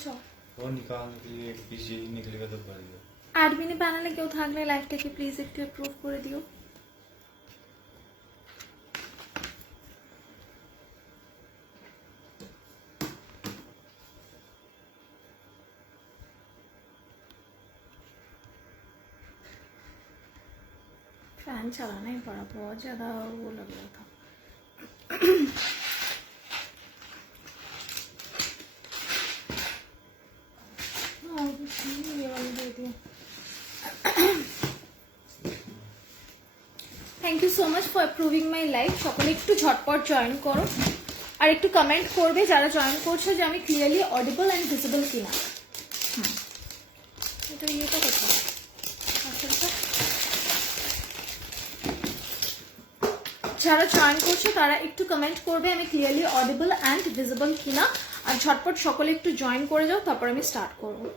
বলছো? वो निकालने के लिए एक पीस यही निकलेगा तो कर दो। অ্যাডমিনে প্যানেলে কেউ থাকলে লাইভটাকে প্লিজ একটু অ্যাপ্রুভ করে দিও। फैन चलाना ही पड़ा, बहुत ज़्यादा वो लग रहा था। ये वाली दे दिया। Thank you so much for approving my life. সকলে একটু ঝটপট জয়েন করো আর একটু কমেন্ট করবে যারা জয়েন করছো যে আমি ক্লিয়ারলি অডিবল অ্যান্ড ভিজিবল কিনা। এটা ইয়েটা কোথায় আসলটা? যারা জয়েন করছো তারা একটু কমেন্ট করবে আমি ক্লিয়ারলি অডিবল অ্যান্ড ভিজিবল কিনা, আর ঝটপট সকলে একটু জয়েন করে যাও, তারপর আমি স্টার্ট করবো।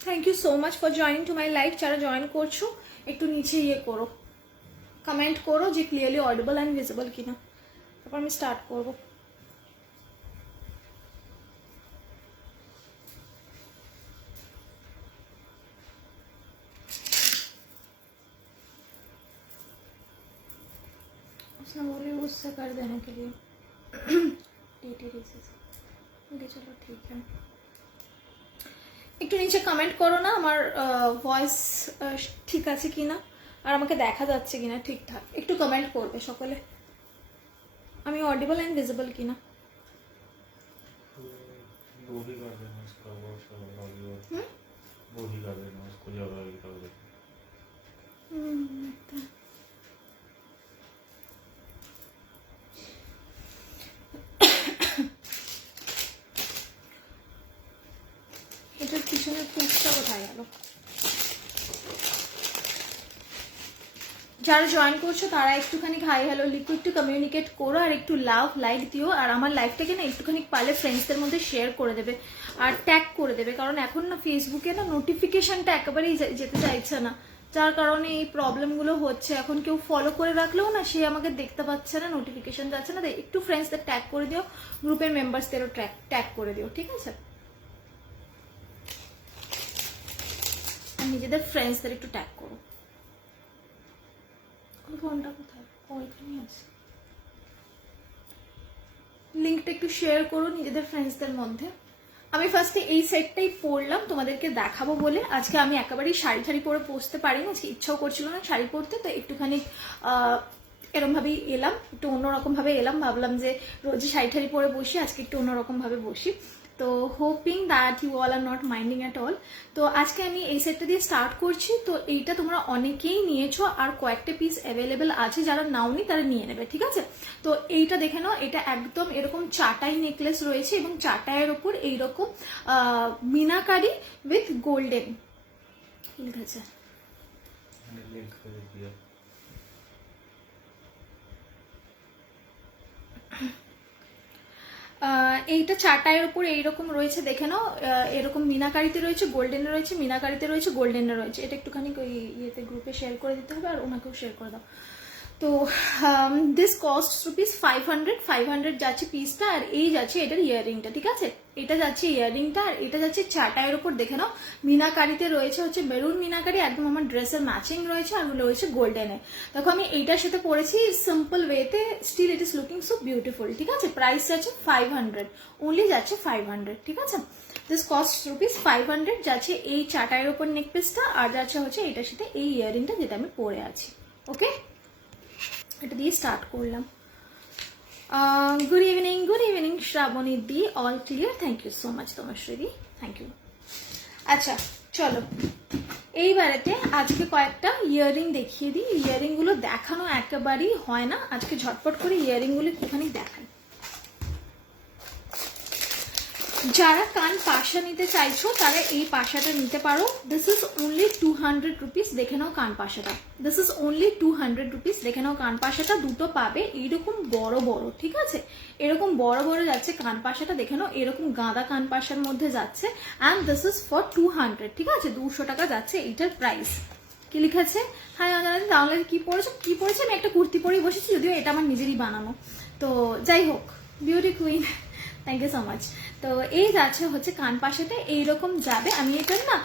Thank you so much for joining to my live. যারা জয়েন করছো একটু নিচে ইয়ে করো, কমেন্ট করো যে ক্লিয়ারলি অডিবল অ্যান্ড ভিজিবল কিনা, তারপর আমি স্টার্ট করবো। उसने बोले उससे कर देने के लिए चलो ठीक है। একটু নিচে কমেন্ট করো না আমার ভয়েস ঠিক আছে কিনা আর আমাকে দেখা যাচ্ছে কিনা ঠিকঠাক, একটু কমেন্ট করবে সকলে আমি অডিবল এন্ড ভিজিবল কিনা। वो भी कर देना उसका, वो सब वो ही कर देना उसको, जगह भी कर देना। এটার পিছনে ফুটটা কোথায় গেল? যারা জয়েন করছো তারা একটুখানি হাই হ্যালো লিখো, একটু কমিউনিকেট করো আর একটু লাভ লাইক দিও, আর আমার লাইফটাকে না একটুখানি পারলে ফ্রেন্ডসদের মধ্যে শেয়ার করে দেবে আর ট্যাগ করে দেবে, কারণ এখন না ফেসবুকে না নোটিফিকেশনটা একেবারেই যেতে চাইছে না, যার কারণে এই প্রবলেমগুলো হচ্ছে। এখন কেউ ফলো করে রাখলেও না সে আমাকে দেখতে পাচ্ছে না, নোটিফিকেশন যাচ্ছে না, তাই একটু ফ্রেন্ডসদের ট্যাগ করে দিও, গ্রুপের মেম্বার্সদেরও ট্যাগ করে দিও, ঠিক আছে? নিজেদের ফ্রেন্ডসদের একটু ট্যাগ করো। ফোনটা কোথায়? ওইখানে আছে। লিঙ্কটা একটু শেয়ার করো নিজেদের ফ্রেন্ডসদের মধ্যে। আমি ফার্স্টে এই সেটটাই পরলাম তোমাদেরকে দেখাবো বলে। আজকে আমি একেবারেই শাড়ি ঠাড়ি পরে বসতে পারি না, ইচ্ছাও করছিল না শাড়ি পরতে, তো একটুখানি এরকম ভাবেই এলাম, একটু অন্যরকম ভাবে এলাম, ভাবলাম যে রোজই শাড়ি ঠাড়ি পরে বসি, আজকে একটু অন্যরকম ভাবে বসি। তো hoping that you all are not minding at all. তো আজকে আমি এই সেটটা দিয়ে স্টার্ট করছি। তো এইটা তোমরা অনেকেই নিয়েছো আর কয়েকটা পিস অ্যাভেলেবেল আছে, যারা নাওনি তারা নিয়ে নেবে, ঠিক আছে? তো এইটা দেখে নাও, এটা একদম এরকম চাটাই নেকলেস রয়েছে এবং চাটাইয়ের ওপর এইরকম মিনাকারি উইথ গোল্ডেন লিখেছে। এইটা চাটাইয়ের উপর এইরকম রয়েছে, দেখে নাও, এরকম মিনাকারিতে রয়েছে, গোল্ডেনে রয়েছে, মিনাকারিতে রয়েছে, গোল্ডেনে রয়েছে। এটা একটুখানি ওই ইয়েতে গ্রুপে শেয়ার করে দিতে হবে আর ওনাকেও শেয়ার করে দাও। তো দিস কস্ট রুপিস 500 যাচ্ছে পিসটা, আর এই যাচ্ছে এটার ইয়াররিংটা, ঠিক আছে? এটা যাচ্ছে ইয়াররিংটা আর এটা যাচ্ছে চাটাইয়ের উপর, দেখে নাও মিনাকারিতে রয়েছে হচ্ছে মেরুন মিনাকারি, একদম আমার ড্রেসের ম্যাচিং রয়েছে, আর রয়েছে গোল্ডেনে। দেখো আমি এইটার সাথে পরেছি সিম্পল ওয়েতে, still it is looking so beautiful, ঠিক আছে? প্রাইস যাচ্ছে 500, অনলি যাচ্ছে 500, ঠিক আছে? দিস কস্ট রুপিস 500 যাচ্ছে এই চাটাইয়ের উপর নেক পিসটা, আর যাচ্ছে হচ্ছে এটার সাথে এই ইয়াররিংটা যেটা আমি পরে আছি। ওকে, এটা দিয়ে স্টার্ট করলাম। গুড ইভিনিং শ্রাবণী দি, all clear, thank you so much Tamoshree দি, থ্যাংক ইউ। আচ্ছা চলো এইবারেতে আজকে কয়েকটা ইয়াররিং দেখিয়ে দিই। ইয়াররিংগুলো দেখানো একেবারেই হয় না, আজকে ঝটপট করে ইয়াররিংগুলো একটুখানি দেখাই। যারা কান পাশা নিতে চাইছো তারা এই পাশাটা নিতে পারো। দিস ইজ অনলি 200 রুপিস, দেখে নাও কান পাশাটা। দিস ইজ অনলি 200 রুপিস, দেখে নাও কান পাশাটা। দুটো পাবে এইরকম বড় বড়, ঠিক আছে? এরকম বড় বড় যাচ্ছে কান পাশাটা, দেখে নাও এরকম গাঁদা কান পাশার মধ্যে যাচ্ছে, অ্যান্ড দিস ইজ ফর 200, ঠিক আছে? 200 টাকা যাচ্ছে এইটার প্রাইস। কি লিখেছে, হাই অঞ্জনা তাহলে কি পরেছো, কি পরেছে, আমি একটা কুর্তি পরেই বসেছি, যদিও এটা আমার নিজেরই বানানো। তো যাই হোক, beauty queen, thank you so much. তো এই যাচ্ছে হচ্ছে কান পাশেতে এইরকম যাবে। আমি এটার না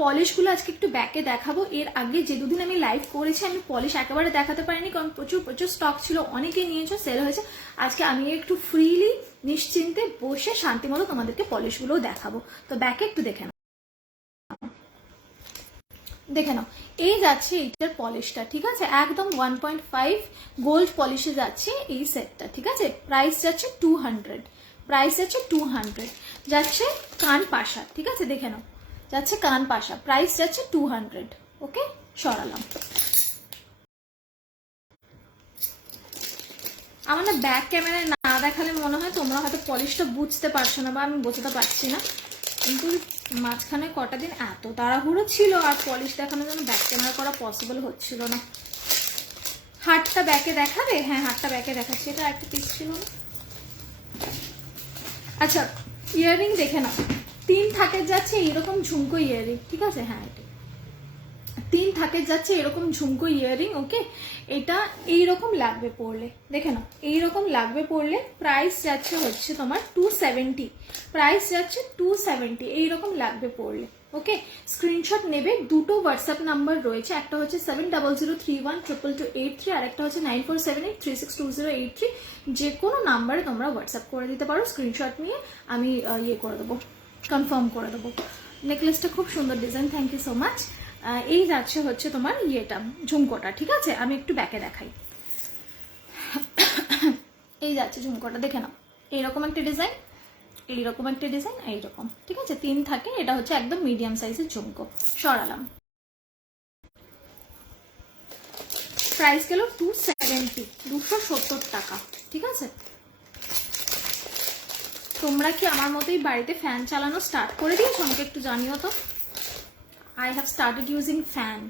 পলিশগুলো আজকে একটু ব্যাকে দেখাবো। এর আগে যে দুদিন আমি লাইভ করেছি আমি পলিশ একেবারে দেখাতে পারিনি, কারণ প্রচুর প্রচুর স্টক ছিল, অনেকেই নিয়েছো, সেল হয়েছে। আজকে আমি একটু ফ্রিলি নিশ্চিন্তে বসে শান্তিমতো তোমাদেরকে পলিশগুলোও দেখাবো। তো ব্যাকে একটু দেখে নাও, দেখে নাও। এই যাচ্ছে এইটার পলিশটা, ঠিক আছে, একদম 1.5 গোল্ড পলিশে যাচ্ছে এই সেটটা, ঠিক আছে। প্রাইস যাচ্ছে 200, প্রাইস যাচ্ছে 200, যাচ্ছে কান পাশা, ঠিক আছে, দেখে নাও, যাচ্ছে কান পাশা, প্রাইস যাচ্ছে 200। ওকে, সরালাম। আমার না ব্যাক ক্যামেরায় না দেখালে মনে হয় তোমরা হয়তো পলিশটা বুঝতে পারছো না বা আমি বোঝাতে পারছি না, কিন্তু মাঝখানে কটা দিন এত তাড়াহুড়ো ছিল আর পলিশ দেখানোর জন্য ব্যাক ক্যামেরা করা পসিবল হচ্ছিল না। হাতটা ব্যাকে দেখাবে? হ্যাঁ, হাতটা ব্যাকে দেখাচ্ছি। এটা একটা পিস ছিল না। আচ্ছা, ইয়াররিং দেখে নাও, 3 থাকের যাচ্ছে এইরকম ঝুমকো ইয়াররিং, ঠিক আছে, হ্যাঁ এটা 3 থাকের যাচ্ছে এরকম ঝুমকো ইয়াররিং। ওকে, এটা এইরকম লাগবে পরলে, দেখে নাও, এইরকম লাগবে পরলে। প্রাইস যাচ্ছে হচ্ছে তোমার 270, প্রাইস যাচ্ছে 270, এইরকম লাগবে পরলে। ওকে, স্ক্রিনশট নেবে। দুটো হোয়াটসঅ্যাপ নাম্বার রয়েছে, একটা হচ্ছে 7003122283 আর একটা হচ্ছে 9478362083। যে কোনো নাম্বারে তোমরা হোয়াটসঅ্যাপ করে দিতে পারো। স্ক্রিনশট নিয়ে আমি ইয়ে করে দেবো, কনফার্ম করে দেবো। নেকলেসটা খুব সুন্দর design, thank you so much. এই যাচ্ছে হচ্ছে তোমার ইয়েটা, ঝুমকোটা, ঠিক আছে, আমি একটু ব্যাকে দেখাই। এই যাচ্ছে ঝুমকোটা, দেখে নাও, এইরকম একটা ডিজাইন, এইরকম একটা ডিজাইন, এইরকম, ঠিক আছে, 3 থাকে। এটা হচ্ছে একদম মিডিয়াম সাইজের ঝুমকো। সরালাম। প্রাইস গেল 270, 270 টাকা, ঠিক আছে। তোমরা কি আমার মতোই বাড়িতে ফ্যান চালানো স্টার্ট করে দিয়েছো? আমাকে একটু জানিও তো। I have started using fan,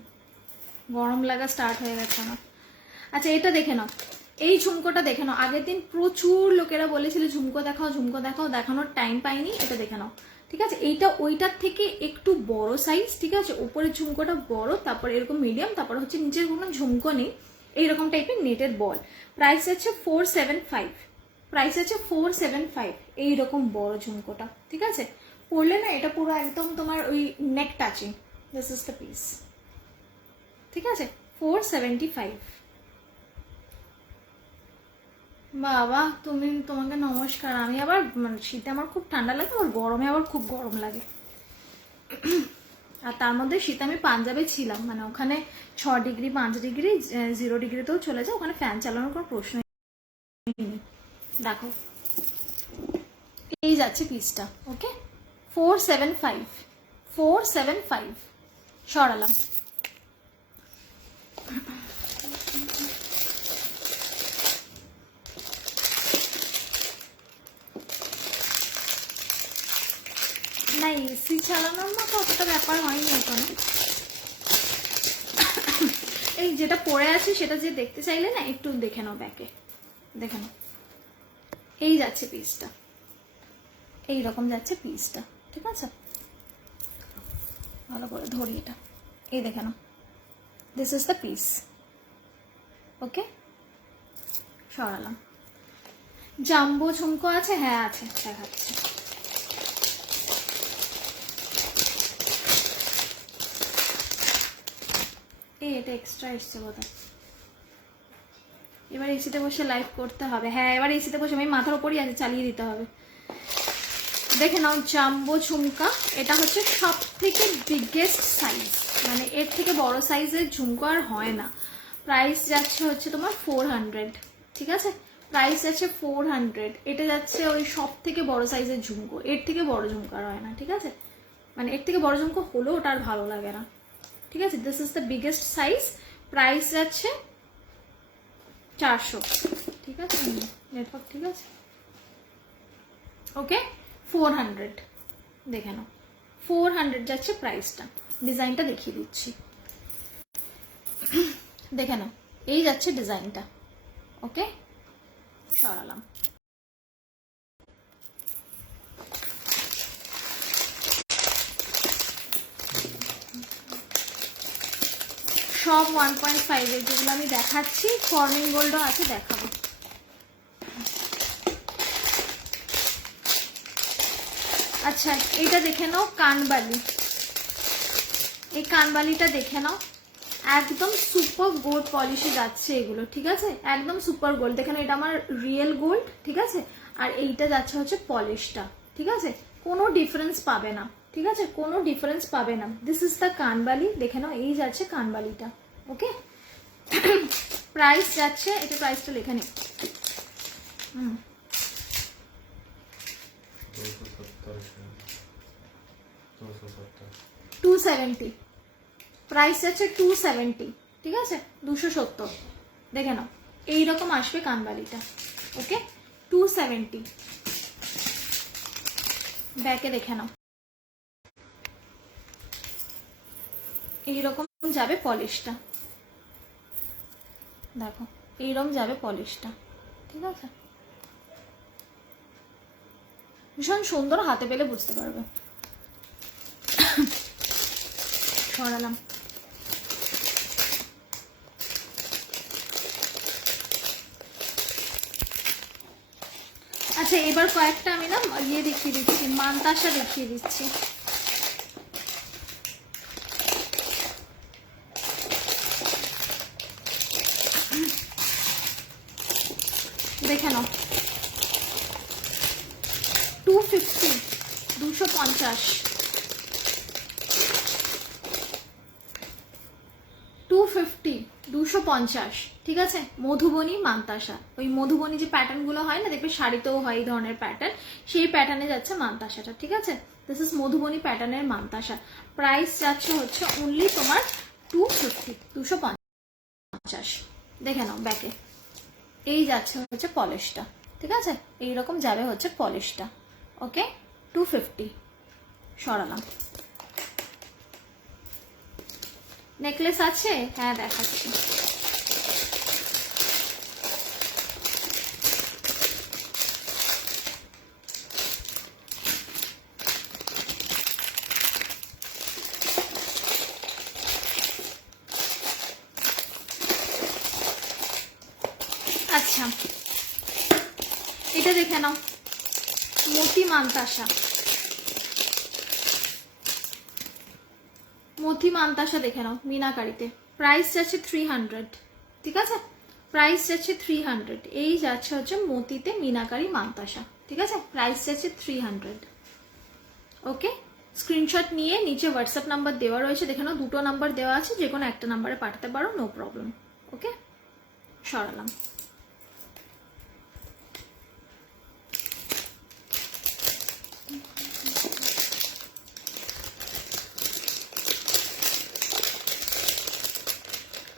গরম লাগা স্টার্ট হয়ে গেছে আমার। আচ্ছা, এটা দেখে নাও, এই ঝুমকোটা দেখে নাও। আগের দিন প্রচুর লোকেরা বলেছিল ঝুমকো দেখাও, ঝুমকো দেখাও, দেখানোর টাইম পাইনি। এটা দেখে নাও, ঠিক আছে, এইটা ওইটার থেকে একটু বড় সাইজ, ঠিক আছে। উপরের ঝুমকোটা বড়, তারপর এরকম মিডিয়াম, তারপর হচ্ছে নিচের কোনো ঝুমকো নেই, এইরকম টাইপের নেটের বল। প্রাইস আছে 475, প্রাইস আছে 475, এইরকম বড় ঝুমকোটা, ঠিক আছে। পরলে না এটা পুরো একদম তোমার ওই neck touching. This is the piece, ঠিক আছে, 475। বাবা, তোমাকে নমস্কার। আমি আবার শীতে আমার খুব ঠান্ডা লাগে, আর গরমে আবার খুব গরম লাগে। আর তার মধ্যে শীতে আমি পাঞ্জাবে ছিলাম, মানে ওখানে 6 ডিগ্রি 5 ডিগ্রি 0 ডিগ্রিতেও চলে যায়, ওখানে ফ্যান চালানোর কোনো প্রশ্ন নেই। দেখো, এই যাচ্ছে পিসটা। ওকে, 475, 475। সরালাম। না, এসি চালানোর মতো অতটা ব্যাপার হয়নি এখানে। এই যেটা পরে আছে সেটা যে দেখতে চাইলে না একটু দেখে নাও ব্যাকে, দেখে নাও। এই যাচ্ছে পিসটা, এইরকম যাচ্ছে পিসটা, ঠিক আছে। ভালো করে ধরি এটা, এই দেখে নাও, this is the piece. Okay, সরালাম। জাম্বো ঝুমকো আছে? হ্যাঁ আছে, দেখাচ্ছি। এটা এক্সট্রা এসছে বোধহয়। এবার এসিতে বসে লাইভ করতে হবে। হ্যাঁ, এবার এসিতে বসে, আমি মাথার উপরই আছে, চালিয়ে দিতে হবে। দেখে নাও, জাম্বো ঝুমকা। এটা হচ্ছে সব থেকে বিগেস্ট সাইজ, মানে এর থেকে বড় সাইজের ঝুমকো আর হয় না। প্রাইস যাচ্ছে হচ্ছে তোমার 400, ঠিক আছে, প্রাইস যাচ্ছে 400। এটা যাচ্ছে ওই সব থেকে বড় সাইজের ঝুমকো, এর থেকে বড় ঝুমকো আর হয় না, ঠিক আছে। মানে এর থেকে বড় ঝুমকো হলেও ওটা আর ভালো লাগে না, ঠিক আছে। This is the biggest size. Price যাচ্ছে 400, ঠিক আছে, নেটওয়ার্ক ঠিক আছে। ওকে, 400, দেখে নাও, 400 যাচ্ছে প্রাইসটা। ডিজাইনটা দেখিয়ে দিচ্ছি, দেখে নাও, এই যাচ্ছে ডিজাইনটা। ওকে, সরালাম। সব 1.5 এর যেগুলো আমি দেখাচ্ছি, ফর্মিং গোল্ডও আছে, দেখাবো। আচ্ছা এইটা দেখে নাও, কানবালি। এই কানবালিটা দেখে নাও, একদম সুপার গোল্ড পলিশে যাচ্ছে এগুলো, ঠিক আছে, একদম সুপার গোল্ড। দেখেন এটা আমার রিয়েল গোল্ড, ঠিক আছে, আর এইটা যাচ্ছে হচ্ছে পলিশটা, ঠিক আছে, কোনো ডিফারেন্স পাবে না, ঠিক আছে, কোনো ডিফারেন্স পাবে না। দিস ইজ দ্য কানবালি, দেখে নাও, এই যাচ্ছে কানবালিটা। ওকে, প্রাইস যাচ্ছে, এটা প্রাইসটা লেখা নেই। 270, প্রাইস যাচ্ছে 270, ঠিক আছে, 270। দেখে নাও এইরকম আসবে কানবালিটা। ওকে, 270। ব্যাকে দেখে নাও, এইরকম যাবে পলিশটা, দেখো এইরকম যাবে পলিশটা, ঠিক আছে, ভীষণ সুন্দর, হাতে পেলে বুঝতে পারবে। সরালাম। আচ্ছা এবার কয়েকটা আমি না ইয়ে দেখিয়ে দিচ্ছি, মানতাসা দেখিয়ে দিচ্ছি। দেখে নাও, 250, 250, 250, 250, ঠিক আছে, মধুবনী মানতাসা। ওই মধুবনী যে প্যাটার্ন গুলো হয় না, দেখবে শাড়িতেও হয় এই ধরনের প্যাটার্ন, সেই প্যাটার্নে যাচ্ছে মানতাসাটা, ঠিক আছে। দিস ইজ মধুবনী প্যাটার্নের মানতাসা। প্রাইস যাচ্ছে হচ্ছে অনলি তোমার 250, 250। দেখে নাও ব্যাকে, এই যাচ্ছে হচ্ছে পলিশটা, ঠিক আছে, এইরকম যাবে হচ্ছে পলিশটা। ওকে, 250। সরালাম। নেকলেস আছে, হ্যাঁ দেখাচ্ছি। আচ্ছা এটা দেখে নাও, মতি মানতাসা, মতি মানতাসা দেখে নাও মিনাকারিতে। প্রাইস যাচ্ছে 300, ঠিক আছে, প্রাইস যাচ্ছে 300। এই যাচ্ছে হচ্ছে মতিতে মিনাকারি মানতাসা, ঠিক আছে, প্রাইস যাচ্ছে 300। ওকে, স্ক্রিনশট নিয়ে নিচে হোয়াটসঅ্যাপ নাম্বার দেওয়া রয়েছে, দেখে নাও, দুটো নাম্বার দেওয়া আছে, যে কোনো একটা নাম্বারে পাঠাতে পারো, নো প্রবলেম। ওকে, সরালাম।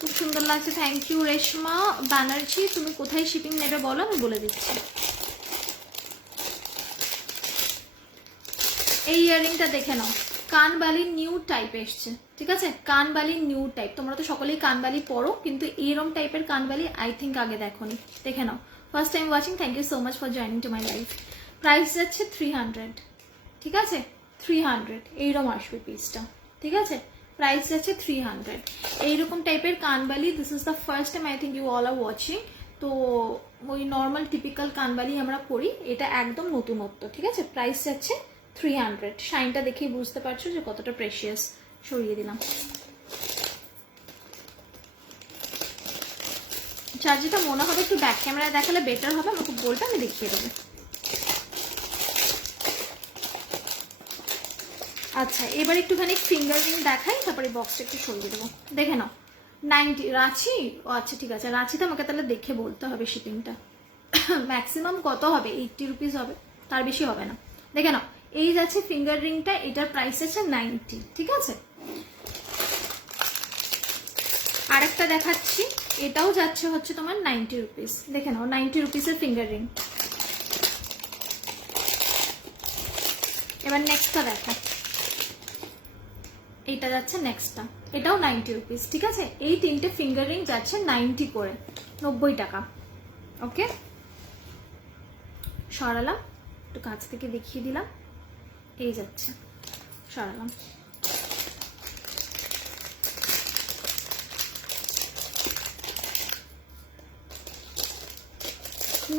খুব সুন্দর লাগছে, থ্যাংক ইউ রেশমা ব্যানার্জি। তুমি কোথায় শিপিং নেবে বলো, আমি বলে দিচ্ছি। এই ইয়াররিংটা দেখে নাও, কানবালির নিউ টাইপ এসছে, ঠিক আছে, কানবালির নিউ টাইপ। তোমরা তো সকলেই কানবালি পরো, কিন্তু এরম টাইপের কানবালি আই থিঙ্ক আগে দেখোনি। দেখে নাও, first time watching, thank you so much for joining to my life. Price যাচ্ছে 300, ঠিক আছে, 300। এইরকম আসবে পিসটা, ঠিক আছে, প্রাইস যাচ্ছে 300। এইরকম টাইপের কানবালি, this is the first time I think you all are watching. তো ওই নর্মাল টিপিক্যাল কানবালি আমরা পরি, এটা একদম নতুনত্ব, ঠিক আছে। প্রাইস যাচ্ছে 300। শাইনটা দেখেই বুঝতে পারছো যে কতটা প্রেশিয়াস। সরিয়ে দিলাম। যার যেটা মনে হবে একটু ব্যাক ক্যামেরায় দেখালে বেটার হবে, আমাকে বলবে, আমি দেখিয়ে দেবো। আচ্ছা এবার একটুখানি ফিঙ্গার রিং দেখাই, তারপরে বক্সটা একটু সরিয়ে দেবো। দেখে নাও, 90 রাঁচি। ও আচ্ছা ঠিক আছে, রাঁচিতে আমাকে তাহলে দেখে বলতে হবে শিপিংটা। ম্যাক্সিমাম কত হবে, 80 রুপিস হবে, তার বেশি হবে না। দেখে নাও, এই যাচ্ছে ফিঙ্গার রিংটা, এটার প্রাইস আছে 90, ঠিক আছে। আরেকটা দেখাচ্ছি, এটাও যাচ্ছে হচ্ছে তোমার 90 রুপিস। দেখে নাও, 90 রুপিসের ফিঙ্গার রিং। এবার নেক্সটটা দেখা, এটা যাচ্ছে নেক্সটটা, এটাও 90 রুপিস, ঠিক আছে। এই তিনটে ফিঙ্গার রিং যাচ্ছে 90 করে, 90 টাকা। ওকে, সরালাম, একটু কাছ থেকে দেখিয়ে দিলাম, এই যাচ্ছে, সরালাম।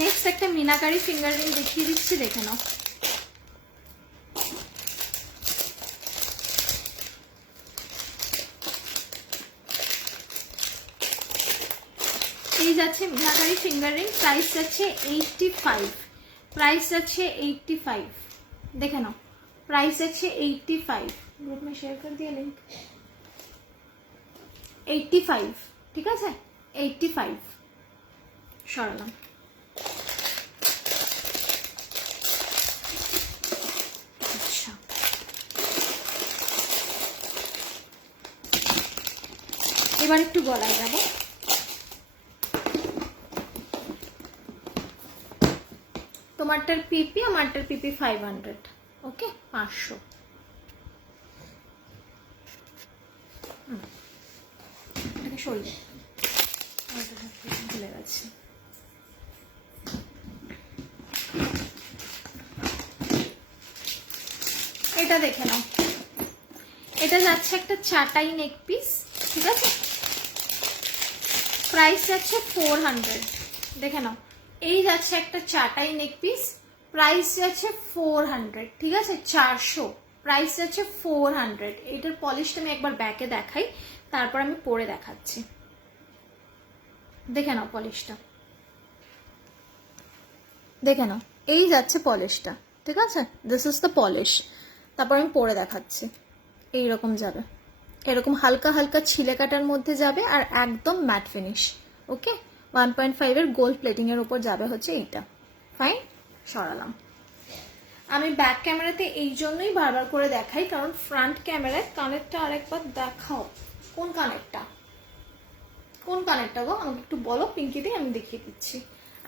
নেক্সট একটা মিনাকারি ফিঙ্গার রিং দেখিয়ে দিচ্ছি, দেখে নাও। এই যাচ্ছে মিনাকারি ফিঙ্গার রিং, প্রাইস যাচ্ছে 85, প্রাইস যাচ্ছে 85, দেখে নাও প্রাইস যাচ্ছে 85। গ্রুপ में शेयर कर दिया लिंक। 85, ঠিক আছে 85 সরালাম। আচ্ছা এবার একটু গলায় যাবো। তোমারটার পিপি, আমারটার পিপি 500, ওকে 500। এটাকে সরিয়ে ভুলে গেছি। এটা দেখে নাও, এটা যাচ্ছে একটা চাটাই নেক পিস, ঠিক আছে প্রাইস যাচ্ছে 400, দেখে নাও এই যাচ্ছে একটা চাটাই নেক পিস, প্রাইস যাচ্ছে 400, ঠিক আছে 400, প্রাইস যাচ্ছে 400। এটার পলিশটা আমি একবার ব্যাকে দেখাই, তারপর আমি পরে দেখাচ্ছি, দেখে নাও পলিশটা, দেখে নাও এই যাচ্ছে পলিশটা, ঠিক আছে দিস ইজ দ্য পলিশ। তারপর আমি পরে দেখাচ্ছি, এইরকম যাবে, এরকম হালকা হালকা ছিলে কাটার মধ্যে যাবে আর একদম ম্যাট ফিনিশ, ওকে 1.5 এর গোল্ড প্লেটিং এর উপর যাবে হচ্ছে এইটা। ফাইন, সরালাম। আমি ব্যাক ক্যামেরাতে এই জন্যই বারবার করে দেখাই, কারণ ফ্রন্ট ক্যামেরায় কানেরটা আরেকবার দেখাও। কোন কানেরটা, কোন কানেরটা গো আমাকে একটু বলো পিঙ্কিদি, আমি দেখিয়ে দিচ্ছি।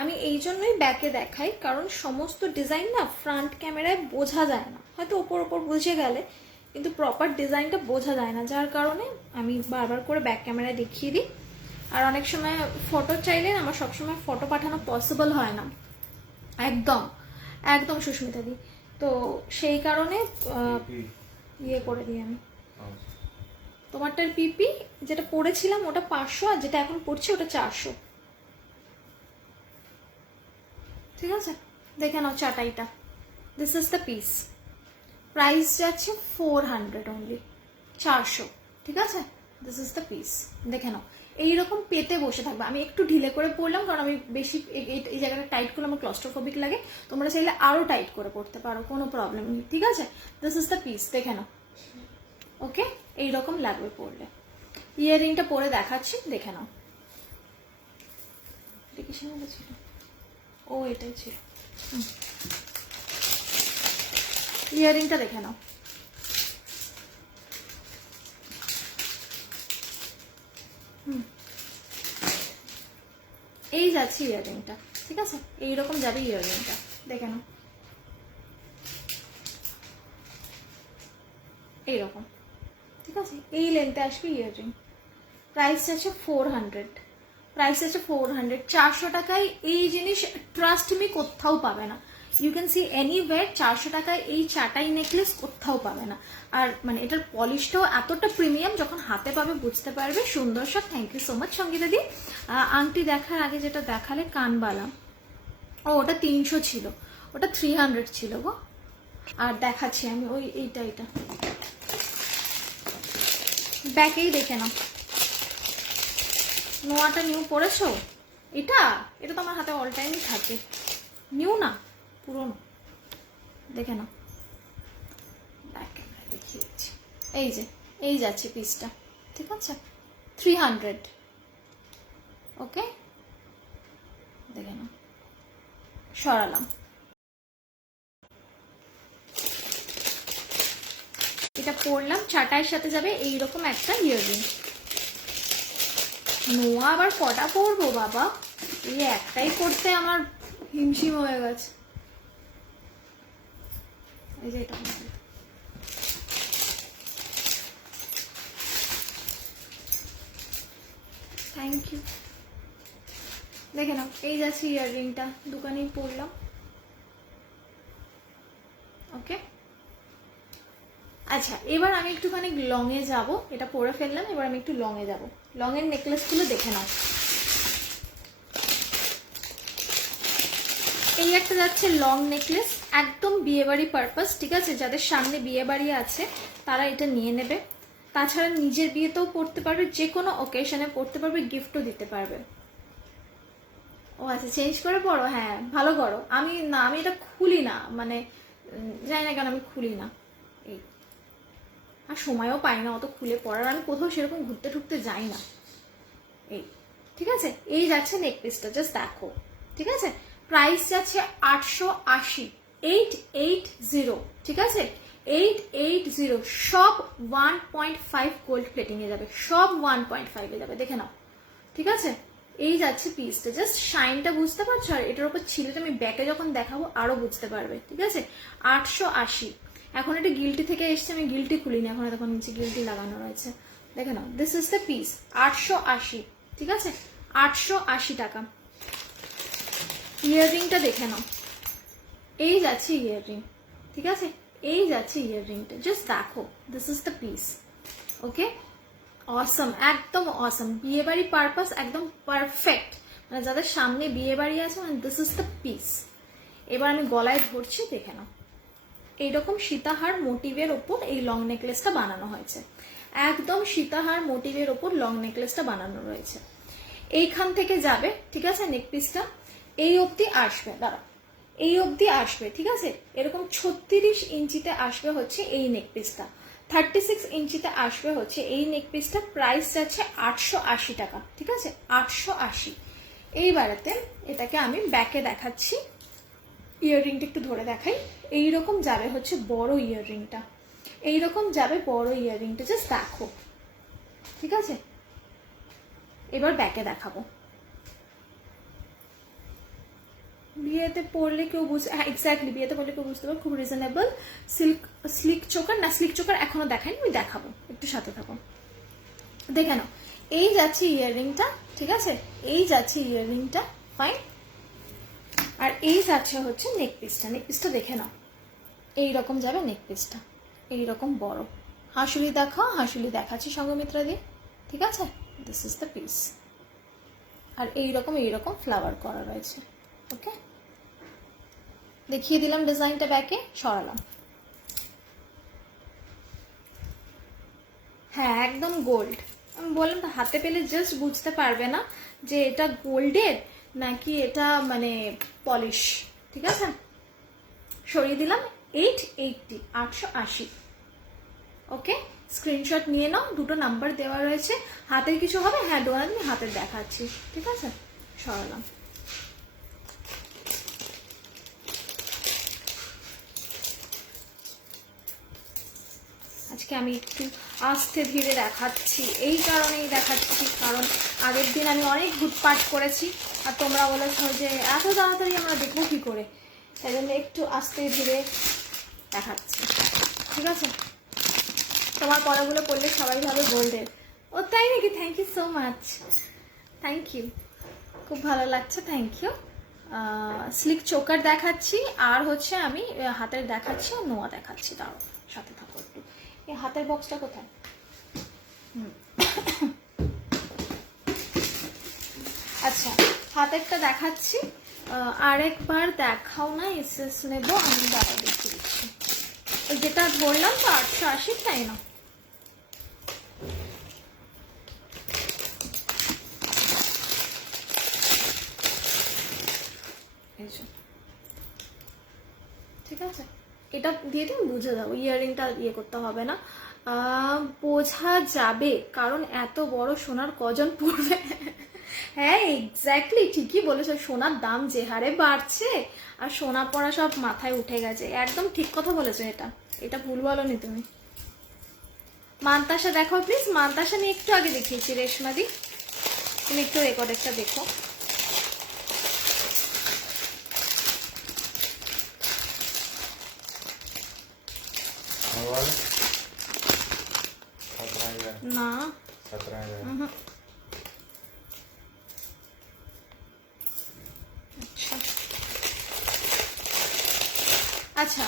আমি এই জন্যই ব্যাকে দেখাই, কারণ সমস্ত ডিজাইন না ফ্রন্ট ক্যামেরায় বোঝা যায় না, হয়তো ওপর ওপর বুঝে গেলে কিন্তু প্রপার ডিজাইনটা বোঝা যায় না, যার কারণে আমি বারবার করে ব্যাক ক্যামেরায় দেখিয়ে দিই। আর অনেক সময় ফটো চাইলে আমার সবসময় ফটো পাঠানো পসিবল হয় না, একদম একদম সুস্মিতা দি, তো সেই কারণে ইয়ে করে দিই আমি। তোমারটার পিপি যেটা পড়েছিলাম ওটা 500, আর যেটা এখন পড়ছে ওটা 400, ঠিক আছে দেখে নাও চাটাইটা, this is the piece, price যাচ্ছে 400 অনলি, 400, ঠিক আছে দিস ইজ দ্য পিস, দেখে নাও এইরকম পেতে বসে থাকবে। আমি একটু ঢিলে করে পরলাম, কারণ আমি বেশি এই জায়গাটা টাইট করলে আমার ক্লস্ট্রোফোবিক লাগে, তোমরা চাইলে আরো টাইট করে পড়তে পারো, কোনো প্রবলেম নেই, ঠিক আছে দিস ইজ দ্য পিস, দেখে নাও ওকে এইরকম লাগবে পরলে। ইয়াররিংটা পরে দেখাচ্ছি, দেখে নাও। কিসের মধ্যে ছিল, ও এটাই ছিল। ইয়াররিংটা দেখে নাও, এই যাচ্ছে ইয়াররিংটা, ঠিক আছে এইরকম যাবে ইয়াররিংটা, দেখে নাও এইরকম, ঠিক আছে এই লেন্থে আসবে ইয়াররিং। প্রাইস আছে 400, প্রাইস আছে 400, 400 টাকায় এই জিনিস ট্রাস্ট মি কোথাও পাবে না, ইউ ক্যান সি এনিওয়্যার। 400 টাকায় এই চাটাই নেকলেস কোথাও পাবে না, আর মানে এটার পলিশটাও এতটা প্রিমিয়াম, যখন হাতে পাবে বুঝতে পারবে। সুন্দর সব, thank you so much Sangeeta di. আংটি দেখার আগে যেটা দেখালে কানবালা, ও ওটা 300 ছিল, ওটা 300 ছিল গো। আর দেখাচ্ছি আমি ওই এইটা, এটা ব্যাকেই দেখে নাও, নোয়াটা নিউ পরেছো, এটা এটা তো আমার হাতে অল টাইমই থাকে, নিউ না পুরনো, দেখে নাও ব্যাক ক্যামেরা দেখিয়ে দিচ্ছি, এই যে এই যাচ্ছে পিসটা, ঠিক আছে 300, ওকে দেখে নাও সরালাম। এটা পরলাম, চাটাইয়ের সাথে যাবে এইরকম একটা ইয়াররিং। নোয়া আবার কটা পরবো বাবা, এই একটাই করতে আমার হিমশিম হয়ে গেছে। এই যে এটা থ্যাংক ইউ, দেখে নাও এই যাচ্ছে ইয়াররিংটা, দোকানেই পরলাম, ওকে। আচ্ছা এবার আমি একটুখানি লং এ যাব, এটা পরে ফেললাম, এবার আমি একটু লং এ যাব। লং এর নেকলেসগুলো দেখে নাও, এই একটা যাচ্ছে লং নেকলেস, একদম বিয়েবাড়ি পারপাস, ঠিক আছে? যাদের সামনে বিয়ে বাড়ি আছে তারা এটা নিয়ে নেবে। তাছাড়া নিজের বিয়েতেও পড়তে পারবে, যে কোনো অকেশনে পড়তে পারবে, গিফটও দিতে পারবে। ও আচ্ছা, চেঞ্জ করে পড়ো, হ্যাঁ ভালো করো। আমি এটা খুলি না, মানে জানি না কেন আমি খুলি না, এই আর সময়ও পাই না অত খুলে পড়ার, আমি কোথাও সেরকম ঘুরতে ঠুরতে যাই না। এই ঠিক আছে, এই যাচ্ছে নেক পিসটা, জাস্ট দেখো, ঠিক আছে? প্রাইস যাচ্ছে 880, 880, ঠিক আছে? 880, সব 1.5 গোল্ড প্লেটিং এ যাবে, সব 1.5 এ যাবে, দেখে নাও, ঠিক আছে? এই যাচ্ছে পিসটা, জাস্ট শাইনটা বুঝতে পারছো? আর এটার উপর ছিলেটা আমি ব্যাকে যখন দেখাবো আরো বুঝতে পারবে, ঠিক আছে? 880। এখন এটা গিল্টি থেকে এসছে, আমি গিল্টি খুলিনি এখন, তখন নিচে গিল্টি লাগানো রয়েছে, দেখে নাও। দিস ইজ দ্য পিস, 880, ঠিক আছে? 880 টাকা। ইয়াররিংটা দেখে নাও, এই যাচ্ছে ইয়াররিং, ঠিক আছে? এই যাচ্ছে ইয়াররিংটা, জাস্ট দেখো, দিস ইজ দ্য পিস। ওকে, অসম, একদম অসম, বিয়ে বাড়ি পারপাস একদম পারফেক্ট, মানে যাদের সামনে বিয়ে বাড়ি আছে, মানে দিস ইজ দ্য পিস। এবার আমি গলায় ধরছি, দেখে নাও, এইরকম সীতাহার মোটিভের ওপর এই লং নেকলেসটা বানানো হয়েছে, একদম সীতাহার মোটিভের ওপর লং নেকলেসটা বানানো রয়েছে। এইখান থেকে যাবে, ঠিক আছে? নেক পিসটা এই অবধি আসবে, দাঁড়া, এই অবধি আসবে, ঠিক আছে? এরকম 36 ইঞ্চিতে আসবে হচ্ছে এই নেক পিসটা, 36 ইঞ্চিতে আসবে হচ্ছে এই নেক পিসটা। প্রাইস যাচ্ছে 880 টাকা, ঠিক আছে? 880। এইবারেতে এটাকে আমি ব্যাকে দেখাচ্ছি, ইয়াররিংটা একটু ধরে দেখাই। এইরকম যাবে হচ্ছে বড় ইয়াররিংটা, এইরকম যাবে বড় ইয়াররিংটা, জাস্ট দেখো, ঠিক আছে? এবার ব্যাকে দেখাবো। বিয়েতে পরলে কেউ বুঝতে, হ্যাঁ এক্স্যাক্টলি, বিয়েতে পরলে কেউ বুঝতে পারবে, খুব রিজনেবল। স্লিক চোকার না, স্লিক চোকার এখনো দেখাইনি, আমি দেখাবো, একটু সাথে থাকো, দেখে নাও। এই যাচ্ছে ইয়াররিংটা, ঠিক আছে? এই যাচ্ছে ইয়াররিংটা, ফাইন। আর এই যাচ্ছে হচ্ছে নেক পিসটা, নেক পিসটা দেখে নাও, এইরকম যাবে নেক পিসটা, এইরকম বড়। হাঁসুলি দেখাও, হাঁসুলি দেখাচ্ছি সঙ্গমিত্রা দিয়ে, ঠিক আছে? This is the piece. আর এইরকম ফ্লাওয়ার করা রয়েছে, ওকে? দেখিয়ে দিলাম ডিজাইনটা, ব্যাকে সরালাম। হ্যাঁ একদম গোল্ড, আমি বললাম তো, হাতে পেলে জাস্ট বুঝতে পারবে না যে এটা গোল্ডের নাকি এটা মানে পলিশ, ঠিক আছে? সরিয়ে দিলাম। 880, 880, ওকে? স্ক্রিনশট নিয়ে নাও, দুটো নাম্বার দেওয়া রয়েছে। হাতের কিছু হবে? হ্যাঁ ডোনা, তুমি হাতের দেখাচ্ছি, ঠিক আছে? সরালাম। আজকে আমি একটু আস্তে ধীরে দেখাচ্ছি, এই কারণেই দেখাচ্ছি কারণ আগের দিন আমি অনেক ঘুটপাট করেছি, আর তোমরা বলেছো যে এত তাড়াতাড়ি আমরা দেখবো কি করে, তাই জন্য একটু আস্তে ধীরে দেখাচ্ছি, ঠিক আছে? তোমার পড়াগুলো পড়লে সবাই ভাবে গোল্ডের। ও তাই নাকি? Thank you so much, thank you, খুব ভালো লাগছে, থ্যাংক ইউ। স্লিক চোকার দেখাচ্ছি, আর হচ্ছে আমি হাতের দেখাচ্ছি, আর নোয়া দেখাচ্ছি, তাও সাথে থাকো একটু। এই হাতের বক্সটা কোথায়? আচ্ছা, হাতেরটা দেখাচ্ছি, আরেকবার দেখাও না, এসএস নেবো আমি, দাঁড়া দেখিয়ে দিচ্ছি। যেটা বললাম তো 880, তাই না? ঠিক আছে, এটা দিয়ে তুমি বুঝে দাও, ইয়াররিংটা ইয়ে করতে হবে না, বোঝা যাবে, কারণ এত বড় সোনার কজন পড়বে? হ্যাঁ এক্স্যাক্টলি, ঠিকই বলেছো, সোনার দাম যে হারে বাড়ছে, আর সোনা পড়া সব মাথায় উঠে গেছে, একদম ঠিক কথা বলেছো, এটা ভুল বলোনি তুমি। মান্তাসা দেখো প্লিজ, মান্তাসা নিয়ে একটু আগে দেখিয়েছি, রেশমাদি তুমি একটু রেকর্ডেরটা দেখো। না আচ্ছা,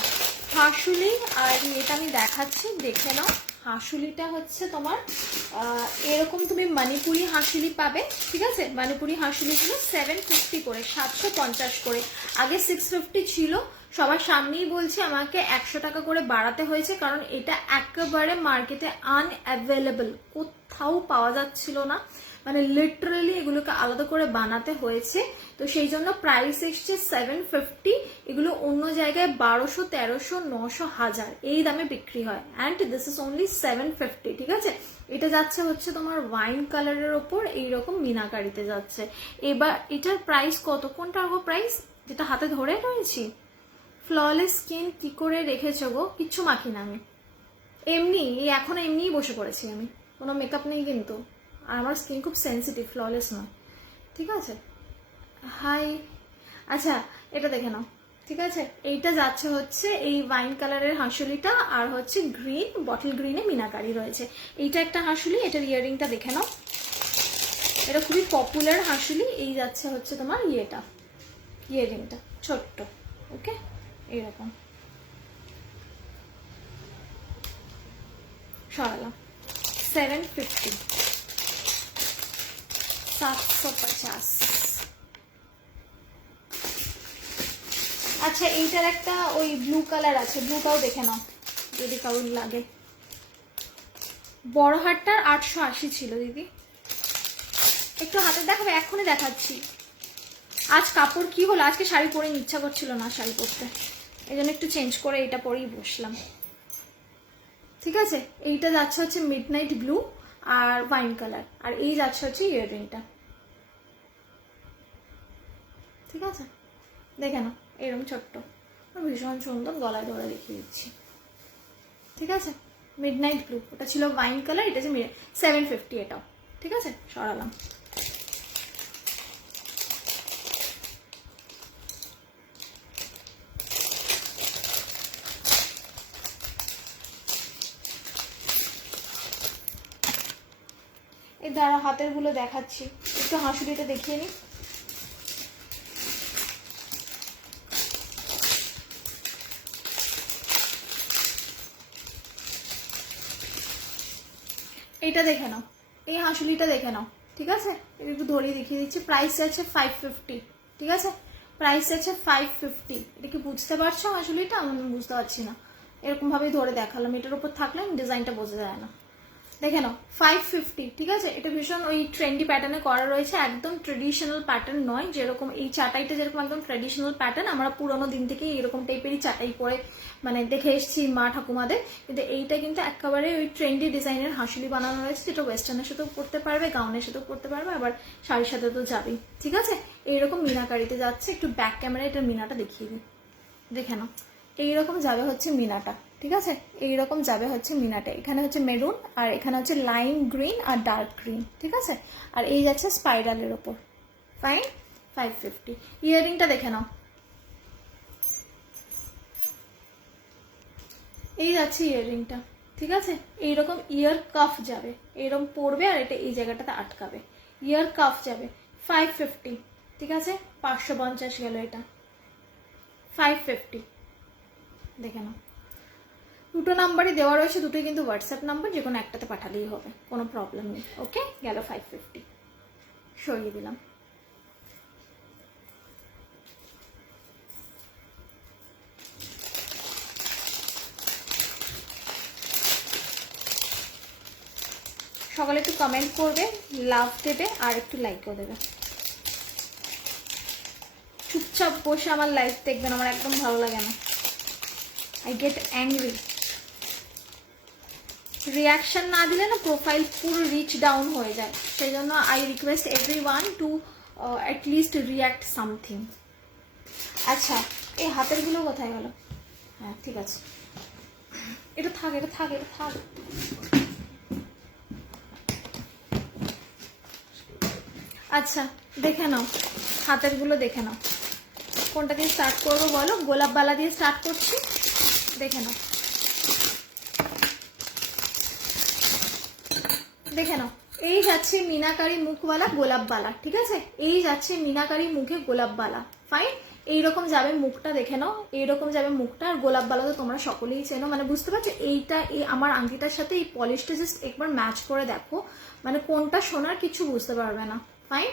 হাঁসুলি আর এটা আমি দেখাচ্ছি, দেখে নাও। হাঁসুলিটা হচ্ছে তোমার এরকম তুমি মণিপুরি হাঁসুলি পাবে, ঠিক আছে। মণিপুরি হাঁসুলিগুলো 750 করে, 750 করে, আগে 650 ছিল। সবার সামনেই বলছি আমাকে 100 টাকা করে বাড়াতে হয়েছে, কারণ এটা একেবারে মার্কেটে আনঅ্যাভেলেবল, কোথাও পাওয়া যাচ্ছিল না, মানে লিটারালি এগুলোকে আলাদা করে বানাতে হয়েছে। তো সেই জন্য প্রাইস এসছে 750। এগুলো অন্য জায়গায় 1200, 1300, 900, 1000 এই দামে বিক্রি হয়, অ্যান্ড দিস ইজ অনলি 750, ঠিক আছে। এটা যাচ্ছে হচ্ছে তোমার ওয়াইন কালারের ওপর এইরকম মিনাকারিতে যাচ্ছে। এবার এটার প্রাইস কত, কোনটা গো প্রাইস, যেটা হাতে ধরে রয়েছি? ফ্ললেস স্কিন কি করে রেখেছো গো? কিচ্ছু মাখি না আমি, এমনি এখন এমনিই বসে পড়েছি আমি, কোনো মেকআপ নেই কিন্তু, আর আমার স্কিন খুব সেন্সিটিভ, ফ্ললেস নয়, ঠিক আছে। হাই, আচ্ছা এটা দেখে নাও, ঠিক আছে। এইটা যাচ্ছে হচ্ছে এই ওয়াইন কালারের হাঁসুলিটা, আর হচ্ছে গ্রিন, বটল গ্রিনে মিনাকারি রয়েছে। এইটা একটা হাঁসুলি, এটার ইয়ারিংটা দেখে নাও, এটা খুবই পপুলার হাঁসুলি। এই যাচ্ছে হচ্ছে তোমার ইয়েটা, ইয়ারিংটা ছোট্ট, ওকে, এইরকম সরালাম। 750, 750। আচ্ছা এইটার একটা ওই ব্লু কালার আছে, ব্লুটাও দেখে নাও যদি কারোর লাগে। বড় হাটটার 880 ছিল দিদি, একটু হাতে দেখাবে? এখনই দেখাচ্ছি। আজ কাপড় কি হলো, আজকে শাড়ি পরে ইচ্ছা করছিল না শাড়ি পরতে, এই জন্য একটু চেঞ্জ করে এটা পরেই বসলাম, ঠিক আছে। এইটা যাচ্ছে হচ্ছে মিডনাইট ব্লু আর ওয়াইন কালার, আর এই যাচ্ছে হচ্ছে ইয়াররিংটা, ঠিক আছে। দেখে নাও এরকম ছোট্ট, ভীষণ সুন্দর, গলায় ধরে দেখিয়ে দিচ্ছি, ঠিক আছে। মিডনাইট ব্লু, ওটা ছিল ওয়াইন কালার, এটা হচ্ছে 750 এটাও, ঠিক আছে। সরালাম। এই দ্বারা হাতের গুলো দেখাচ্ছি, একটু হাঁসুলিটা দেখিয়ে নি। এটা দেখে নাও, এই হাঁসুলিটা দেখে নাও, ঠিক আছে। এটা একটু ধরিয়ে দেখিয়ে দিচ্ছি, প্রাইস আছে 550, ঠিক আছে। প্রাইস আছে 550। এটা কি বুঝতে পারছো হাঁসুলিটা? আমি বুঝতে পারছি না, এরকম ভাবেই ধরে দেখালাম, এটার উপর থাকলে ডিজাইনটা বোঝা যায় না। দেখে নাও 550, ঠিক আছে। এটা ভীষণ ওই ট্রেন্ডি প্যাটার্নে করা রয়েছে, একদম ট্রেডিশনাল প্যাটার্ন নয়, যেরকম এই চাটাইটা যেরকম একদম ট্রেডিশনাল প্যাটার্ন, আমরা পুরোনো দিন থেকে এরকম টাইপেরই চাটাই পরে মানে দেখে এসেছি মা ঠাকুমাদের, কিন্তু এইটা কিন্তু একেবারে ওই ট্রেন্ডি ডিজাইনের হাঁসুলি বানানো রয়েছে, যেটা ওয়েস্টার্নের সাথেও পরতে পারবে, গাউনের সাথেও পরতে পারবে, আবার শাড়ির সাথে তো যাবেই, ঠিক আছে। এইরকম মিনাকারিতে যাচ্ছে, একটু ব্যাক ক্যামেরা এটার মিনাটা দেখিয়ে দিই, দেখে নাও এইরকম যাবে হচ্ছে মিনাটা, ঠিক আছে। এইরকম যাবে হচ্ছে মিনাটা, এখানে হচ্ছে মেরুন, আর এখানে হচ্ছে লাইম গ্রিন আর ডার্ক গ্রিন, ঠিক আছে। আর এই যাচ্ছে স্পাইরালের ওপর, ফাইন, 550। ইয়াররিংটা দেখে নাও, এই যাচ্ছে ইয়াররিংটা, ঠিক আছে। এইরকম ইয়ার কাফ যাবে, এইরকম পড়বে, আর এটা এই জায়গাটাতে আটকাবে, ইয়ার কাফ যাবে 550, ঠিক আছে। 550 গেল এটা, 550, দেখে নাও। দুটো নাম্বারই দেওয়া রয়েছে, দুটোই কিন্তু হোয়াটসঅ্যাপ নাম্বার, যে কোনো একটাতে পাঠালেই হবে, কোনো প্রবলেম নেই, ওকে। গেল 550, সরিয়ে দিলাম। সকালে একটু কমেন্ট করবে, লাভ দেবে, আর একটু লাইকও দেবে। চুপচাপ বসে আমার লাইফ দেখবেন, আমার একদম ভালো লাগে না, আই গেট অ্যাংরি। রিয়াকশন না দিলে না প্রোফাইল পুরো রিচ ডাউন হয়ে যায়, সেই জন্য I request everyone two at least react something. আচ্ছা এই হাতের গুলো কোথায় গেল? হ্যাঁ ঠিক আছে, এটা থাক, এটা থাক, এটা থাক। আচ্ছা দেখে নাও, হাতের গুলো দেখে নাও, কোনটা দিয়ে স্টার্ট করবো বলো? গোলাপ বালা দিয়ে স্টার্ট করছি, দেখে নাও, দেখে নাও। এই যাচ্ছে মিনাকারি মুখওয়ালা গোলাপ বালা, ঠিক আছে। এই যাচ্ছে মিনাকারি মুখে গোলাপ বালা, ফাইন। এইরকম যাবে মুখটা, দেখে নাও এইরকম যাবে মুখটা। আর গোলাপ বালা তো তোমরা সকলেই চেনো, মানে বুঝতে পারছো এইটা এই আমার আংটিটার সাথে এই পলিশটা জাস্ট একবার ম্যাচ করে দেখো, মানে কোনটা সোনার কিছু বুঝতে পারবে না। ফাইন,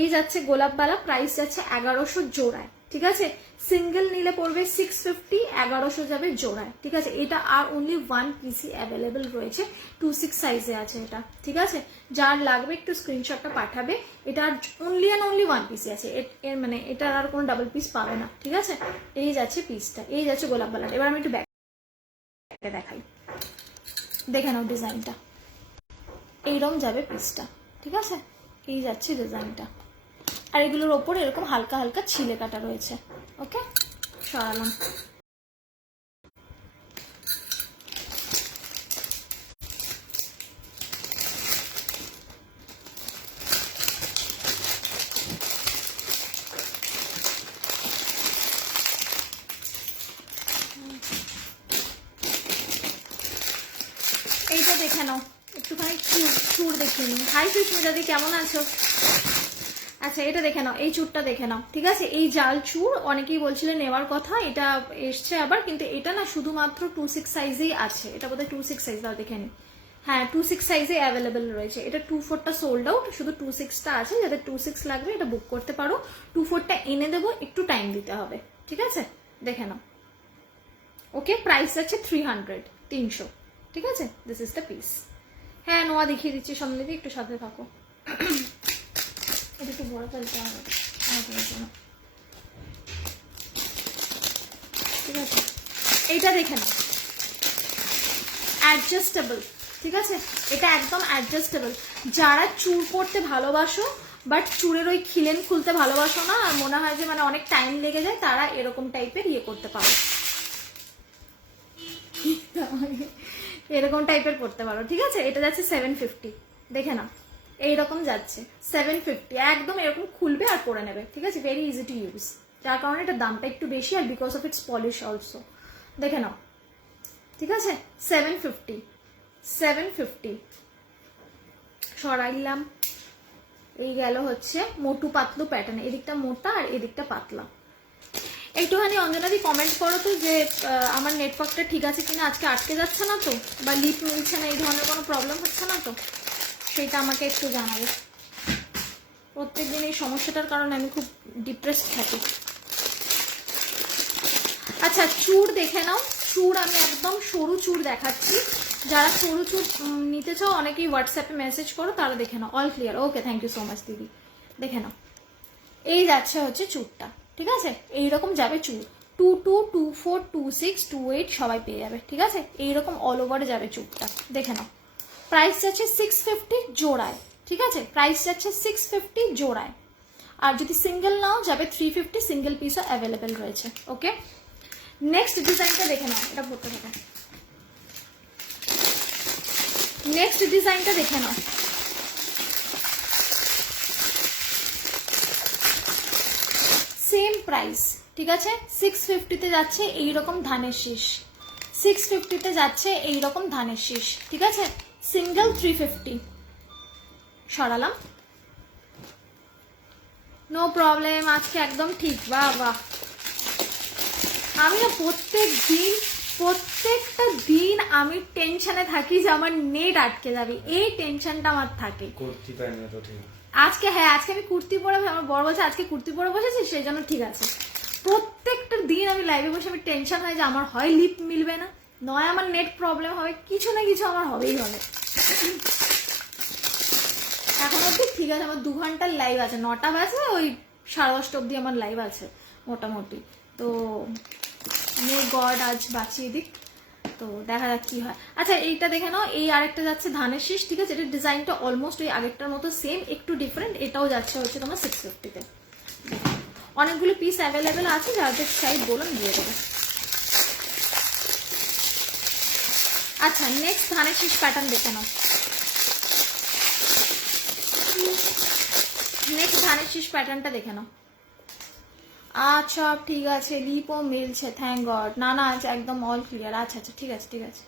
এই যাচ্ছে গোলাপ বালা, প্রাইস যাচ্ছে 1100 জোড়ায়, ঠিক আছে। সিঙ্গেল নিলে পড়বে 650, 1100 যাবে জোড়ায়, ঠিক আছে। এটা আর অনলি 1 পিসি অ্যাভেলেবেল রয়েছে, 26 সাইজে আছে এটা, ঠিক আছে। যার লাগবে একটু স্ক্রিনশটটা পাঠাবে। এটা অনলি অ্যান্ড অনলি 1 পিসি আছে, এর মানে এটার আর কোনো ডাবল পিস পাবে না, ঠিক আছে। এই যাচ্ছে পিসটা, এই যাচ্ছে গোলাপ বালাটা। এবার আমি একটু ব্যাকটা দেখাই, দেখে নাও ডিজাইনটা, এইরকম যাবে পিসটা, ঠিক আছে। এই যাচ্ছে ডিজাইনটা, আর এগুলোর ওপরে এরকম হালকা হালকা ছিলে কাটা রয়েছে। ওকে, সরালাম। এইটা দেখে নাও, একটুখানি চুর দেখিয়ে নিই। হাই সুস্মিতা দি, কেমন আছো? আচ্ছা, এটা দেখে নাও, এই চুরটা দেখে নাও, ঠিক আছে। এই জাল চুর অনেকেই বলছিলেন নেওয়ার কথা, এটা এসছে আবার, কিন্তু এটা না শুধুমাত্র 26 সাইজেই আছে। এটা বোধহয় 26 সাইজ, দাও দেখে নি। হ্যাঁ, 26 সাইজে অ্যাভেলেবেল রয়েছে। এটা 24টা সোল্ড আউট, শুধু 26টা আছে। যাদের 26 লাগবে এটা বুক করতে পারো। 24টা এনে দেবো, একটু টাইম দিতে হবে, ঠিক আছে। দেখে নাও। ওকে, প্রাইস আছে 300, ঠিক আছে। This is the piece. হ্যাঁ, নোয়া দেখিয়ে দিচ্ছি সামনে দিয়ে, একটু সাথে থাকো। এটা একটু বড় ফেলতে হবে আমাদের জন্য, ঠিক আছে। এইটা দেখে নাও, অ্যাডজাস্টেবল, ঠিক আছে। এটা একদম অ্যাডজাস্টেবল। যারা চুল পড়তে ভালোবাসো বাট চুলের ওই খিলেন খুলতে ভালোবাসো না, আর মনে হয় যে মানে অনেক টাইম লেগে যায়, তারা এরকম টাইপের ইয়ে করতে পারো, এরকম টাইপের করতে পারো, ঠিক আছে। এটা যাচ্ছে 750, দেখে নাও এইরকম যাচ্ছে 750, একদম এরকম খুলবে আর পরে নেবে, ঠিক আছে। ভেরি ইজি টু ইউজ, যার কারণে এটা দামটা একটু বেশি, আর because of its polish also. দেখে নাও, ঠিক আছে। 750 সরাইলাম। এই গেল হচ্ছে মোটু পাতলু প্যাটার্ন, এদিকটা মোটা আর এদিকটা পাতলা। একটুখানি অঞ্জনাদি কমেন্ট করো তো যে আমার নেটওয়ার্কটা ঠিক আছে কিনা, আজকে আটকে যাচ্ছে না তো, বা লিপ মিলছে না, এই ধরনের কোনো প্রবলেম হচ্ছে না তো, সেটা আমাকে একটু জানাবে। প্রত্যেকদিন এই সমস্যাটার কারণে আমি খুব ডিপ্রেসড থাকি। আচ্ছা, চুড় দেখে নাও। চুড় আমি একদম সরু চুড় দেখাচ্ছি। যারা সরু চুড় নিতে চাও অনেকেই হোয়াটসঅ্যাপে মেসেজ করো, তারা দেখে নাও। All clear, okay, thank you so much দিদি। দেখে নাও, এই যাচ্ছে হচ্ছে চুড়টা, ঠিক আছে। এইরকম যাবে চুড়, 22, 24, 26, 28 সবাই পেয়ে যাবে, ঠিক আছে। এইরকম অল ওভার যাবে চুড়টা, দেখে নাও। প্রাইস যাচ্ছে 650 জোড়ায়, ঠিক আছে। প্রাইস যাচ্ছে 650 জোড়ায়। আর যদি সিঙ্গেল নাও যাবে 350, সিঙ্গেল পিসও অ্যাভেলেবেল রয়েছে। ওকে, নেক্সট ডিজাইনটা দেখে নাও, এটা ভরতে থাকো। নেক্সট ডিজাইনটা দেখে নাও। সেম প্রাইস, ঠিক আছে। 650-তে যাচ্ছে এইরকম ধানের শীষ, 650-তে যাচ্ছে এইরকম ধানের শীষ, ঠিক আছে। সিঙ্গেল 350 সরালাম, নো প্রবলেম। আজকে একদম ঠিক, বাহ বাহ। আমি না প্রত্যেকটা দিন আমি টেনশনে থাকি যে আমার নেট আটকে যাবে, এই টেনশনটা আমার থাকে। কুর্তি প্যান্ট তো ঠিক আজকে, হ্যাঁ আজকে আমি কুর্তি পরে, আমার বড় বলছে আজকে কুর্তি পরে বসেছি, সেই জন্য ঠিক আছে। প্রত্যেকটা দিন আমি লাইভে বসে আমি টেনশন হয় যে আমার হয় লিপ মিলবে না, নয় আমার নেট প্রবলেম হবে, কিছু না কিছু আমার হবেই হবে। এখন অব্দি ঠিক আছে, আমার 2 ঘন্টার লাইভ আছে, 9টা বাজে, ওই 10:30 অব্দি আমার লাইভ আছে মোটামুটি। তো মে গড আজ বাঁচিয়ে দিক, তো দেখা যাক কি হয়। আচ্ছা, এইটা দেখে নাও, এই আরেকটা যাচ্ছে ধানের শীষ, ঠিক আছে। এটার ডিজাইনটা অলমোস্ট ওই আগেরটার মতো সেম, একটু ডিফারেন্ট। এটাও যাচ্ছে হচ্ছে তোমার 650-তে। অনেকগুলো পিস অ্যাভেলেবেল আছে, যাদের চাই বলুন, দিয়ে দেবো। আচ্ছা, নেক্সট ধানের শীষ প্যাটার্ন দেখে নাও। নেক্সট ধানের শীষ প্যাটার্নটা দেখে নাও। আচ্ছা, ঠিক আছে, লিপও মিলছে, থ্যাংক গড। না না, আচ্ছা একদম অল ক্লিয়ার। আচ্ছা আচ্ছা, ঠিক আছে ঠিক আছে,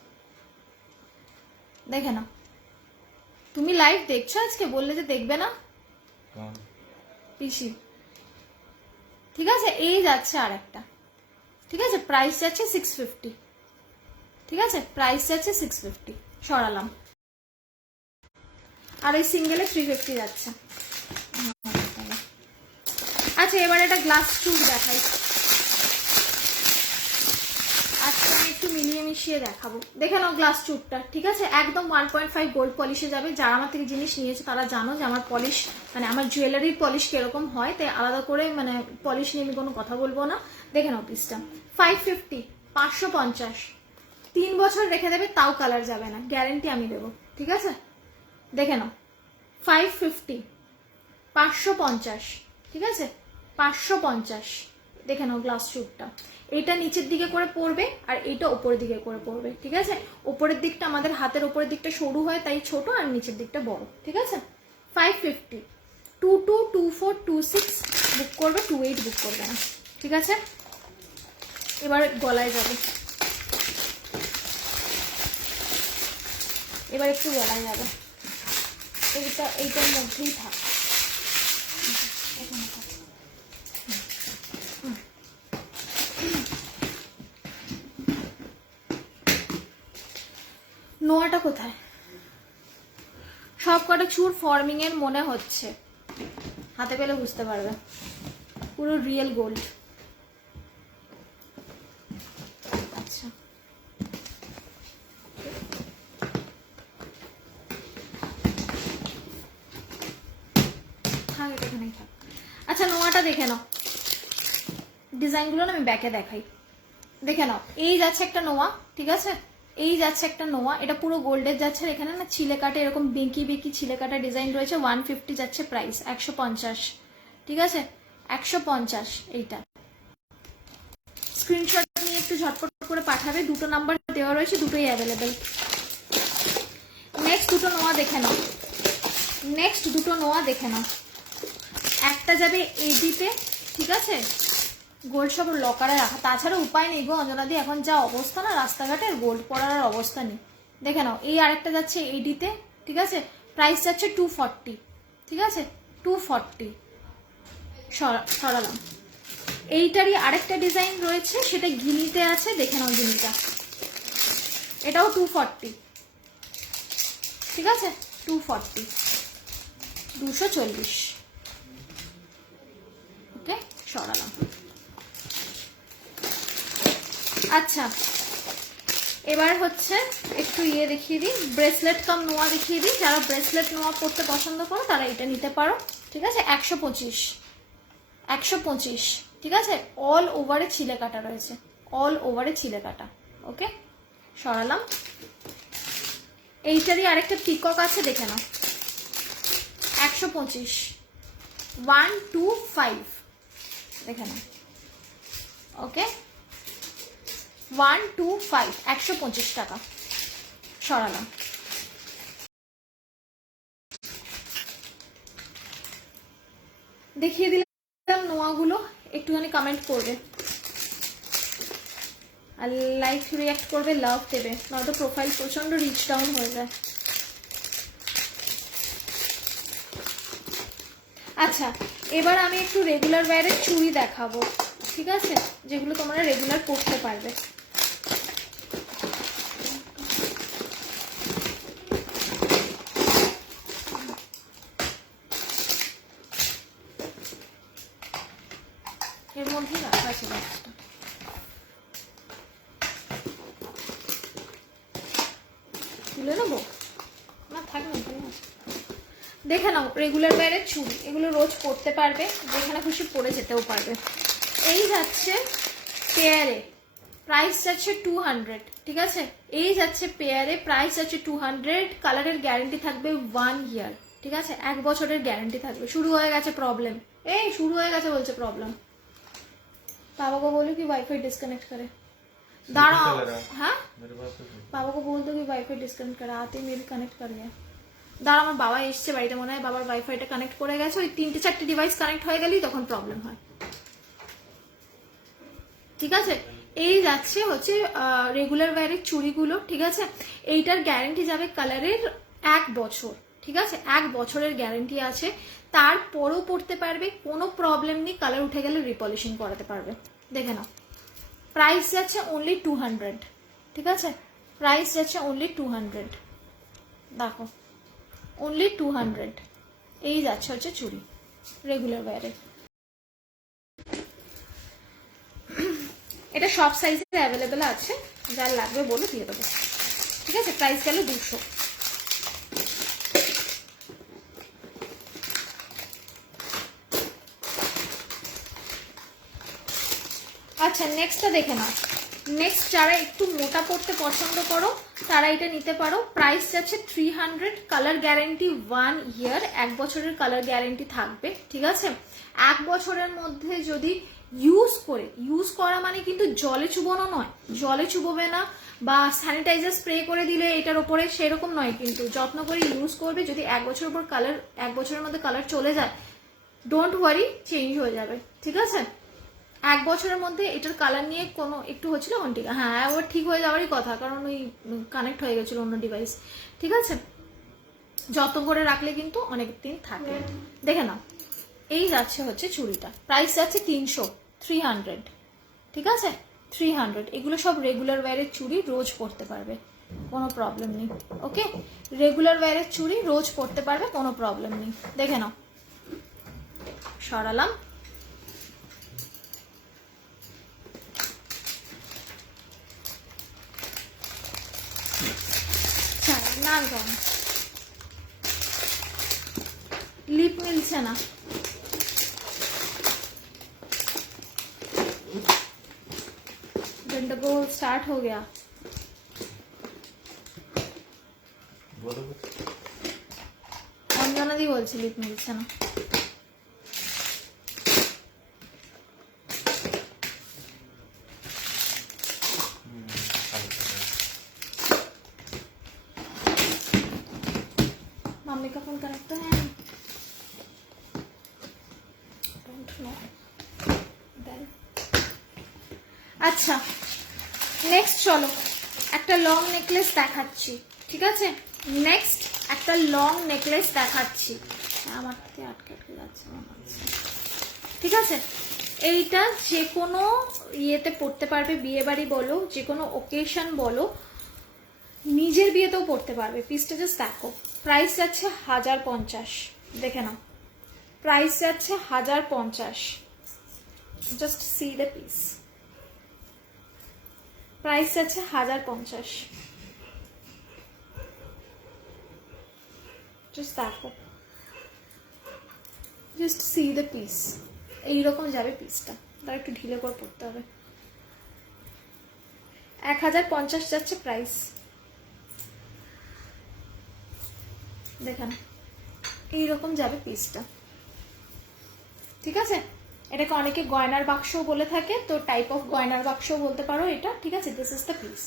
দেখে নাও। তুমি লাইভ দেখছো আজকে, বললে যে দেখবে না। পিসি, ঠিক আছে, এই যাচ্ছে আর একটা, ঠিক আছে, প্রাইস যাচ্ছে 650, ঠিক আছে, প্রাইস যাচ্ছে 650, সরালাম। আর এই সিঙ্গেলে 350 যাচ্ছে। আচ্ছা, এবার একটা গ্লাস চুড় দেখাই। আজকে আমি একটু মিলিয়ে মিশিয়ে দেখাবো। দেখে নাও গ্লাস চুটটা, ঠিক আছে, একদম 1.5 গোল্ড পলিশে যাবে। যারা আমার থেকে জিনিস নিয়েছে তারা জানো যে আমার পলিশ, মানে আমার জুয়েলারির পলিশ কিরকম হয়, তাই আলাদা করে মানে পলিশ নিয়ে আমি কোনো কথা বলবো না। দেখে নাও পিসটা 550, 550, 3 বছর রেখে দেবে তাও কালার যাবে না, গ্যারেন্টি আমি দেবো, ঠিক আছে। দেখে নাও 550, 550, ঠিক আছে, 550। দেখে নাও গ্লাস চুটটা, এটা নিচের দিকে করে পড়বে আর এটা উপরের দিকে করে পড়বে, ঠিক আছে। উপরের দিকটা আমাদের হাতের উপরের দিকটা সরু হয় তাই ছোট, আর নিচের দিকটা বড়, ঠিক আছে। 550, 222426 বুক করবে, 28 বুক করবে না, ঠিক আছে। এবার গলায় যাবে, এবার একটু গলায় যাবে, এইটার মধ্যেই থাক। নোয়াটা কোথায়? সব কটা চুর ফর্মিং এর মনে হচ্ছে, হাতে পেলে বুঝতে পারবে, পুরো রিয়েল গোল্ড। আচ্ছা, থাক, এটা এখানেই থাক। আচ্ছা, নোয়াটা দেখে নাও, ডিজাইনগুলো না আমি ব্যাকে দেখাই। দেখে নাও, এই যাচ্ছে একটা নোয়া, ঠিক আছে, এই যাচ্ছে একটা নোয়া, এটা পুরো গোল্ডের যাচ্ছে। এখানে না ছিলে কাটে এরকম বেঁকি বেঁকি ছিলে কাটা ডিজাইন রয়েছে। 150 যাচ্ছে প্রাইস, 150, ঠিক আছে, 150। এইটা স্ক্রিনশট নিয়ে একটু ঝটপট করে পাঠাবে, দুটো নাম্বার দেওয়া রয়েছে, দুটোই অ্যাভেলেবেল। নেক্সট দুটো নোয়া দেখে নাও, নেক্সট দুটো নোয়া দেখে নাও। একটা যাবে এডিতে, ঠিক আছে, গোল্ড সব লকারে রাখা, তাছাড়া উপায় নেই গো অঞ্জনাদি, এখন যা অবস্থা না রাস্তাঘাটের, গোল্ড পরার আর অবস্থা নেই। দেখে নাও, এই আরেকটা যাচ্ছে এইডিতে, ঠিক আছে, প্রাইস যাচ্ছে 240, ঠিক আছে, 240, সরালাম। এইটারই আরেকটা ডিজাইন রয়েছে, সেটা গিনিতে আছে, দেখে নাও গিনিটা, এটাও 240, ঠিক আছে, 240, 240, ওকে, সরালাম। আচ্ছা, এবার হচ্ছে একটু ইয়ে দেখিয়ে দিই, ব্রেসলেট কাম নোয়া দেখিয়ে দিই। যারা ব্রেসলেট নোয়া পড়তে পছন্দ করো তারা এটা নিতে পারো, ঠিক আছে, 125, 125, ঠিক আছে, অল ওভারে ছিলে কাটা রয়েছে, অল ওভারে ছিলে কাটা, ওকে, সরালাম। এইটারই আরেকটা পিকক আছে, দেখে নাও, 125, 125, দেখে নাও, ওকে, 125, 125 টাকা, সরালাম। দেখিয়ে দিলাম নোয়াগুলো, একটুখানি কমেন্ট করবে আর লাইক রিয়াক্ট করবে, লাভ দেবে, নয়তো প্রোফাইল প্রচন্ড রিচ ডাউন হয়ে যায়। আচ্ছা, এবার আমি একটু রেগুলার ওয়্যারের চুড়ি দেখাবো, ঠিক আছে, যেগুলো তোমরা রেগুলার পরতে পারবে। এর মধ্যেই রাখা আছে বক্সটা, তুলে নেবো না, থাকবে। দেখে নাও, রেগুলার ওয়্যারের চুড়ি, এগুলো রোজ পরতে পারবে, যেখানে খুশি পরে যেতেও পারবে। এই যাচ্ছে পেয়ারে, প্রাইস যাচ্ছে 200, ঠিক আছে, এই যাচ্ছে পেয়ারে, প্রাইস যাচ্ছে 200, কালারের গ্যারেন্টি থাকবে 1 ইয়ার, ঠিক আছে, 1 বছরের গ্যারেন্টি থাকবে। শুরু হয়ে গেছে প্রবলেম, এই শুরু হয়ে গেছে বলছে প্রবলেম। पापा को बोलो कि वाईफाई डिस्कनेक्ट करे, दाड़ा, हाँ पापा को बोल दो कि वाईफाई डिस्कनेक्ट करे, आते ही मेरी कनेक्ट कर गया। দাঁড়া, আমার বাবা এসছে বাড়িতে, মনে হয় বাবার ওয়াইফাইটা কানেক্ট করে গেছে, ওই 3-4টে ডিভাইস কানেক্ট হয়ে গেলেই তখন প্রবলেম হয়, ঠিক আছে। এই যাচ্ছে হচ্ছে রেগুলার ওয়্যারের চুড়িগুলো, ঠিক আছে, এইটার গ্যারেন্টি যাবে কালারের 1 বছর, ঠিক আছে, 1 বছরের গ্যারেন্টি আছে। তারপরেও পরতে পারবে, কোনো প্রবলেম নেই, কালার উঠে গেলে রিপলিশিং করাতে পারবে। দেখে নাও, প্রাইস যাচ্ছে অনলি 200, ঠিক আছে, প্রাইস যাচ্ছে অনলি 200, দেখো অনলি 200। এই যাচ্ছে হচ্ছে চুড়ি রেগুলার ওয়্যারে। এটা সব সাইজে অ্যাভেলেবেল আছে, যার লাগবে বলে দিয়ে দেবো, ঠিক আছে। প্রাইস গেল 200। আচ্ছা নেক্সটটা দেখে নাও। নেক্সট যারা একটু মোটা পড়তে পছন্দ করো তারা এটা নিতে পারো। প্রাইস যাচ্ছে 300, কালার গ্যারেন্টি 1 ইয়ার, 1 বছরের কালার গ্যারেন্টি থাকবে, ঠিক আছে। 1 বছরের মধ্যে যদি ইউজ করা মানে কিন্তু জলে চুবোনো নয়, জলে চুবোবে না বা স্যানিটাইজার স্প্রে করে দিলে এটার ওপরে, সেরকম নয় কিন্তু, যত্ন করে ইউজ করবে। যদি 1 বছরের পর কালার, 1 বছরের মধ্যে কালার চলে যায়, ডোন্ট ওয়ারি, চেঞ্জ হয়ে যাবে, ঠিক আছে। 1 বছরের মধ্যে এটার কালার নিয়ে কোনো একটু হচ্ছিল অন্টিকা, হ্যাঁ ওর ঠিক হয়ে যাওয়ারই কথা, কারণ ওই কানেক্ট হয়ে গেছিল অন্য ডিভাইস, ঠিক আছে। যত্ন করে রাখলে কিন্তু অনেক দিন থাকে। দেখে নাও, এই যাচ্ছে হচ্ছে চুড়িটা, প্রাইস যাচ্ছে 300, ঠিক আছে, 300। এগুলো সব রেগুলার ওয়্যারের চুড়ি, রোজ পরতে পারবে, কোনো প্রবলেম নেই, ওকে। রেগুলার ওয়্যারের চুড়ি রোজ পরতে পারবে, কোনো প্রবলেম নেই। দেখে নাও, সরালাম, না লিপ মিলছে না, गंडगोल स्टार्ट हो गया। অঞ্জনা দি বলছি লিপ মিলছে না। मम्मी का फोन कनेक्ट है, डोंट नो। আচ্ছা নেক্সট চলো একটা লং নেকলেস দেখাচ্ছি, ঠিক আছে। নেক্সট একটা লং নেকলেস দেখাচ্ছি, আমার থেকে আটকে আটকে যাচ্ছে মনে হচ্ছে, ঠিক আছে। এইটা যে কোনো ইয়েতে পড়তে পারবে, বিয়ে বাড়ি বলো, যে কোনো ওকেশন বলো, নিজের বিয়েতেও পড়তে পারবে। পিসটা জাস্ট দেখো, প্রাইস যাচ্ছে 1050, দেখে নাও, প্রাইস যাচ্ছে 1050, just see the piece, price যাচ্ছে 1050, জাস্ট দেখো, জাস্ট সি দ্য পিস। এইরকম যাবে পিসটা, তার একটু ঢিলে করে পড়তে হবে। 1050 যাচ্ছে প্রাইস, দেখেন এইরকম যাবে পিসটা, ঠিক আছে। এটাকে অনেকে গয়নার বাক্সও বলে থাকে, তো টাইপ অফ গয়নার বাক্সও বলতে পারো এটা, ঠিক আছে। দিস ইজ দ্য পিস,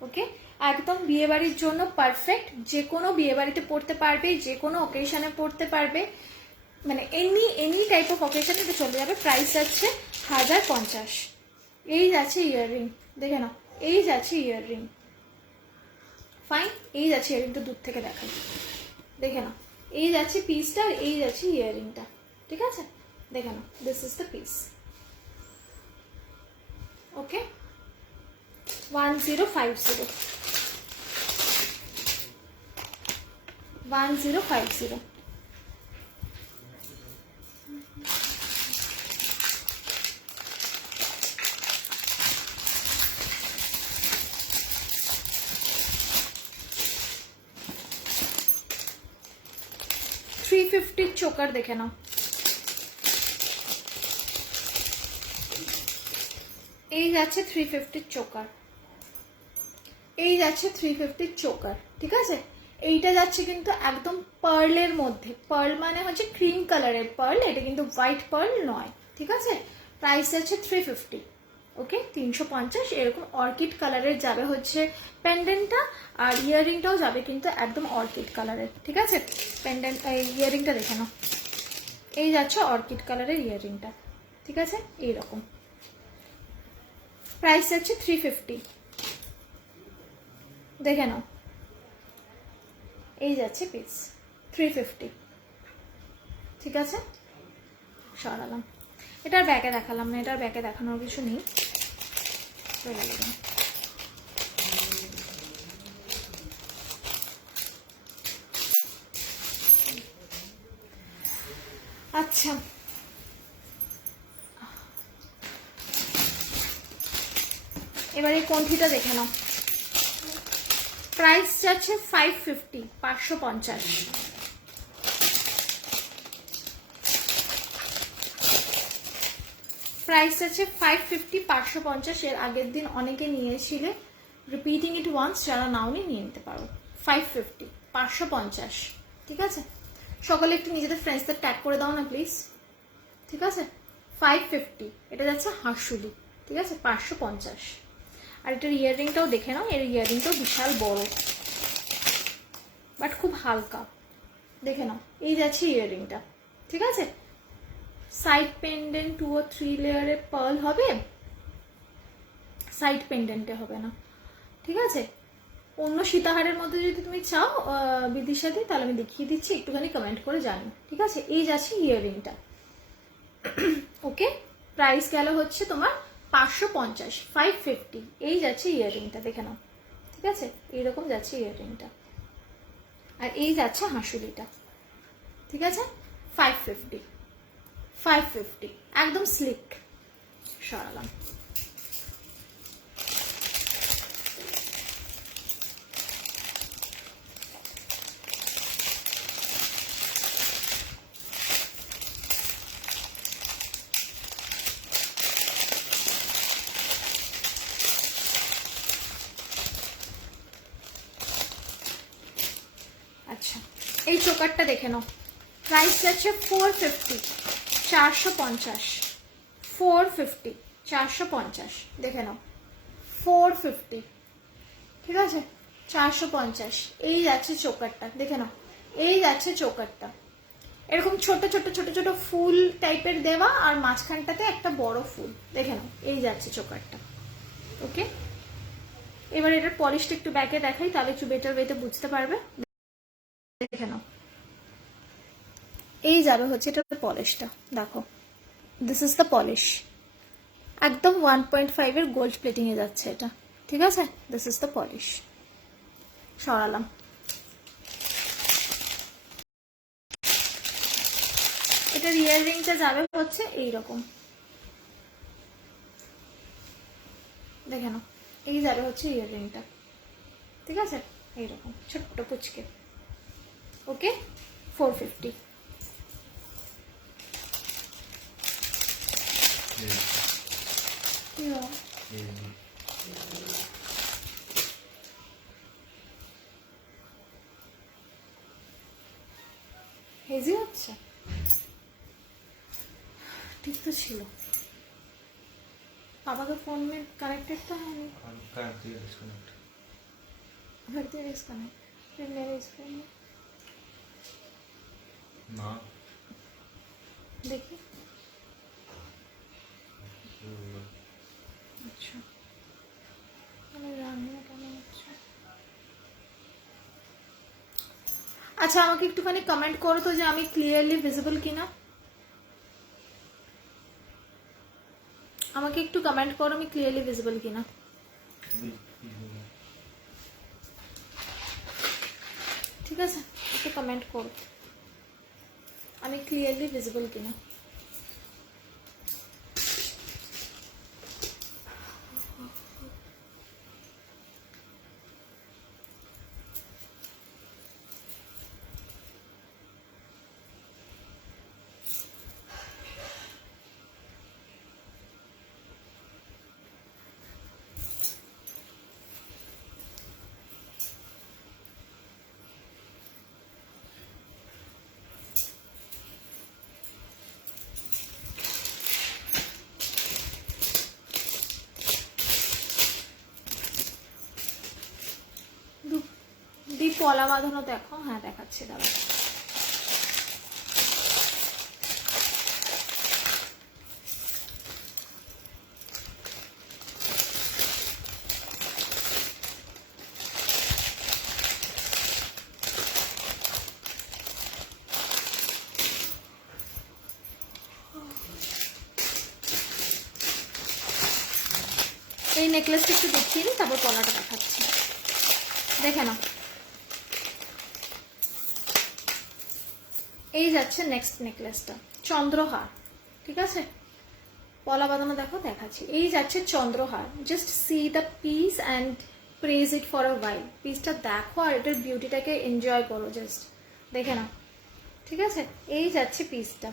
ওকে। একদম বিয়ে বাড়ির জন্য পারফেক্ট, যে কোনো বিয়ে বাড়িতে পড়তে পারবে, যে কোনো অকেশনে পড়তে পারবে, মানে এনি টাইপ অফ অকেশনে এটা চলে যাবে। প্রাইস যাচ্ছে 1050। এই যাচ্ছে ইয়াররিং, দেখে নাও, এই যাচ্ছে ইয়াররিং, ফাইন। এই যাচ্ছে ইয়াররিংটা দূর থেকে দেখাই, দেখে নাও, এই যাচ্ছে পিসটা, এই যাচ্ছে ইয়াররিংটা, ঠিক আছে। দেখে নাও, this is the piece, okay. 1050, 1050। $350 choker, দেখে নাও, এই যাচ্ছে 350 চোকার, এই যাচ্ছে 350 চোকার, ঠিক আছে। এইটা যাচ্ছে কিন্তু একদম পার্লের মধ্যে, পার্ল মানে হচ্ছে ক্রিম কালারের পার্ল, এটা কিন্তু হোয়াইট পার্ল নয়, ঠিক আছে। প্রাইস যাচ্ছে 350, ওকে। 350। এরকম অর্কিড কালারের যাবে হচ্ছে পেন্ডেন্টটা, আর ইয়াররিংটাও যাবে কিন্তু একদম অর্কিড কালারের, ঠিক আছে। পেন্ডেন্ট ইয়াররিংটা দেখে নাও, এই যাচ্ছে অর্কিড কালারের ইয়াররিংটা, ঠিক আছে, এইরকম। প্রাইস যাচ্ছে 350, দেখে নাও, এই যাচ্ছে পিস 350, ঠিক আছে, সরালাম। এটার ব্যাকে দেখালাম না, এটার ব্যাকে দেখানোর কিছু নেই। আচ্ছা, এবার এই কণ্ঠিটা দেখে নাও। প্রাইস যাচ্ছে 550, 550। প্রাইস আছে 550, 550। এর আগের দিন অনেকে নিয়েছিলে, রিপিটিং ইট ওয়ান্স, যারা নাওনি নিয়ে নিতে পারো। 550, 550, ঠিক আছে। সকলে একটু নিজেদের ফ্রেন্ডসদের ট্যাগ করে দাও না প্লিজ, ঠিক আছে। 550, এটা যাচ্ছে হাঁসুলি, ঠিক আছে, 550। আর এটার ইয়াররিংটাও দেখে নাও, এর ইয়াররিংটাও বিশাল বড়, বাট খুব হালকা, দেখে নাও। এই যাচ্ছে ইয়াররিংটা, ঠিক আছে। সাইড পেন্ডেন্ট 2 ও 3 লেয়ারের পার্ল হবে, সাইড পেন্ডেন্টে হবে না, ঠিক আছে। অন্য সীতাহারের মধ্যে যদি তুমি চাও বিদিশাদি, তাহলে আমি দেখিয়ে দিচ্ছি, একটুখানি কমেন্ট করে জানি, ঠিক আছে। এই যাচ্ছে ইয়াররিংটা, ওকে। প্রাইস গেল হচ্ছে তোমার 550, 550। এই যাচ্ছে ইয়াররিংটা, দেখে নাও, ঠিক আছে। এইরকম যাচ্ছে ইয়াররিংটা, আর এই যাচ্ছে হাঁসুলিটা, ঠিক আছে। 550, 550, একদম স্লিক। সরালাম। আচ্ছা, এই চোকারটা দেখে নাও। প্রাইস যাচ্ছে 450, 450, 450, 450, দেখে নাও, 450, ঠিক আছে, 450। এই যাচ্ছে চোকারটা, দেখে নাও। এই যাচ্ছে চোকারটা, এরকম ছোট ছোট ছোট ছোট ফুল টাইপের দেওয়া, আর মাঝখানটাতে একটা বড় ফুল, দেখে নাও। এই যাচ্ছে চোকারটা, ওকে। এবার এটার পলিশটা একটু ব্যাকে দেখাই, তাহলে একটু বেটার ওয়েতে বুঝতে পারবে, দেখে নাও। এই যাবে হচ্ছে এটা পলিশটা, দেখো, দিস ইজ দ্য পলিশ, একদম 1.5 এর গোল্ড প্লেটিং এ যাচ্ছে এটা, ঠিক আছে। This is the polish. সরালাম। এটার ইয়াররিংটা যাবে হচ্ছে এইরকম, দেখে নাও। এই যাবে হচ্ছে ইয়াররিংটা, ঠিক আছে, এইরকম ছোট্ট পুচকে, ওকে। 450। হেজি হচ্ছে, ঠিক তো ছিল। বাবাকে ফোন में कनेक्टेड तो है नहीं, कर दिया डिस्कनेक्ट। कर दिया डिस्कनेक्ट, फिर मेरे इस फोन में ना देखिए। अच्छा, আমি জানি না কেন হচ্ছে। আচ্ছা, আমাকে একটুখানি কমেন্ট করো তো যে আমি ক্লিয়ারলি ভিজিবল কিনা। আমাকে একটু কমেন্ট করো আমি ক্লিয়ারলি ভিজিবল কিনা। ঠিক আছে, একটু কমেন্ট করো আমি ক্লিয়ারলি ভিজিবল কিনা। পলা বাঁধানো দেখো, হ্যাঁ দেখাচ্ছি, দাঁড়া। এই নেকলেসটা একটু দেখিয়ে নিই, তারপর পলাটা দেখাচ্ছি। দেখে নাও, এই যাচ্ছে নেক্সট নেকলেসটা, চন্দ্রহার। ঠিক আছে, পলা বাঁধানো দেখো, দেখাচ্ছি। এই যাচ্ছে চন্দ্রহার। Just see the piece and praise it for a while. পিসটা দেখো আর এটার বিউটিটাকে এনজয় করো, জাস্ট দেখে নাও। ঠিক আছে, এই যাচ্ছে পিসটা।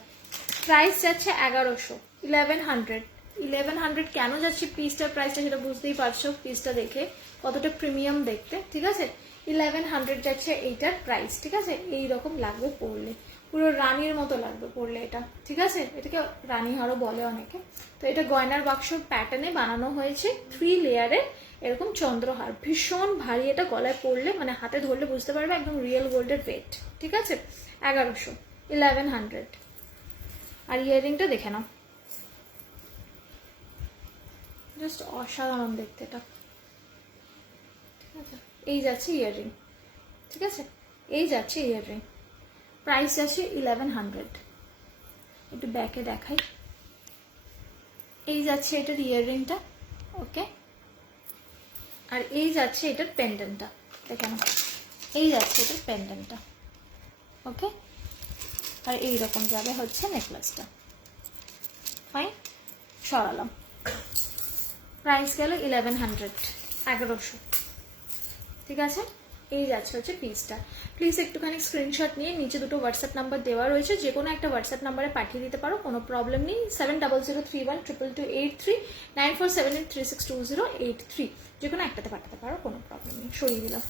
প্রাইস যাচ্ছে 1100, 1100। 1100 কেন যাচ্ছে পিসটার প্রাইসটা সেটা বুঝতেই পারছো, পিসটা দেখে কতটা প্রিমিয়াম দেখতে। ঠিক আছে, 1100 যাচ্ছে এইটার প্রাইস। ঠিক আছে, এইরকম লাগবে পরলে, পুরো রানীর মতো লাগবে পরলে এটা। ঠিক আছে, এটাকে রানী হারও বলে অনেকে। তো এটা গয়নার বাক্সর প্যাটার্নে বানানো হয়েছে, 3 লেয়ারের এরকম চন্দ্রহার। ভীষণ ভারী, এটা গলায় পরলে মানে হাতে ধরলে বুঝতে পারবে একদম রিয়েল গোল্ডের ওয়েট। ঠিক আছে, 1100, 1100। আর ইয়াররিংটা দেখে নাও, জাস্ট অসাধারণ দেখতে এটা। ঠিক আছে, এই যাচ্ছে ইয়াররিং। ঠিক আছে, এই যাচ্ছে ইয়াররিং। প্রাইস আছে 1100। একটু ব্যাকে দেখাই, এই যাচ্ছে এটার ইয়াররিংটা। ওকে, আর এই যাচ্ছে এটার পেন্ডেন্টটা। দেখে নাও, এই যাচ্ছে এটার পেন্ডেন্টটা। ওকে, আর এইরকম যাবে হচ্ছে নেকলেসটা। ফাইন, সরালাম। প্রাইস গেল 1100, 1100। ঠিক আছে, এই যাচ্ছে হচ্ছে পিসটা। প্লিজ একটুখানি স্ক্রিনশট নিয়ে নিচে দুটো হোয়াটসঅ্যাপ নাম্বার দেওয়া রয়েছে, যে কোনো একটা হোয়াটসঅ্যাপ নাম্বারে পাঠিয়ে দিতে পারো, কোনো প্রবলেম নেই। 7003122283, 9478362083, যে কোনো একটাতে পাঠাতে পারো, কোনো প্রবলেম নেই। সরিয়ে দিলাম।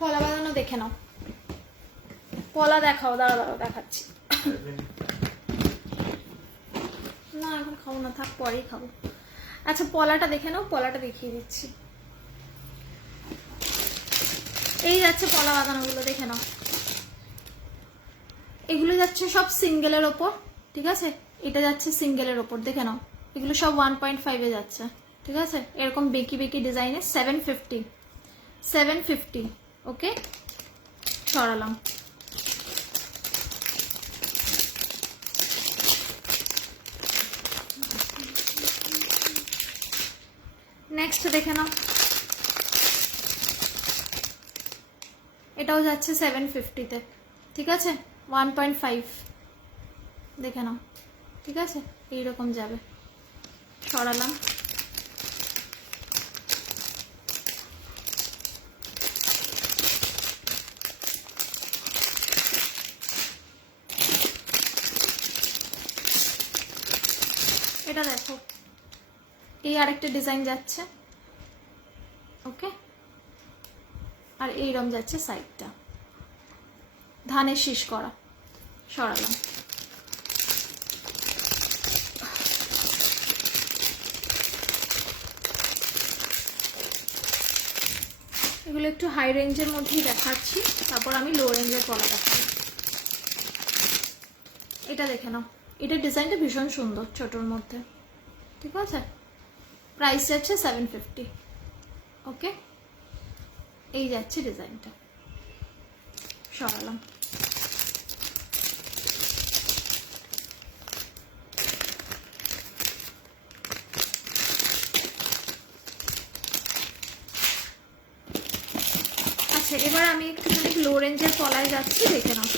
পলা বাঁধানো দেখে নাও, পলা দেখাও, দাঁড়াও দেখাচ্ছি। না এখন খাবো না, থাক পরেই খাবো। আচ্ছা পলাটা দেখে নাও, পলাটা দেখিয়ে দিচ্ছি। এই যাচ্ছে পলা বাঁধানোগুলো, দেখে নাও। এগুলো যাচ্ছে সব সিঙ্গেলের ওপর। ঠিক আছে, এটা যাচ্ছে সিঙ্গেলের ওপর, দেখে নাও। এগুলো সব 1.5-এ যাচ্ছে। ঠিক আছে, এরকম বেকি বেকি ডিজাইনে 750, 750। ওকে, সরালাম। নেক্সট দেখে নাও, এটাও যাচ্ছে 750-তে। ঠিক আছে, 1.5, দেখে নাও। ঠিক আছে, এইরকম যাবে। সরালাম। এটা দেখো, এই আরেকটা ডিজাইন যাচ্ছে। ওকে, আর এইরকম যাচ্ছে সাইডটা, ধানের শীষ করা। সরালাম। এগুলো একটু হাই রেঞ্জের মধ্যেই দেখাচ্ছি, তারপর আমি লো রেঞ্জের পলা দেখাবো। এটা দেখে নাও, এটার ডিজাইনটা ভীষণ সুন্দর, ছোটোর মধ্যে। ঠিক আছে, প্রাইস যাচ্ছে 750। ওকে, এই যাচ্ছে ডিজাইনটা। সরালাম। আচ্ছা এবার আমি একটুখানি লো রেঞ্জের পলায় যাচ্ছি, দেখে নাও।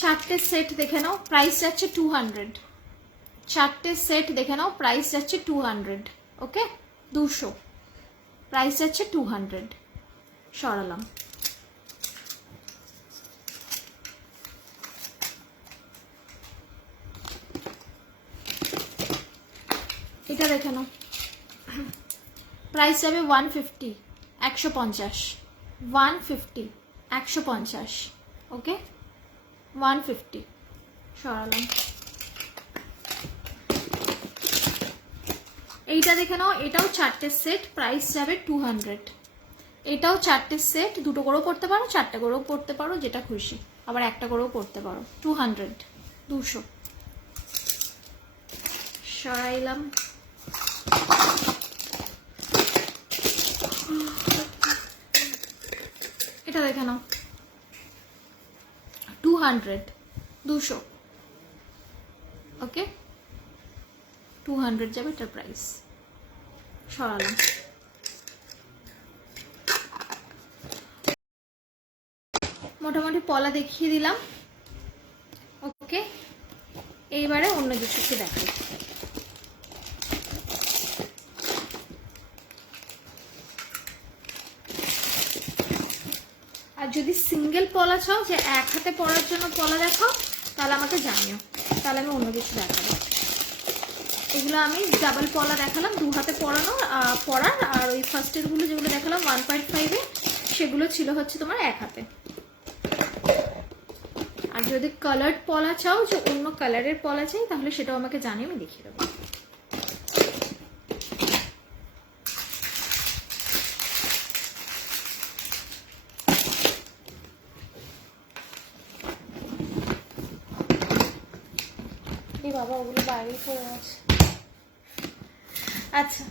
4টে সেট দেখে নাও, প্রাইস যাচ্ছে 200। 4টে সেট দেখে নাও, প্রাইস যাচ্ছে 200। ওকে, 200, প্রাইস যাচ্ছে 200। সরালাম। এটা দেখে নাও, প্রাইস যাবে 150, 150, 150, 150। ওকে, 150। সরালাম। এইটা দেখে নাও, এটাও 4টে সেট, প্রাইস যাবে 200। এটাও 4টে সেট, 2টো করেও পড়তে পারো, 4টে করেও পড়তে পারো, যেটা খুশি, আবার একটা করেও পড়তে পারো। 200, 200 সরাইলাম। এটা দেখে নাও, 200, 200, ওকে 200 যাবে এটার প্রাইস। সরালাম। মোটামুটি পলা দেখিয়ে দিলাম, ওকে। এইবারে অন্য কিছু একটু দেখাই। আর যদি সিঙ্গেল পলা চাও, যে এক হাতে পরার জন্য পলা দেখাও, তাহলে আমাকে জানিও, তাহলে আমি অন্য কিছু দেখাবো। এগুলো আমি ডাবল পলা দেখালাম, 2 হাতে পরানোর পরার, আর ওই ফার্স্টের গুলো যেগুলো দেখালাম 1.5-এ, সেগুলো ছিল হচ্ছে তোমার এক হাতে। আর যদি কালার্ড পলা চাও, যে অন্য কালারের পলা চাই, তাহলে সেটাও আমাকে জানিয়ে আমি দেখিয়ে দেবো। বাবা, ওগুলো বাইরে পড়ে আছে। আচ্ছা,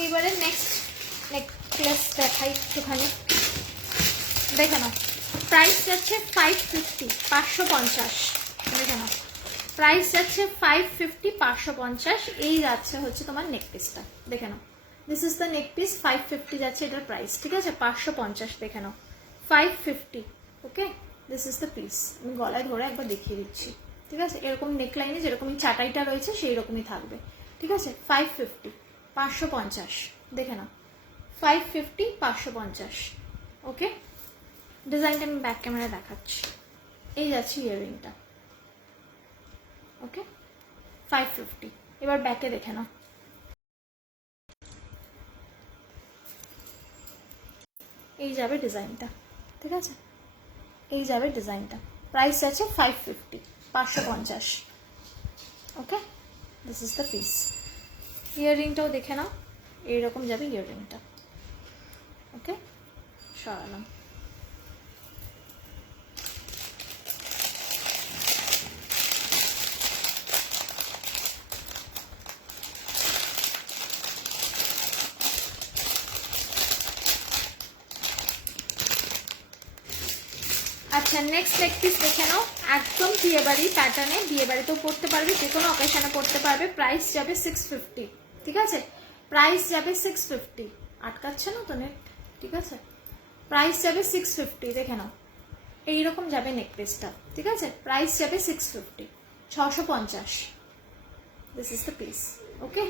এইবারে নেক্সট নেকলেস দেখাই একটুখানি, দেখে নাও। প্রাইস যাচ্ছে 550, 550, দেখে নাও। প্রাইস যাচ্ছে 550, 550। এই যাচ্ছে হচ্ছে তোমার নেকপিসটা, দেখে নাও। দিস ইজ দ্য নেকপিস, 550 যাচ্ছে এটার প্রাইস, ঠিক আছে। 550, দেখে নাও, 550, okay. This is the piece. আমি গলায় ধরে একবার দেখিয়ে দিচ্ছি, ঠিক আছে। এরকম নেকলাইনে যেরকম চাটাইটা রয়েছে সেই রকমই থাকবে, ঠিক আছে। 550, 550, দেখে নাও। 550, 550, ওকে। ডিজাইনটা আমি ব্যাক ক্যামেরায় দেখাচ্ছি। এই যাচ্ছে ইয়াররিংটা, ওকে। 550। এবার ব্যাকে দেখে নাও। এই যাবে ডিজাইনটা, ঠিক আছে। এই যাবে ডিজাইনটা। প্রাইস আছে 550, 550, okay. This is the piece. ইয়াররিংটাও দেখে নাও, এইরকম যাবে ইয়াররিংটা, ওকে। সরালাম। আচ্ছা, নেক্সট নেকপিস দেখে নাও, একদম বিয়েবাড়ি প্যাটার্নে, বিয়েবাড়িতেও পড়তে পারবে, যে কোনো অকেশনে পড়তে পারবে। প্রাইস যাবে 650, ঠিক আছে। প্রাইস যাবে 650, আটকাচ্ছে না তো নেট, ঠিক আছে। প্রাইস যাবে 650, দেখে নাও। এইরকম যাবে নেকপিসটা, ঠিক আছে। প্রাইস যাবে 650, 650। দিস ইজ দ্য পিস, ওকে।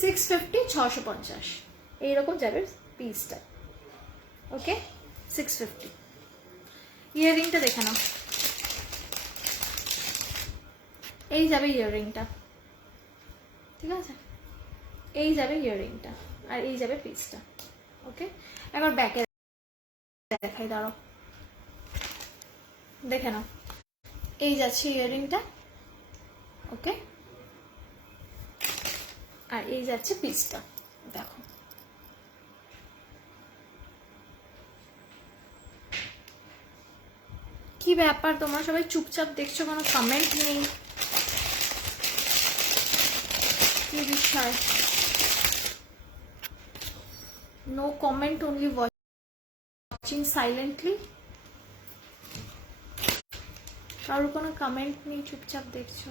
650, 650, এইরকম যাবে পিসটা, ওকে। 650। ইয়াররিংটা দেখে নাও, এই যাবে ইয়াররিংটা, ঠিক আছে। এই যাবে ইয়াররিংটা, আর এই যাবে পিসটা, ওকে। এবার ব্যাকে দেখাই, দাঁড়াও, দেখে নাও। এই যাচ্ছে ইয়াররিংটা, ওকে। আর এই যাচ্ছে পিসটা, দেখো। কি ব্যাপার, তোমরা সবাই চুপচাপ দেখছো, কোনো কমেন্ট নেই, কি বিষয়? No comment, only watching silently. কারোর কোনো কমেন্ট নেই, চুপচাপ দেখছো।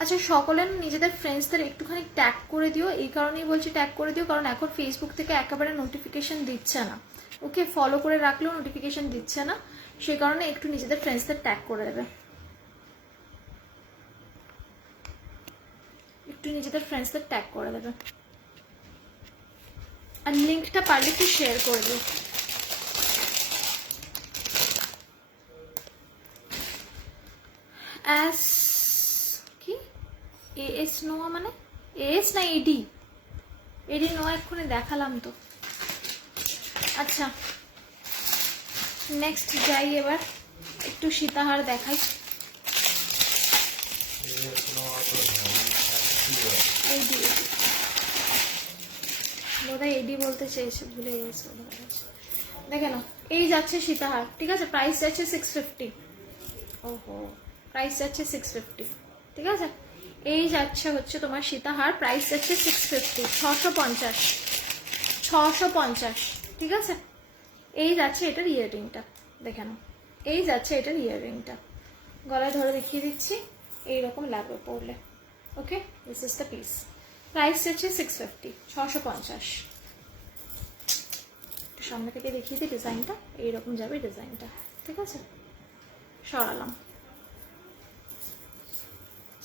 আচ্ছা, সকলে নিজেদের ফ্রেন্ডসদের একটুখানি ট্যাগ করে দিও। এই কারণেই বলছি ট্যাগ করে দিও, কারণ এখন ফেসবুক থেকে একেবারে নোটিফিকেশন দিচ্ছে না, ওকে। ফলো করে রাখলেও নোটিফিকেশন দিচ্ছে না, সেই কারণে একটু নিজেদের ফ্রেন্ডসদের ট্যাগ করে দেবে, একটু নিজেদের ফ্রেন্ডসদের ট্যাগ করে দেবে। আর লিঙ্কটা পারলে একটু শেয়ার করে দিও। অ্যাস কি এএস নোয়া, মানে এএস না এডি? এডি নোয়া এক্ষুনি দেখালাম তো। আচ্ছা, নেক্সট যাই, এবার একটু সীতাহার দেখাই। এডি বোধহয় এডি বলতে চেয়েছে, ভুলে গেছে। দেখে নাও, এই যাচ্ছে সীতাহার, ঠিক আছে, প্রাইস যাচ্ছে 650। ওহো, প্রাইস যাচ্ছে 650, ঠিক আছে। এই যাচ্ছে হচ্ছে তোমার সীতাহার, প্রাইস যাচ্ছে 650, 650, 650, ঠিক আছে। এই যাচ্ছে এটার ইয়াররিংটা, দেখে নাও, এই যাচ্ছে এটার ইয়াররিংটা, গলায় ধরে দেখিয়ে দিচ্ছি, এইরকম লাগবে পরলে। Okay, this is the piece, price যাচ্ছে 650, 650। সামনে থেকে দেখিয়ে দিই ডিজাইনটা, এইরকম যাবে ডিজাইনটা, ঠিক আছে। সরালাম,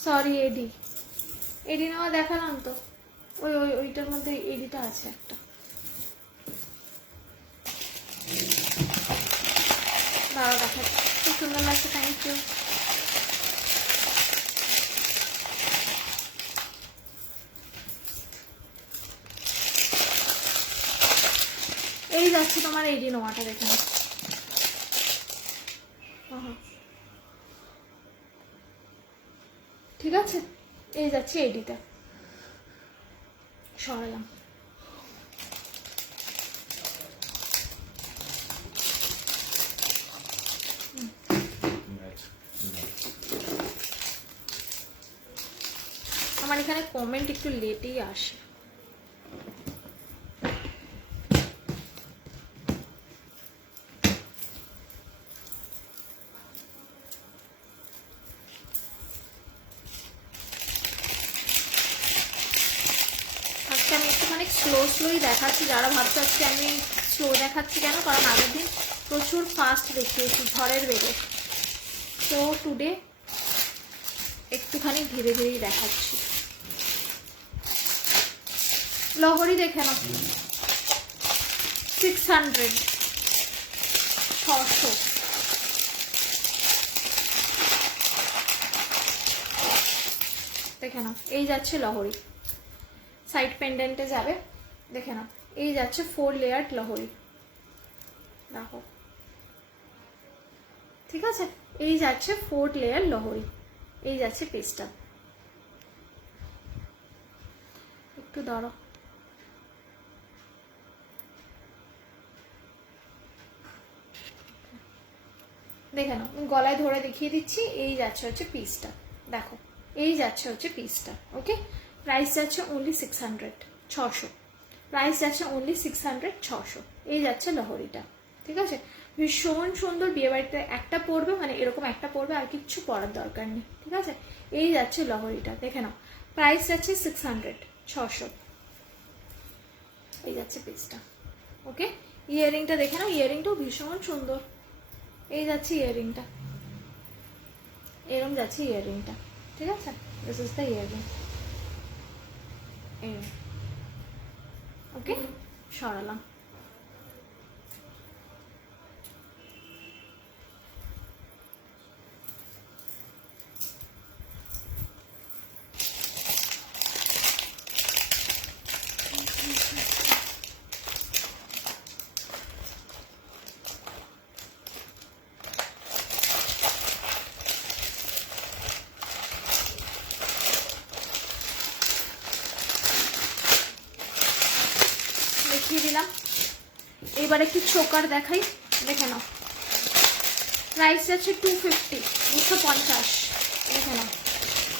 সরি এডি, এডি নেওয়া দেখালাম তো, ওইটার মধ্যে এডিটা আছে একটা। দাঁড়া দেখাচ্ছি, খুব সুন্দর লাগছে, থ্যাংক ইউ। এই যাচ্ছে তোমার এডি নোয়াটা, দেখে নাও। ঠিক আছে, এই যাচ্ছে এডিটা, সরালাম। আমার এখানে কমেন্ট একটু লেটেই আসে। আজকে আমি একটুখানি স্লোই দেখাচ্ছি, যারা ভাবছে আজকে আমি স্লো দেখাচ্ছি কেন, কারণ আগের দিন প্রচুর ফাস্ট দেখিয়েছি ঝড়ের বেগে, তো টুডে একটুখানি ধীরে ধীরেই দেখাচ্ছি। লহরি দেখে নাও, 600, 600, দেখে নাও। এই যাচ্ছে লহরি, সাইড পেন্ডেন্টে যাবে, দেখে নাও। এই যাচ্ছে 4 লেয়ার লহরি, দেখো, ঠিক আছে। এই যাচ্ছে 4 লেয়ার লহরি, এই যাচ্ছে পিসটা। একটু দাঁড়াও, দেখে নাও, গলায় ধরে দেখিয়ে দিচ্ছি। এই যাচ্ছে হচ্ছে পিসটা, দেখো, এই যাচ্ছে হচ্ছে পিসটা। ওকে, প্রাইস যাচ্ছে অনলি 600, 600, প্রাইস যাচ্ছে অনলি 600, 600। এই যাচ্ছে লহরিটা, ঠিক আছে। ভীষণ সুন্দর, বিয়ে বাড়িতে একটা পরবে, মানে এরকম একটা পরবে, আর কিচ্ছু পরার দরকার নেই, ঠিক আছে। এই যাচ্ছে লহরিটা, দেখে নাও, প্রাইস যাচ্ছে 600, 600। এই যাচ্ছে পিসটা। ওকে, ইয়াররিংটা দেখে নাও, ইয়াররিংটাও ভীষণ সুন্দর। এই যাচ্ছে ইয়াররিংটা, এরকম যাচ্ছে ইয়াররিংটা, ঠিক আছে। This is the earring. Okay, সরালাম। দেখিয়ে দিলাম, এবার একটু চোকার দেখাই, দেখে নাও। প্রাইস যাচ্ছে 250, 250, দেখে নাও।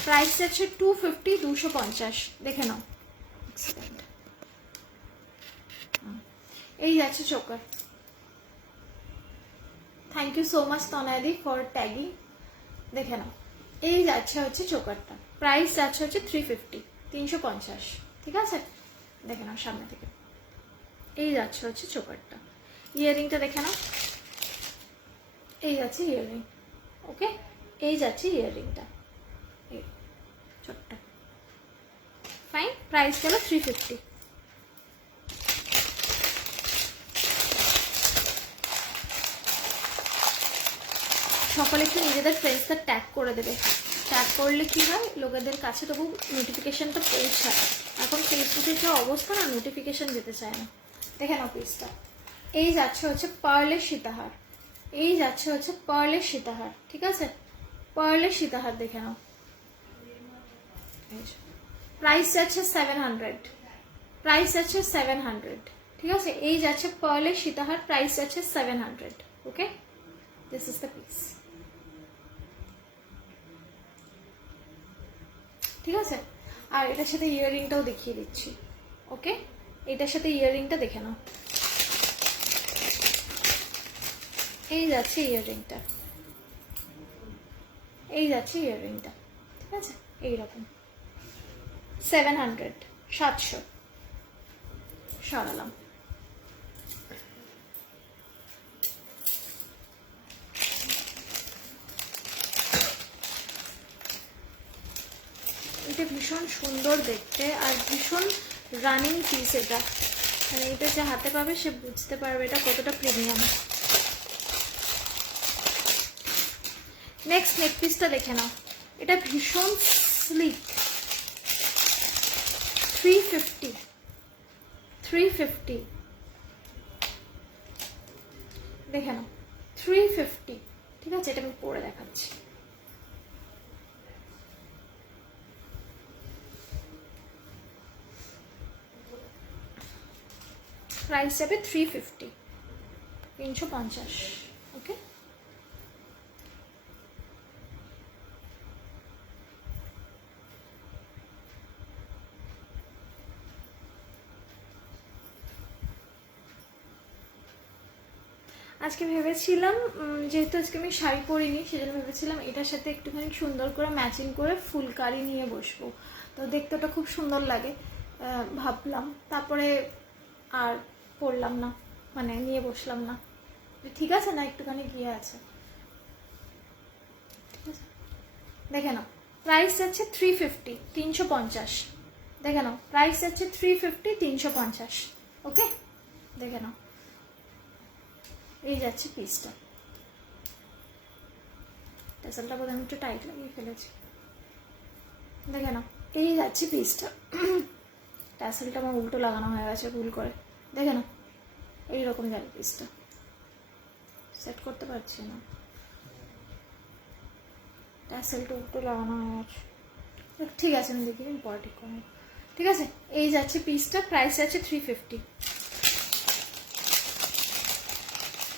প্রাইস যাচ্ছে 250, 250, দেখে নাও। এই যাচ্ছে choker. Thank you so much তনয়াদি ফর ট্যাগিং, দেখে নাও। এই যাচ্ছে হচ্ছে চোকারটা, প্রাইস যাচ্ছে হচ্ছে 350, 350, ঠিক আছে। দেখে নাও সামনে থেকে, এই যাচ্ছে হচ্ছে চোকারটা। ইয়াররিংটা দেখে নাও, এই যাচ্ছে ইয়াররিং। ওকে, এই যাচ্ছে ইয়াররিংটা, এই ছোট্ট, ফাইন। প্রাইস গেল 350। সকলে একটু নিজেদের ফ্রেন্ডসদের ট্যাগ করে দেবে, ট্যাগ করলে কি হয়, লোকেদের কাছে তবু নোটিফিকেশনটা পৌঁছায়। এখন ফেসবুকের যে অবস্থা না, নোটিফিকেশন যেতে চায় না। দেখে নাও পিসটা, এই যাচ্ছে হচ্ছে পার্লের সীতাহার, এই যাচ্ছে হচ্ছে পার্লের সীতাহার, ঠিক আছে, পার্লের সীতাহার, দেখে নাও। প্রাইস আছে 700, প্রাইস আছে 700, ঠিক আছে। এই যাচ্ছে পার্লের সীতাহার, প্রাইস আছে 700। ওকে, দিস ইজ দ্য পিস, ঠিক আছে। আর এটার সাথে ইয়াররিংটাও দেখিয়ে দিচ্ছি। ওকে, এটার সাথে ইয়াররিংটা দেখে নাও। এই যাচ্ছে ইয়াররিংটা, এই যাচ্ছে ইয়াররিংটা, ঠিক আছে। এইরকম 700, 700 সরালাম। এটা ভীষণ সুন্দর দেখতে আর ভীষণ রানিং পিস। এটা মানে এটা যে হাতে পাবে সে বুঝতে পারবে এটা কতটা প্রিমিয়াম। নেক্সট নেক পিসটা দেখে নাও, এটা ভীষণ স্লিক। 350, 350 দেখে নাও, 350, ঠিক আছে। এটা আমি পরে দেখাচ্ছি। প্রাইস যাবে 350, 350। ওকে, আজকে ভেবেছিলাম যেহেতু আজকে আমি শাড়ি পরিনি সেজন্য ভেবেছিলাম এটার সাথে একটুখানি সুন্দর করে ম্যাচিং করে ফুলকারি নিয়ে বসবো, তো দেখতে ওটা খুব সুন্দর লাগে ভাবলাম। তারপরে আর পরলাম না, মানে নিয়ে বসলাম না। ঠিক আছে না, একটুখানি গিয়ে আছে, ঠিক আছে। দেখে নাও প্রাইস যাচ্ছে 350, 350। দেখে নাও প্রাইস যাচ্ছে 350, 350। ওকে, দেখে নাও এই যাচ্ছে পিসটা। টাসেলটা বোধ আমি একটু টাইট লাগিয়ে ফেলেছি। দেখে নাও এই যাচ্ছে পিসটা। টাসেলটা আমার উল্টো লাগানো হয়ে গেছে ভুল করে। দেখে নাও এইরকম যাবে পিসটা, সেট করতে পারছি না, টাসেলটা উল্টো লাগানো হয়ে গেছে। ঠিক আছে আমি দেখি আমি পরে ঠিক করবো, ঠিক আছে। এই যাচ্ছে পিসটা, প্রাইস আছে 350।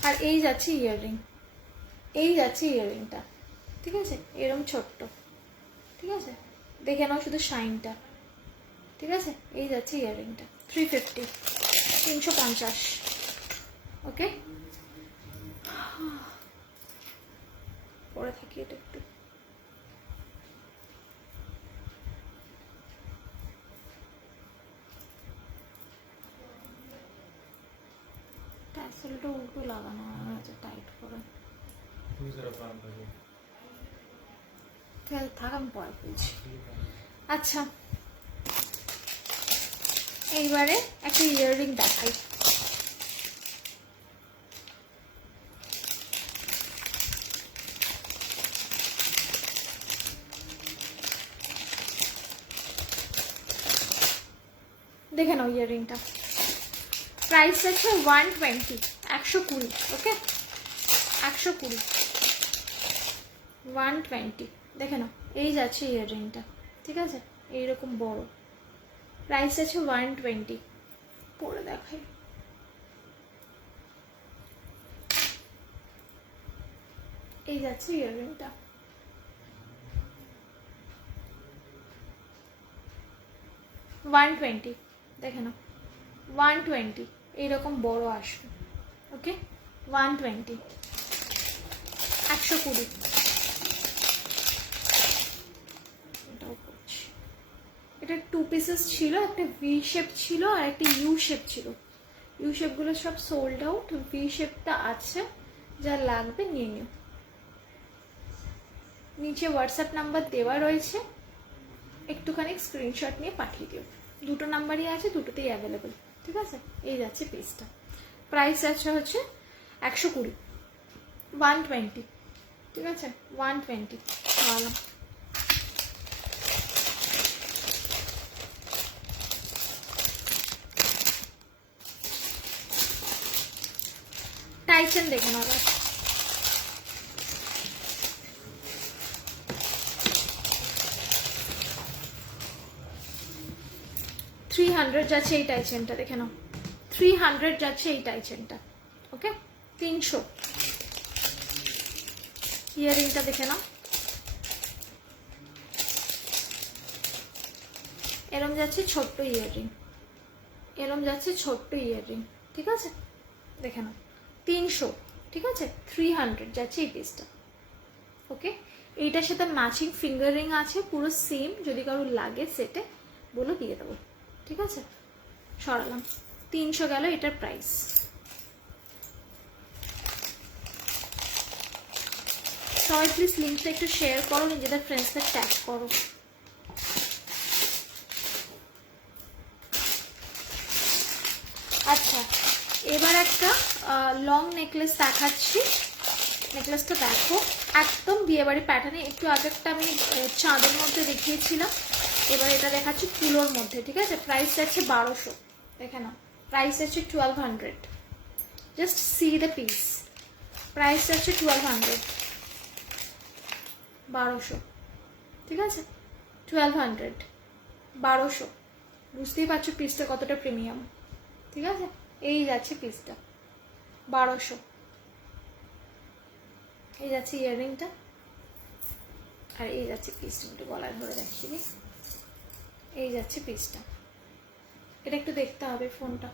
আর এই যাচ্ছে ইয়াররিং, এই যাচ্ছে ইয়াররিংটা, ঠিক আছে। এরকম ছোট্ট, ঠিক আছে। দেখে নাও শুধু শাইনটা, ঠিক আছে। এই যাচ্ছে ইয়াররিংটা 350, 350। ওকে, পরে থাকি এটা একটু। টাসেলটা উল্টো লাগানো আছে টাইট করে। ঠিক আছে থাক, আমি পরে বলছি। আচ্ছা, এইবারে একটা ইয়াররিং দেখাই। দেখে নাও ইয়াররিংটা, প্রাইস আছে 120, 120। ওকে, 120, 120। দেখে নাও এই যাচ্ছে ইয়াররিংটা, ঠিক আছে। এইরকম বড়, প্রাইস আছে 120। পরে দেখাই। এই যাচ্ছে ইয়াররিংটা, 120। দেখে নাও 120, এইরকম বড় আসবে। ওকে, 120, 120। এটা 2 পিসেস ছিল, একটা ভি শেপ ছিল আর একটা ইউ শেপ ছিল। ইউ শেপগুলো সব সোল্ড আউট, ভি শেপটা আছে, যা লাগবে নিয়ে নিও। নিচে হোয়াটসঅ্যাপ নাম্বার দেওয়া রয়েছে, একটুখানি স্ক্রিনশট নিয়ে পাঠিয়ে দিও। দুটো নাম্বারই আছে, দুটোতেই অ্যাভেলেবেল, ঠিক আছে। এই যাচ্ছে পিসটা, প্রাইস আছে হচ্ছে 120, 120, ঠিক আছে। 120 ভালো। টাইসন দেখে নাও। 300 যাচ্ছে এই টাই চেনটা, দেখে নাও 300 যাচ্ছে এই টাই চেনটা। ওকে 300। ইয়ারিংটা দেখে নাও, এরম যাচ্ছে ছোট্ট ইয়াররিং, এরম যাচ্ছে ছোট্ট ইয়াররিং, ঠিক আছে দেখে নাও 300, ঠিক আছে 300 যাচ্ছে এই পিসটা। ওকে এইটার সাথে ম্যাচিং ফিঙ্গার রিং আছে পুরো সেম, যদি কারোর লাগে সেটে বলে দিয়ে দেবো, ঠিক আছে সরালাম। 300 গেল এটার প্রাইস। সবাই প্লিজ লিঙ্কটা একটু শেয়ার করো, নিজেদের ফ্রেন্ডসদের ট্যাগ করো। আচ্ছা এবার একটা লং নেকলেস দেখাচ্ছি। নেকলেসটা দেখো একদম বিয়েবাড়ি প্যাটার্নে, একটু আগেরটা আমি চাঁদের মধ্যে দেখিয়েছিলাম, এবার এটা দেখাচ্ছি তুলোর মধ্যে, ঠিক আছে। প্রাইস যাচ্ছে 1200, দেখে নাও প্রাইস যাচ্ছে 1200, just see the piece. Price যাচ্ছে 1200, 1200, ঠিক আছে 1200, 1200। বুঝতেই পারছো পিসটা কতটা প্রিমিয়াম, ঠিক আছে। এই যাচ্ছে পিসটা 1200। এই যাচ্ছে ইয়াররিংটা, আর এই যাচ্ছে পিসটা, একটু গলায় ধরে দেখিয়ে দিই। এই যাচ্ছে পিসটা, এটা একটু দেখতে হবে ফোনটা,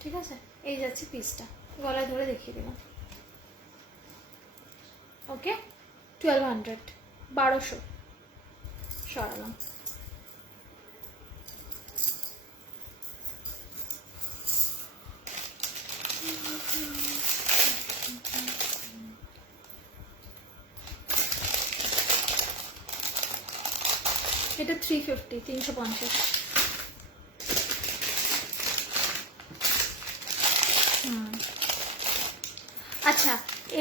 ঠিক আছে। এই যাচ্ছে পিসটা, গলায় ধরে দেখিয়ে দিলাম। ওকে 1200, 1200 সরালাম। এটা 350, 350। আচ্ছা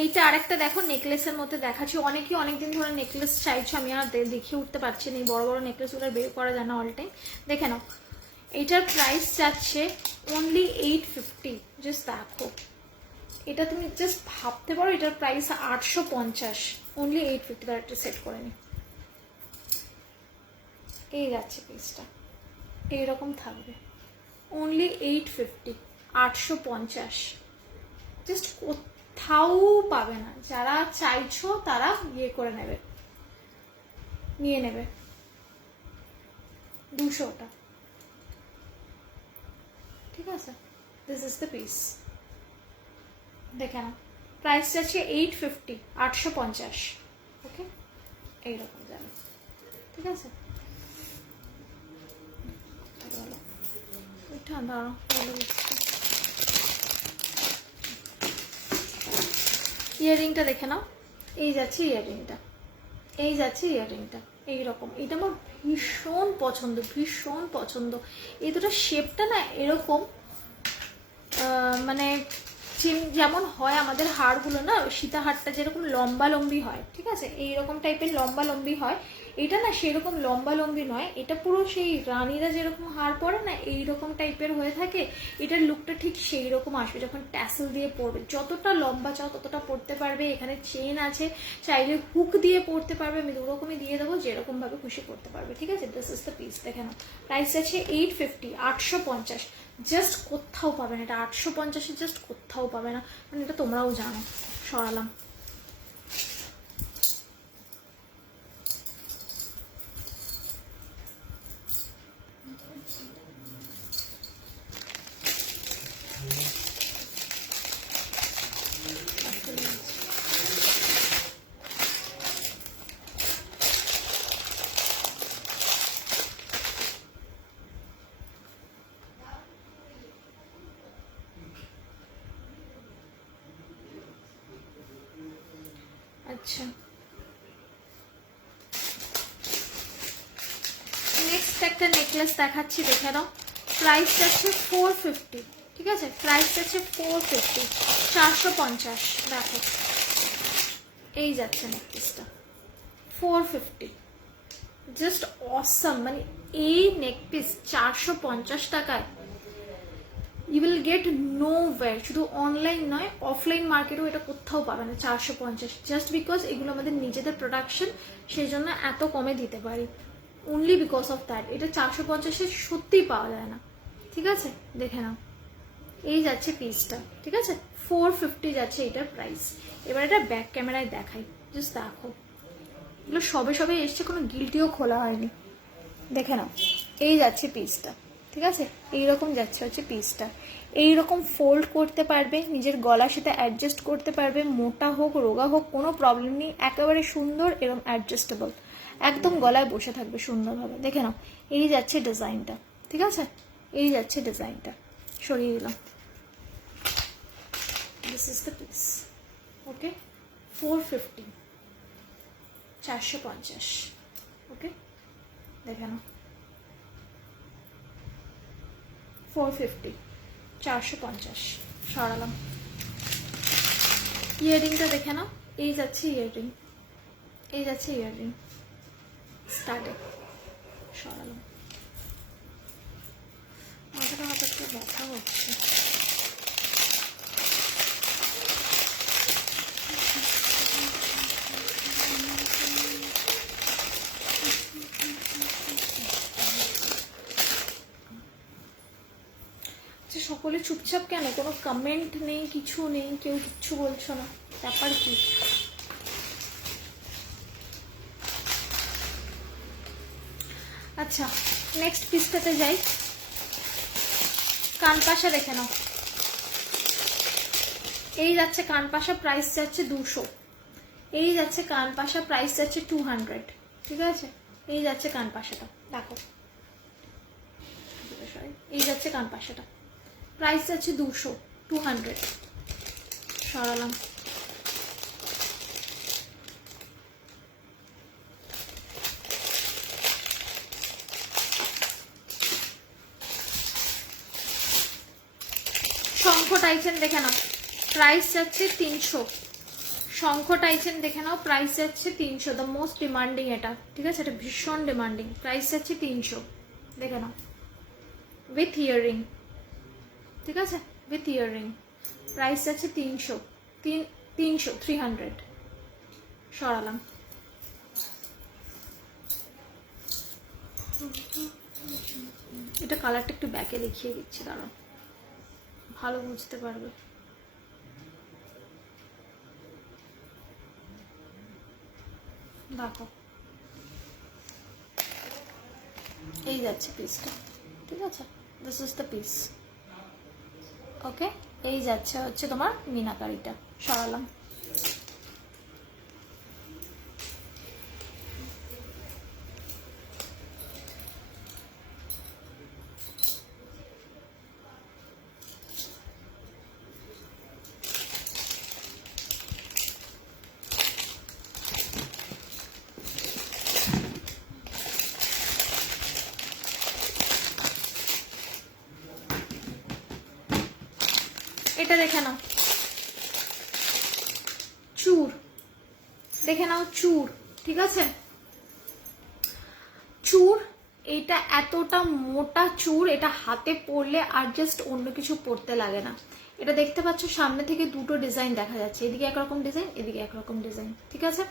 এইটা আরেকটা দেখো নেকলেসের মধ্যে দেখাচ্ছি। অনেকেই অনেকদিন ধরে নেকলেস চাইছো, আমি আর দেখিয়ে উঠতে পারছি না, এই বড় বড় নেকলেসগুলো বের করা যায় না অল টাইম। দেখে নাও এটার প্রাইস যাচ্ছে অনলি 850। জাস্ট দেখো এটা তুমি জাস্ট ভাবতে পারো, এটার প্রাইস 850, অনলি 850। তার একটা সেট করে নি। এই যাচ্ছে পিসটা, এইরকম থাকবে, অনলি 850, 850। জাস্ট কোথাও পাবে না, যারা চাইছো তারা ইয়ে করে নেবে, নিয়ে নেবে। 200টা, ঠিক আছে। দিস ইজ দ্য পিস, দেখে না প্রাইস যাচ্ছে 850, 850। ওকে এইরকম যাবে, ঠিক আছে। ঠান্ডা ইয়াররিংটা দেখে নাও, এই যাচ্ছে ইয়াররিংটা, এই যাচ্ছে ইয়াররিংটা এইরকম। এটা আমার ভীষণ পছন্দ, ভীষণ পছন্দ। এই দুটো শেপটা না এরকম, মানে যেমন হয় আমাদের হাড়গুলো না, সীতাহারটা যেরকম লম্বা লম্বি হয়, ঠিক আছে এইরকম টাইপের লম্বা লম্বি হয়। এটা না সেরকম লম্বা লম্বি নয়, এটা পুরো সেই রানীরা যেরকম হার পরে না এইরকম টাইপের হয়ে থাকে। এটার লুকটা ঠিক সেই রকম আসবে যখন ট্যাসেল দিয়ে পরবে। যতটা লম্বা চাও ততটা পরতে পারবে। এখানে চেন আছে, চাইলে হুক দিয়ে পরতে পারবে, আমি দুরকমই দিয়ে দেবো, যেরকম ভাবে খুশি করতে পারবে, ঠিক আছে। দিস ইজ দ্য পিস, দেখে নাও প্রাইস আছে 850, 850। জাস্ট কোথাও পাবে না এটা, 850 জাস্ট কোথাও পাবে না, মানে এটা তোমরাও জানো। সরালাম। আচ্ছা নেক্সট একটা নেকলেস দেখাচ্ছি, দেখে নাও প্রাইস যাচ্ছে 450, ঠিক আছে। প্রাইস যাচ্ছে 450, 450। দেখো এই যাচ্ছে নেকলেসটা 450, জাস্ট অসাম। মানে এই নেকপিস 450 টাকায় ইউ উইল গেট নোওয়্যার। শুধু অনলাইন নয়, অফলাইন মার্কেটেও এটা কোথাও পাবে না 450। জাস্ট বিকজ এগুলো আমাদের নিজেদের প্রোডাকশন, সেই জন্য এত কমে দিতে পারি। Only because of that. এটা 450-এ সত্যিই পাওয়া যায় না, ঠিক আছে? দেখে নাও, এই যাচ্ছে পিসটা, ঠিক আছে? 450 যাচ্ছে এটার প্রাইস। এবার এটা ব্যাক ক্যামেরায় দেখাই, জাস্ট দেখো, এগুলো সবে সবে এসছে, কোনো গিলটিও খোলা হয়নি। দেখে নাও, এই যাচ্ছে পিসটা, ঠিক আছে? এইরকম যাচ্ছে হচ্ছে পিসটা। এইরকম ফোল্ড করতে পারবে, নিজের গলার সাথে অ্যাডজাস্ট করতে পারবে, মোটা হোক রোগা হোক কোনো প্রবলেম নেই, একেবারে সুন্দর এবং অ্যাডজাস্টেবল, একদম গলায় বসে থাকবে সুন্দরভাবে। দেখে নাও, এই যাচ্ছে ডিজাইনটা, ঠিক আছে? এই যাচ্ছে ডিজাইনটা, সরিয়ে দিলাম। দিস ইজ দ্য পিস, ওকে? 450, 450, ওকে? দেখে নাও, 450, 450, সরালাম। ইয়াররিংটা দেখে নাও, এই যাচ্ছে ইয়াররিং, এই যাচ্ছে ইয়াররিং, স্টার্টে সরালাম। মাথাটা হঠাৎ করে ব্যথা হচ্ছে। সকলে চুপচাপ কেন? কোনো কমেন্ট নেই, কিছু নেই, কেউ কিচ্ছু বলছো না, ব্যাপার কি? আচ্ছা, নেক্সট পিসটাতে যাই। কানপাশা দেখে নাও, এই যাচ্ছে কানপাশা, প্রাইস যাচ্ছে 200। এই যাচ্ছে কানপাশা, প্রাইস যাচ্ছে 200, ঠিক আছে? এই যাচ্ছে কানপাশাটা, দেখো, এই যাচ্ছে কানপাশাটা, প্রাইস যাচ্ছে 200, 200, সরালাম। শঙ্খ টাইচেন দেখে নাও, প্রাইস যাচ্ছে 300। শঙ্খ টাইচেন দেখে নাও, প্রাইস যাচ্ছে 300, দ্য মোস্ট ডিমান্ডিং এটা, ঠিক আছে? এটা ভীষণ ডিমান্ডিং, প্রাইস যাচ্ছে 300, দেখে নাও, উইথ ইয়াররিং, ঠিক আছে? উইথ ইয়াররিং, প্রাইস যাচ্ছে 300, 300, সরালাম। এটা কালারটা একটু ব্যাকে দেখিয়ে দিচ্ছি, দাঁড়াও, ভালো বুঝতে পারবে। দেখো, এই যাচ্ছে পিসটা, ঠিক আছে? দিস ইজ দ্য পিস, ওকে? এই যাচ্ছে হচ্ছে তোমার মিনাকারিটা, সরালাম। এটা দেখে নাও, চূড় দেখে নাও, চূড়, ঠিক আছে? চূড়, এটা এতটা মোটা চূড়, এটা হাতে পরলে আর জাস্ট অন্য কিছু পরতে লাগে না। এটা দেখতে পাচ্ছ সামনে থেকে দুটো ডিজাইন দেখা যাচ্ছে, এদিকে একরকম ডিজাইন, এদিকে একরকম ডিজাইন, ঠিক আছে?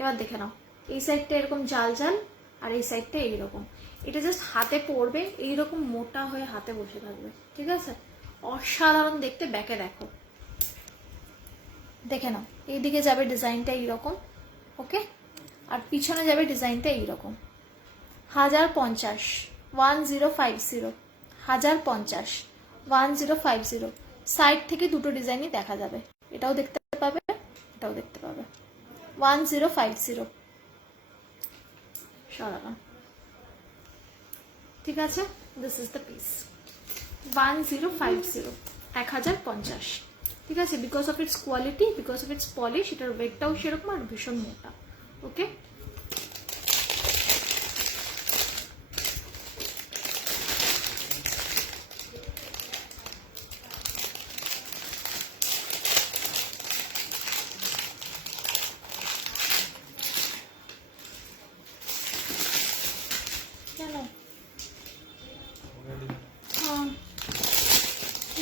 এবার দেখে নাও, এই সাইডটা এরকম জাল জাল আর এই সাইডটা এইরকম। এটা জাস্ট হাতে পরবে, এইরকম মোটা হয়ে হাতে বসে থাকবে, ঠিক আছে? অসাধারণ দেখতে। ব্যাকে দেখো, দেখে নাও, এইদিকে যাবে ডিজাইনটা এইরকম, ওকে? আর পিছনে যাবে ডিজাইনটা এইরকম। 1050, 1050, 1050, 1050। সাইড থেকে দুটো ডিজাইনই দেখা যাবে, এটাও দেখতে পাবে, এটাও দেখতে পাবে। 1050, সরালাম, ঠিক আছে? দিস ইজ দ্য পিস, 1050, 1050, ঠিক আছে? Because of it's quality, because of its polish, এটার ওয়েটটাও সেরকম আর ভীষণ মোটা, ওকে?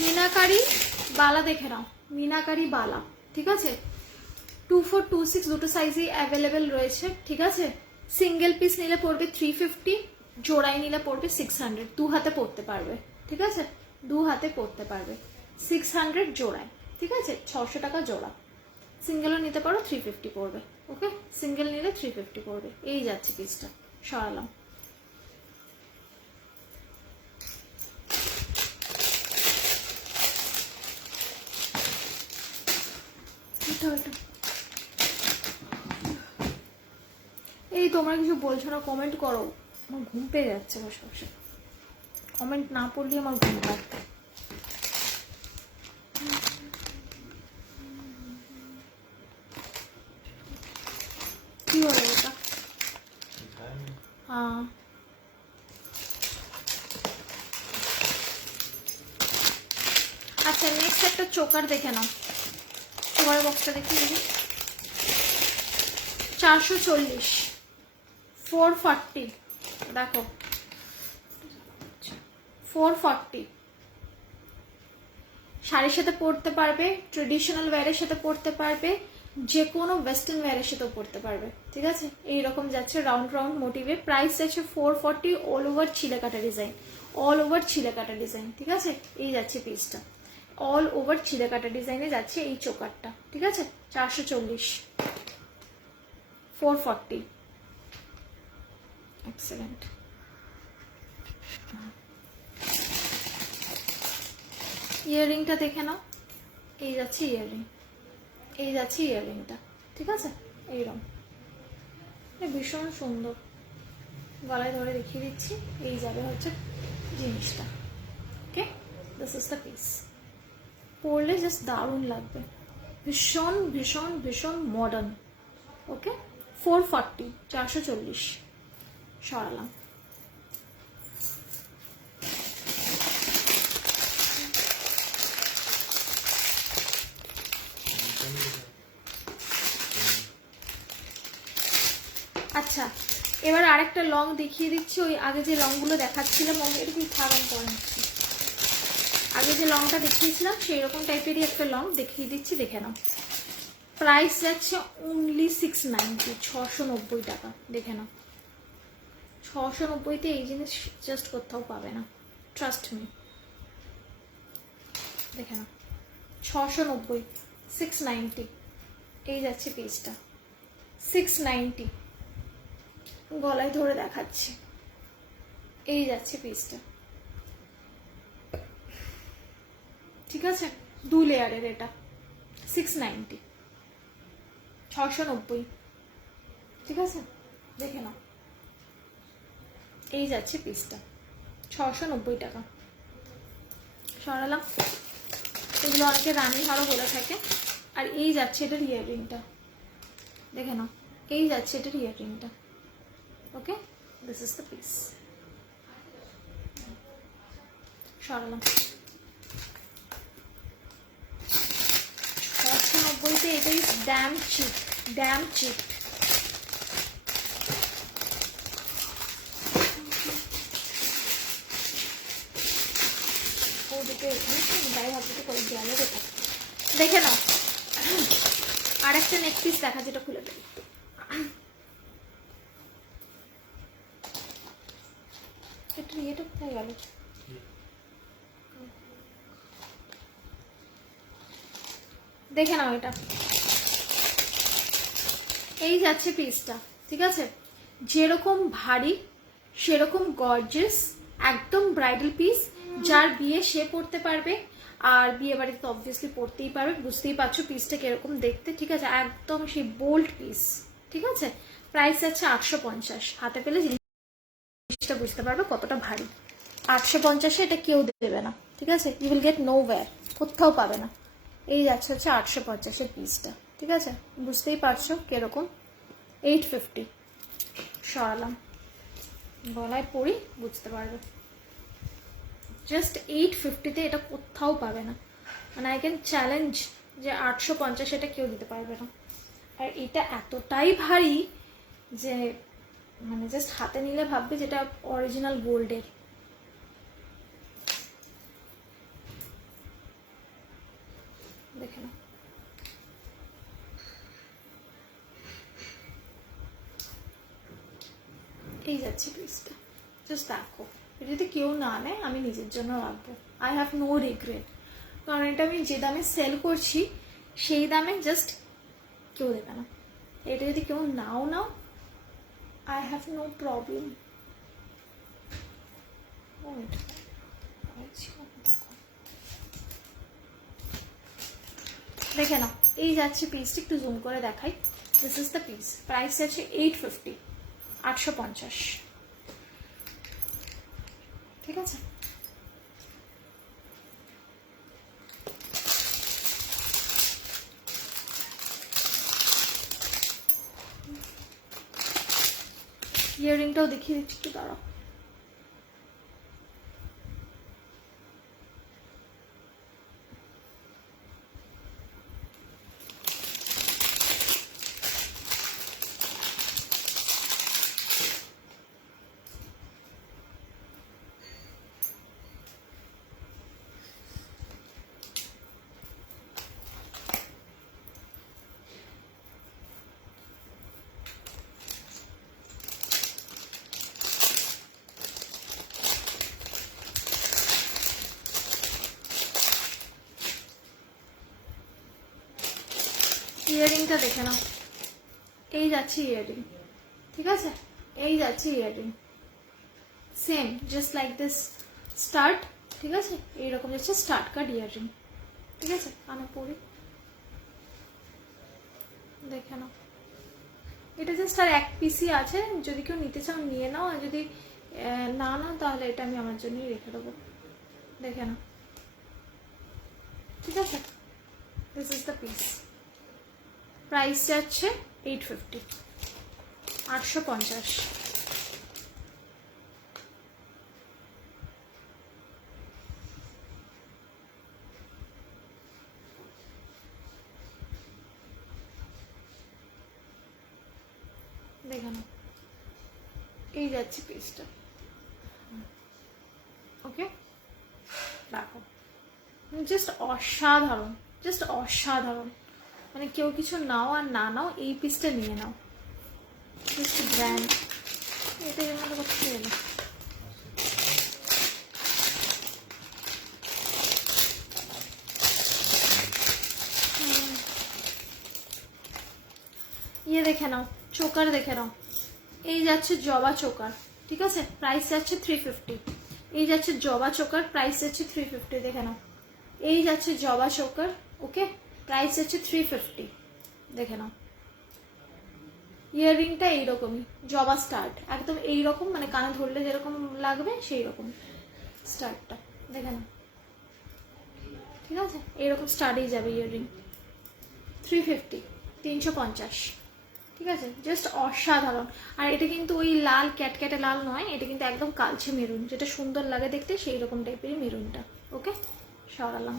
মিনাকারি বালা দেখে নাও, মিনাকারি বালা, ঠিক আছে? 2426 দুটো সাইজই অ্যাভেলেবেল রয়েছে, ঠিক আছে? সিঙ্গেল পিস নিলে পড়বে 350, জোড়াই নিলে পড়বে 600। দু হাতে পড়তে পারবে, ঠিক আছে, দু হাতে পড়তে পারবে। 600 জোড়ায়, ঠিক আছে, 600 টাকা জোড়া। সিঙ্গেলও নিতে পারো, 350 পড়বে। ওকে, সিঙ্গেল নিলে 350 পড়বে। এই যাচ্ছে পিসটা, সরালাম। এই তোমরা কিছু বলছো না, কমেন্ট করো। আমার ঘুম পেয়ে যাচ্ছে বসে বসে, কমেন্ট না পড়লে আমার ঘুম পায়। কি হলো এটা? হ্যাঁ, আচ্ছা নেক্সট একটা চোকার দেখে নাও। চোকারের বক্সটা দেখি দেখি। 440, 440, দেখো 440। শাড়ির সাথে পরতে পারবে, ট্রেডিশনাল ওয়্যারের সাথে পরতে পারবে, যে কোনো ওয়েস্টার্ন ওয়্যারের সাথেও পরতে পারবে, ঠিক আছে। এইরকম যাচ্ছে রাউন্ড রাউন্ড মোটিভে। প্রাইস যাচ্ছে 440, অল ওভার ছিলে কাটা ডিজাইন, অল ওভার ছিলে কাটা ডিজাইন, ঠিক আছে। এই যাচ্ছে পিসটা, অল ওভার ছিলে কাটা ডিজাইনে যাচ্ছে এই চোকারটা, ঠিক আছে। 440, 440, এক্সেলেন্ট। ইয়াররিংটা দেখে নাও। এই যাচ্ছে ইয়াররিং, এই যাচ্ছে ইয়াররিংটা, ঠিক আছে। এইরকম ভীষণ সুন্দর, গলায় ধরে দেখিয়ে দিচ্ছি। এই যাবে হচ্ছে জিনিসটা, okay. This is the piece. পরলে জাস্ট দারুণ লাগবে, ভীষণ ভীষণ ভীষণ মডার্ন। ওকে, 440, 440, সরালাম। আচ্ছা, এবার আরেকটা লং দেখিয়ে দিচ্ছি। ওই আগে যে লংগুলো দেখাচ্ছিলাম, এটা কি থাকান পরে আগে যে লংটা দেখিয়েছিলাম সেই রকম টাইপেরই একটা লং দেখিয়ে দিচ্ছি, দেখে নাও। প্রাইস যাচ্ছে অনলি 690, 690 টাকা। দেখে নাও, 690-তে এই জিনিস জাস্ট কোথাও পাবে না, ট্রাস্ট মি। দেখে নাও, 690, 690, এই যাচ্ছে পিসটা, 690। গলায় ধরে দেখাচ্ছি, এই যাচ্ছে পিসটা, ঠিক আছে। 2 লেয়ারের এটা, 690, 690, ঠিক আছে। দেখে নাও, এই যাচ্ছে পিসটা, 690 টাকা। সরালাম। এগুলো অনেকে রানী হারও বলে থাকে। আর এই যাচ্ছে এটার ইয়াররিংটা, দেখে নাও, এই যাচ্ছে এটার ইয়াররিংটা। ওকে, দিস ইজ দ্য পিস। সরালাম। 690-তে এটাই ড্যাম চিপ, ড্যাম চিপ। দেখে নাও, আর একটা নেক পিস দেখা, যেটা খুলে দেবে। এটা কোথায় গেল? দেখে নাও, এটা এই যাচ্ছে পিসটা, ঠিক আছে। যেরকম ভারী সেরকম গর্জিয়াস, একদম ব্রাইডাল পিস। যার বিয়ে সে পড়তে পারবে, আর বিয়ে বাড়িতে তো অবভিয়াসলি পড়তেই পারবে। বুঝতেই পারছো পিসটা কিরকম দেখতে, ঠিক আছে। একদম সেই বোল্ড পিস, ঠিক আছে। প্রাইস আছে 850। হাতে পেলে জিনিসটা বুঝতে পারবে কতটা ভারী। 850-এ এটা কেউ দেবে না, ঠিক আছে। You will get nowhere, কোথাও পাবে না। এই যাচ্ছে হচ্ছে 850-এর পিসটা, ঠিক আছে। বুঝতেই পারছো কিরকম। 850, সরালাম। গলায় পরি, বুঝতে পারবে। জাস্ট 850-তে এটা কোথাও পাবে না, মানে আই ক্যান চ্যালেঞ্জ যে 850 এটা কেউ দিতে পারবে না। আর এটা এতটাই ভারী যে মানে জাস্ট হাতে নিলে ভাববে যেটা অরিজিনাল গোল্ডের। দেখে নাও, এই যাচ্ছে পিসটা, জাস্ট দেখো। এটা যদি কেউ না নেয় আমি নিজের জন্য রাখবো, আই হ্যাভ নো রিগ্রেট। কারণ এটা আমি যে দামে সেল করছি সেই দামে জাস্ট কেউ দেবে না। এটা যদি কেউ নাও আই হ্যাভ নো প্রবলেম। দেখে নাও, এই যাচ্ছে পিসটা, একটু জুম করে দেখাই। This is the piece, price আছে 850, 850। ঠিক আছে, ইয়াররিংটাও দেখিয়ে দিচ্ছি, একটু দাঁড়াও। ইয়াররিংটা দেখে নাও, এই যাচ্ছে ইয়াররিং। ঠিক আছে, এই যাচ্ছে earring, same just like this start. ঠিক আছে, এইরকম যাচ্ছে স্টার্ট কাট ইয়াররিং। ঠিক আছে, কানে পরি, দেখে নাও। এটা জাস্ট আর এক পিসই আছে, যদি কেউ নিতে চাও নিয়ে নাও, আর যদি না নাও তাহলে এটা আমি আমার জন্যই রেখে দেবো। দেখে নাও, ঠিক আছে, this is the piece. Price যাচ্ছে 850, 850। দেখে নাও, এই যাচ্ছে পিসটা। ওকে, দেখো, জাস্ট অসাধারণ, জাস্ট অসাধারণ। মানে কেউ কিছু নাও আর না নাও, এই পিসটা নিয়ে নাও, জাস্ট ব্র্যান্ড। এটা এর মধ্যে করতে গেলে ইয়ে দেখে নাও, চোকার দেখে নাও। এই যাচ্ছে জবা চোকার। ঠিক আছে, প্রাইস যাচ্ছে 350। এই যাচ্ছে জবা চোকার, প্রাইস যাচ্ছে 350। দেখে নাও, এই যাচ্ছে জবা চোকার। ওকে, প্রাইস যাচ্ছে 350। দেখে নাও, ইয়াররিংটা এইরকমই, জবা স্টার্ট, একদম এইরকম, মানে কানে ধরলে যেরকম লাগবে সেই রকম স্টার্টটা। দেখে নাও, ঠিক আছে, এইরকম স্টার্টেই যাবে ইয়াররিং। 350, 350। ঠিক আছে, জাস্ট অসাধারণ। আর এটা কিন্তু ওই লাল ক্যাটক্যাটে লাল নয়, এটা কিন্তু একদম কালচে মেরুন, যেটা সুন্দর লাগে দেখতে সেই রকম টাইপেরই মেরুনটা। ওকে, সরালাম।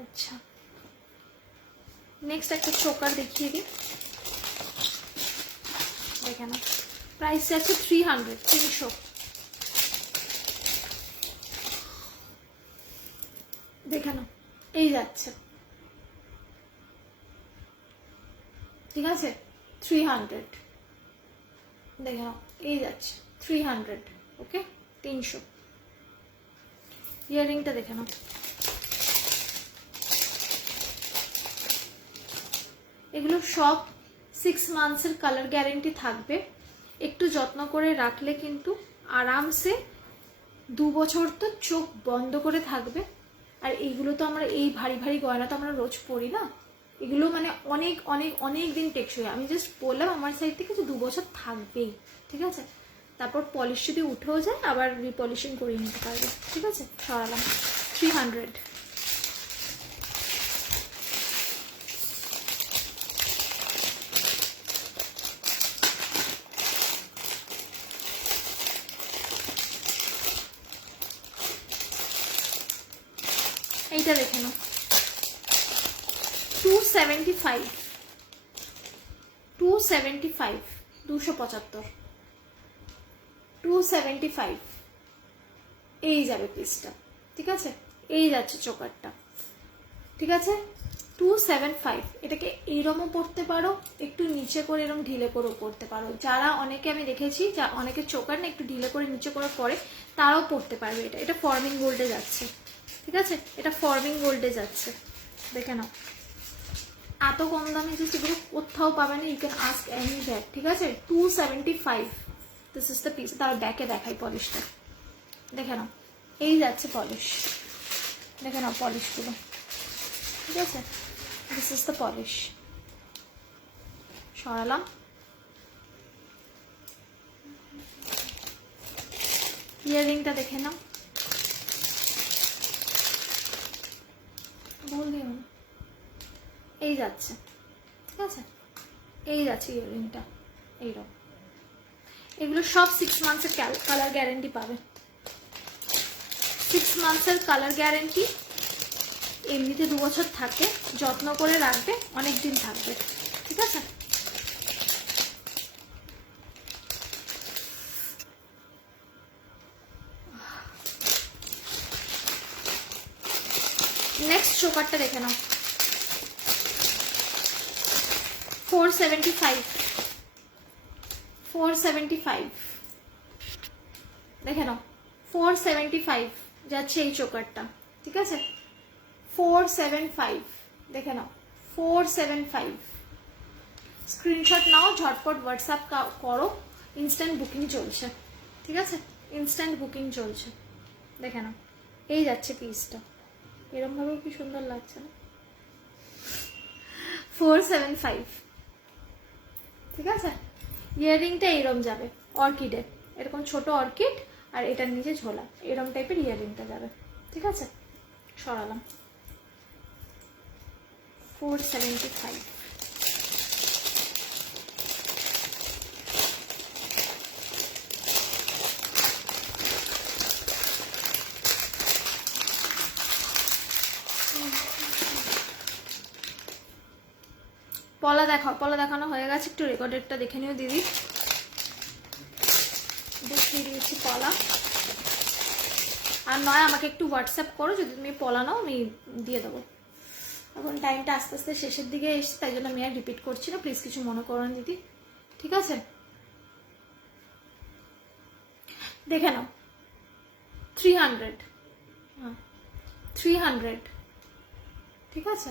আচ্ছা, নেক্সট একটা চোকার দেখিয়ে দিই। দেখে না, প্রাইস আছে 300, 300। দেখে না, এই যাচ্ছে, ঠিক আছে, 300। দেখে নাও, এই যাচ্ছে 300। ওকে, 300। ইয়াররিংটা দেখে নাও, এগুলো সব 6 মান্থসের কালার গ্যারেন্টি থাকবে। একটু যত্ন করে রাখলে কিন্তু আরামসে 2 বছর তো চোখ বন্ধ করে থাকবে। আর এইগুলো তো আমরা, এই ভারী ভারী গয়না তো আমরা রোজ পরি না, এগুলো মানে অনেক অনেক অনেক দিন টেকসই। আমি জাস্ট বললাম আমার সাইড থেকে যে 2 বছর থাকবেই। ঠিক আছে, তারপর পলিশ যদি উঠেও যায় আবার রিপলিশিং করিয়ে নিতে পারবে। ঠিক আছে, সরালাম। 300। এইটা দেখে নাও, 275। 275, 275, 275 এই যাবে পিসটা, ঠিক আছে? এই যাচ্ছে চোকারটা, ঠিক আছে? 275। এটাকে এইরকমও পরতে পারো, একটু নিচে করে এরকম ঢিলে করেও পরতে পারো। যারা অনেকে আমি দেখেছি যা অনেকে চোকার না একটু ঢিলে করে নিচে করে পরে, তারাও পরতে পারবে। এটা এটা ফর্মিং গোল্ডে যাচ্ছে, ঠিক আছে? এটা ফর্মিং গোল্ডে যাচ্ছে, দেখে নাও। এত কম দামে যে সেগুলো কোথাও পাবে না, you can ask any bag, ঠিক আছে? 275, দিস ইজ দ্য পিস। তার ব্যাকে দেখাই পলিশটা, দেখে নাও। এই যাচ্ছে পলিশ, দেখে নাও পলিশগুলো, ঠিক আছে? This is the polish. সরালাম। ইয়াররিংটা দেখে নাও, বল দিও না। এই যাচ্ছে, ঠিক আছে? এই যাচ্ছে ইয়াররিংটা এইরকম। এগুলো সব 6 মান্থসের কালার গ্যারেন্টি পাবে, 6 মান্থসের কালার গ্যারেন্টি। এমনিতে 2 বছর থাকে, যত্ন করে রাখবে, অনেক দিন থাকবে, ঠিক আছে? নেক্সট চোকারটা দেখে নাও, 475, 475 দেখে নাও। 475 যাচ্ছে এই চোকারটা, ঠিক আছে? 475 দেখে নাও, 475। স্ক্রিনশট নাও, ঝটপট হোয়াটসঅ্যাপ করো, ইনস্ট্যান্ট বুকিং চলছে, ঠিক আছে? ইনস্ট্যান্ট বুকিং চলছে, দেখে নাও। এই যাচ্ছে পিসটা, এরকম ভাবে কি সুন্দর লাগছে না? 475, ঠিক আছে? ইয়াররিংটা এরকম যাবে অর্কিডে, এরকম ছোট অর্কিড, আর এটার নিচে ঝোলা, এরকম টাইপের ইয়াররিংটা যাবে, ঠিক আছে? সরালাম। 475। পলা দেখাও, পলা দেখানো হয়ে গেছে, একটু রেকর্ডেডটা দেখে নিও দিদি। দেখিয়ে দিয়েছি পলা। আর নয় আমাকে একটু হোয়াটসঅ্যাপ করো, যদি তুমি পলা নাও আমি দিয়ে দেবো। এখন টাইমটা আস্তে আস্তে শেষের দিকে এসছে, তাই জন্য আমি আর রিপিট করছি না, প্লিজ কিছু মনে করো না দিদি, ঠিক আছে? দেখে নাও। 300, হ্যাঁ 300, ঠিক আছে?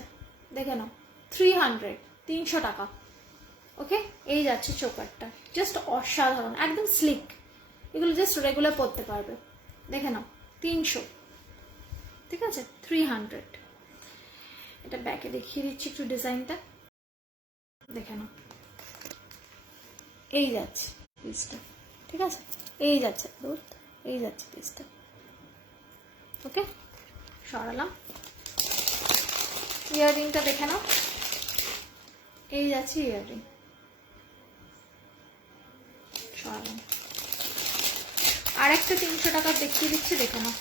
দেখে নাও 300, 300 টাকা। ওকে, এই যাচ্ছে চোকারটা, জাস্ট অসাধারণ, একদম স্লিক। এগুলো জাস্ট রেগুলার পরতে পারবে, দেখে নাও 300, ঠিক আছে? 300। এটা ব্যাকে দেখিয়ে দিচ্ছি একটু ডিজাইনটা, দেখে নাও। এই যাচ্ছে পিসটা, ঠিক আছে? এই যাচ্ছে দুধ, এই যাচ্ছে পিসটা। ওকে, সরালাম। ইয়াররিংটা দেখে নাও, এই যাচ্ছে ইয়াররিং, সরালাম। আর একটা 300 টাকা দেখিয়ে দিচ্ছি, দেখে নাও।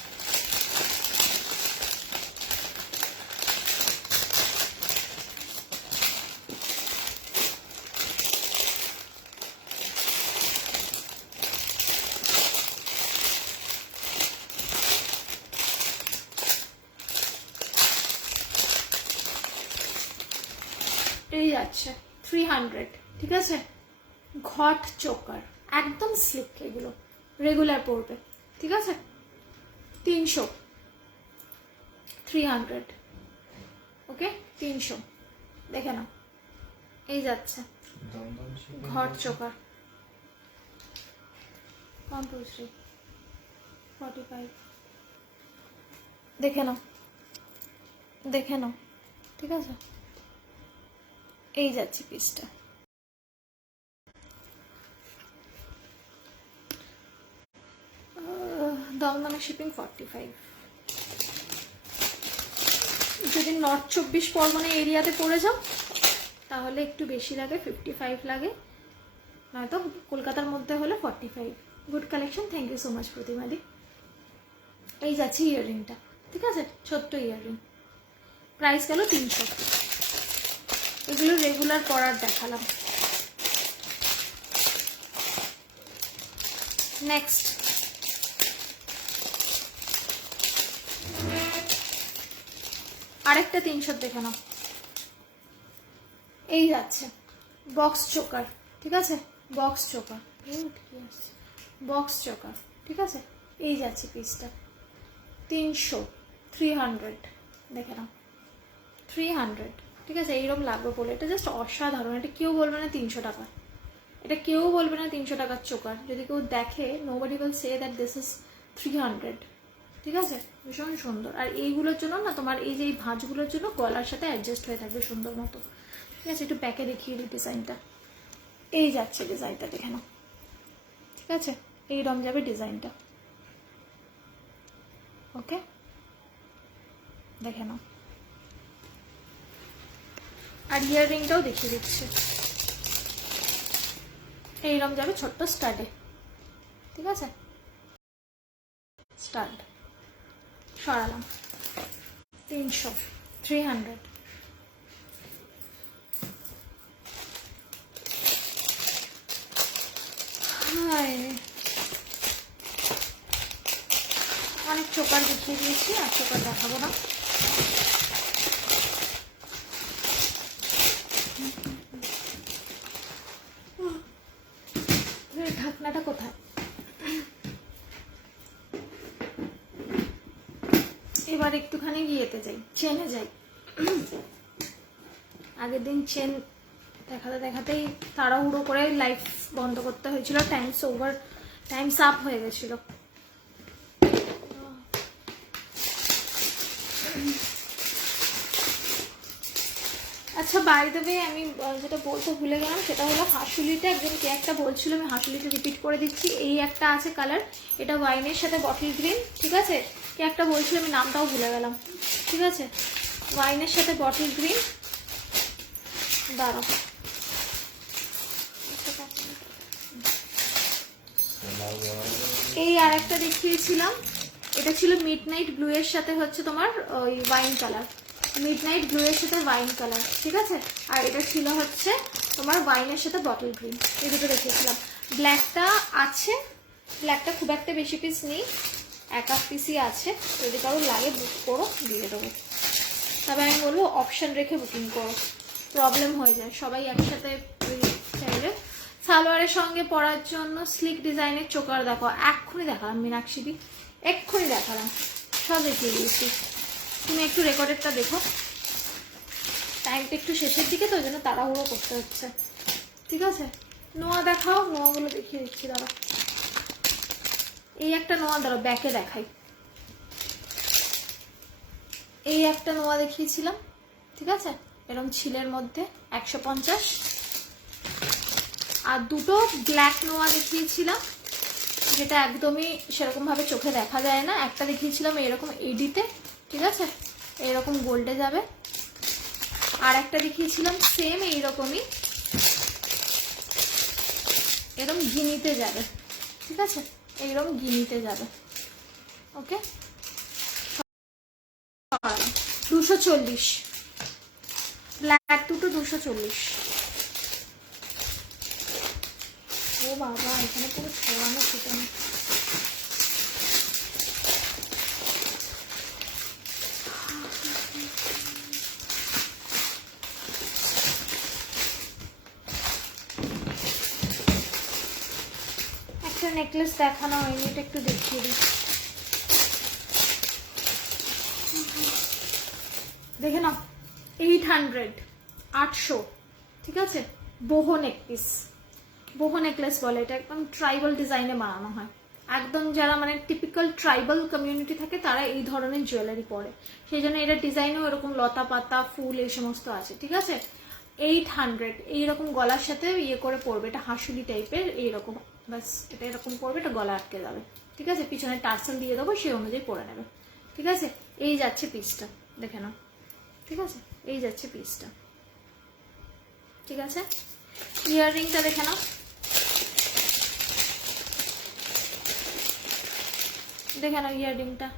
এই যাচ্ছে 300, ঠিক আছে? ঘট চোকার, একদম স্লিক, এগুলো রেগুলার পড়বে, ঠিক আছে? 300, 300, ওকে? 300, দেখে নাও। এই যাচ্ছে ঘট চোকার, 1 2 3 45, দেখে নাও, দেখে নাও, ঠিক আছে? এই যাচ্ছে পিসটা। দমদমে শিপিং 45। যদি নর্থ 24 পরগনা এরিয়াতে পড়ে যাও তাহলে একটু বেশি লাগে, 55 লাগে, নয়তো কলকাতার মধ্যে হলে 45। Good collection, thank you so much প্রতিমাদি। এই যাচ্ছে ইয়াররিংটা, ঠিক আছে? ছোট্ট ইয়াররিং, প্রাইস গেল 300। এগুলো রেগুলার পরার দেখালাম, নেক্সট আরেকটা 300 দেখে নাও। এই যাচ্ছে বক্স চোকার, ঠিক আছে, বক্স চোকার, বক্স চোকার, ঠিক আছে। এই যাচ্ছে পিসটা 300, 300 দেখে নাও, 300, ঠিক আছে। এইরকম লাগবে বলে, এটা জাস্ট অসাধারণ। এটা কেউ বলবে না 300 টাকা, এটা কেউ বলবে না 300 টাকার চোকার। যদি কেউ দেখে, nobody will say that this is 300, ঠিক আছে। ভীষণ সুন্দর। আর এইগুলোর জন্য না তোমার এই যে এই ভাঁজগুলোর জন্য গলার সাথে অ্যাডজাস্ট হয়ে থাকবে সুন্দর মতো, ঠিক আছে। একটু প্যাকে দেখিয়ে দিই ডিজাইনটা। এই যাচ্ছে ডিজাইনটা, দেখে নাও, ঠিক আছে। এইরকম যাবে ডিজাইনটা, ওকে, দেখে নাও। আর ইয়াররিংটাও দেখিয়ে দিচ্ছি। এইরকম যাবে ছোট্ট স্টাডে, ঠিক আছে। স্টাড সরালাম 300, 300। অনেক চোকার দেখিয়ে দিয়েছি, আর চোকার দেখাবো না। ঢাকনাটা কোথায়? এবার একটুখানি গিয়েতে যাই, চেনে যাই। আগের দিন চেন দেখাতে দেখাতেই তাড়াহুড়ো করে লাইভ বন্ধ করতে হয়েছিল, টাইমস আপ হয়ে গেছিল। আচ্ছা, বাই দ্য ওয়ে আমি যেটা বলতে ভুলে গেলাম সেটা হলো হাসুলিটা একজন কে একটা বলছিল, আমি হাসুলিটা রিপিট করে দিচ্ছি। এই একটা আছে কালার, এটা ওয়াইনের সাথে বটল গ্রিন, ঠিক আছে। কে একটা বলছিল, আমি নামটাও ভুলে গেলাম, ঠিক আছে। ওয়াইনের সাথে বটল গ্রিন, দাঁড়াও, এই আর একটা দেখিয়েছিলাম, এটা ছিল মিডনাইট ব্লু এর সাথে হচ্ছে তোমার ওই ওয়াইন কালার, মিডনাইট ব্লু এর সাথে ওয়াইন কালার, ঠিক আছে। আর এটা ছিল হচ্ছে তোমার ওয়াইনের সাথে বটল গ্রিন, এই দুটো দেখিয়েছিলাম। ব্ল্যাকটা আছে, ব্ল্যাকটা খুব একটা বেশি পিস নেই, এক পিসই আছে। যদি কারো লাগে বুক করো, দিয়ে দেবো। তবে আমি বলবো অপশন রেখে বুকিং করো, প্রবলেম হয়ে যায় সবাই একসাথে চাইলে। সালোয়ারের সঙ্গে পরার জন্য স্লিক ডিজাইনের চোকার দেখো, এক্ষুনি দেখালাম মীনাক্ষী, এক্ষুনি দেখালাম, সব দেখিয়ে দিয়েছি। তুমি একটু রেকর্ডেরটা দেখো, টাইমটা একটু শেষের দিকে তো, ওই জন্য তাড়াহুড়ো করতে হচ্ছে, ঠিক আছে। নোয়া দেখাও, নোয়াগুলো দেখিয়ে দিচ্ছি, দাঁড়া। এই একটা নোয়া, দাঁড়ো ব্যাকে দেখাই। এই একটা নোয়া দেখিয়েছিলাম, ঠিক আছে, এরকম ছিলের মধ্যে 150। আর দুটো ব্ল্যাক নোয়া দেখিয়েছিলাম, যেটা একদমই সেরকম ভাবে চোখে দেখা যায় না। একটা দেখিয়েছিলাম এরকম এডিতে, ঠিক আছে, এরকম গোল্ডে যাবে। আর একটা দেখিয়েছিলাম সেম এইরকমই, এরকম গিনিতে যাবে, ঠিক আছে, এইরকম গিনিতে যাবে, ওকে। 240, ব্ল্যাক দুটো 240। ও বাবা, এখানে পুরো ছোড়ানো ছিটানো। একটা নেকলেস দেখানো হয়নি, এটা একটু দেখিয়ে দিই, দেখে নাও। 800, 800, ঠিক আছে। বোহো নেকপিস, বোহো নেকলেস বলে এটা, একদম ট্রাইবাল ডিজাইনে বানানো হয়। একদম যারা মানে টিপিক্যাল ট্রাইবাল কমিউনিটি থাকে তারা এই ধরনের জুয়েলারি পরে, সেই জন্য এটা ডিজাইনও এরকম লতা পাতা ফুল এই সমস্ত আছে, ঠিক আছে। 800, এইরকম গলার সাথে ইয়ে করে পরবে, এটা হাসুলি টাইপের এইরকম, বাস এটা এরকম পরবে, এটা গলা আটকে যাবে, ঠিক আছে। পিছনে টার্সেল দিয়ে দেবো, সেই অনুযায়ী পরে নেবে, ঠিক আছে। এই যাচ্ছে পিসটা, দেখে নাও, ঠিক আছে। এই যাচ্ছে পিসটা, ঠিক আছে। ইয়াররিংটা দেখে নাও, দেখে নাও ইয়াররিংটা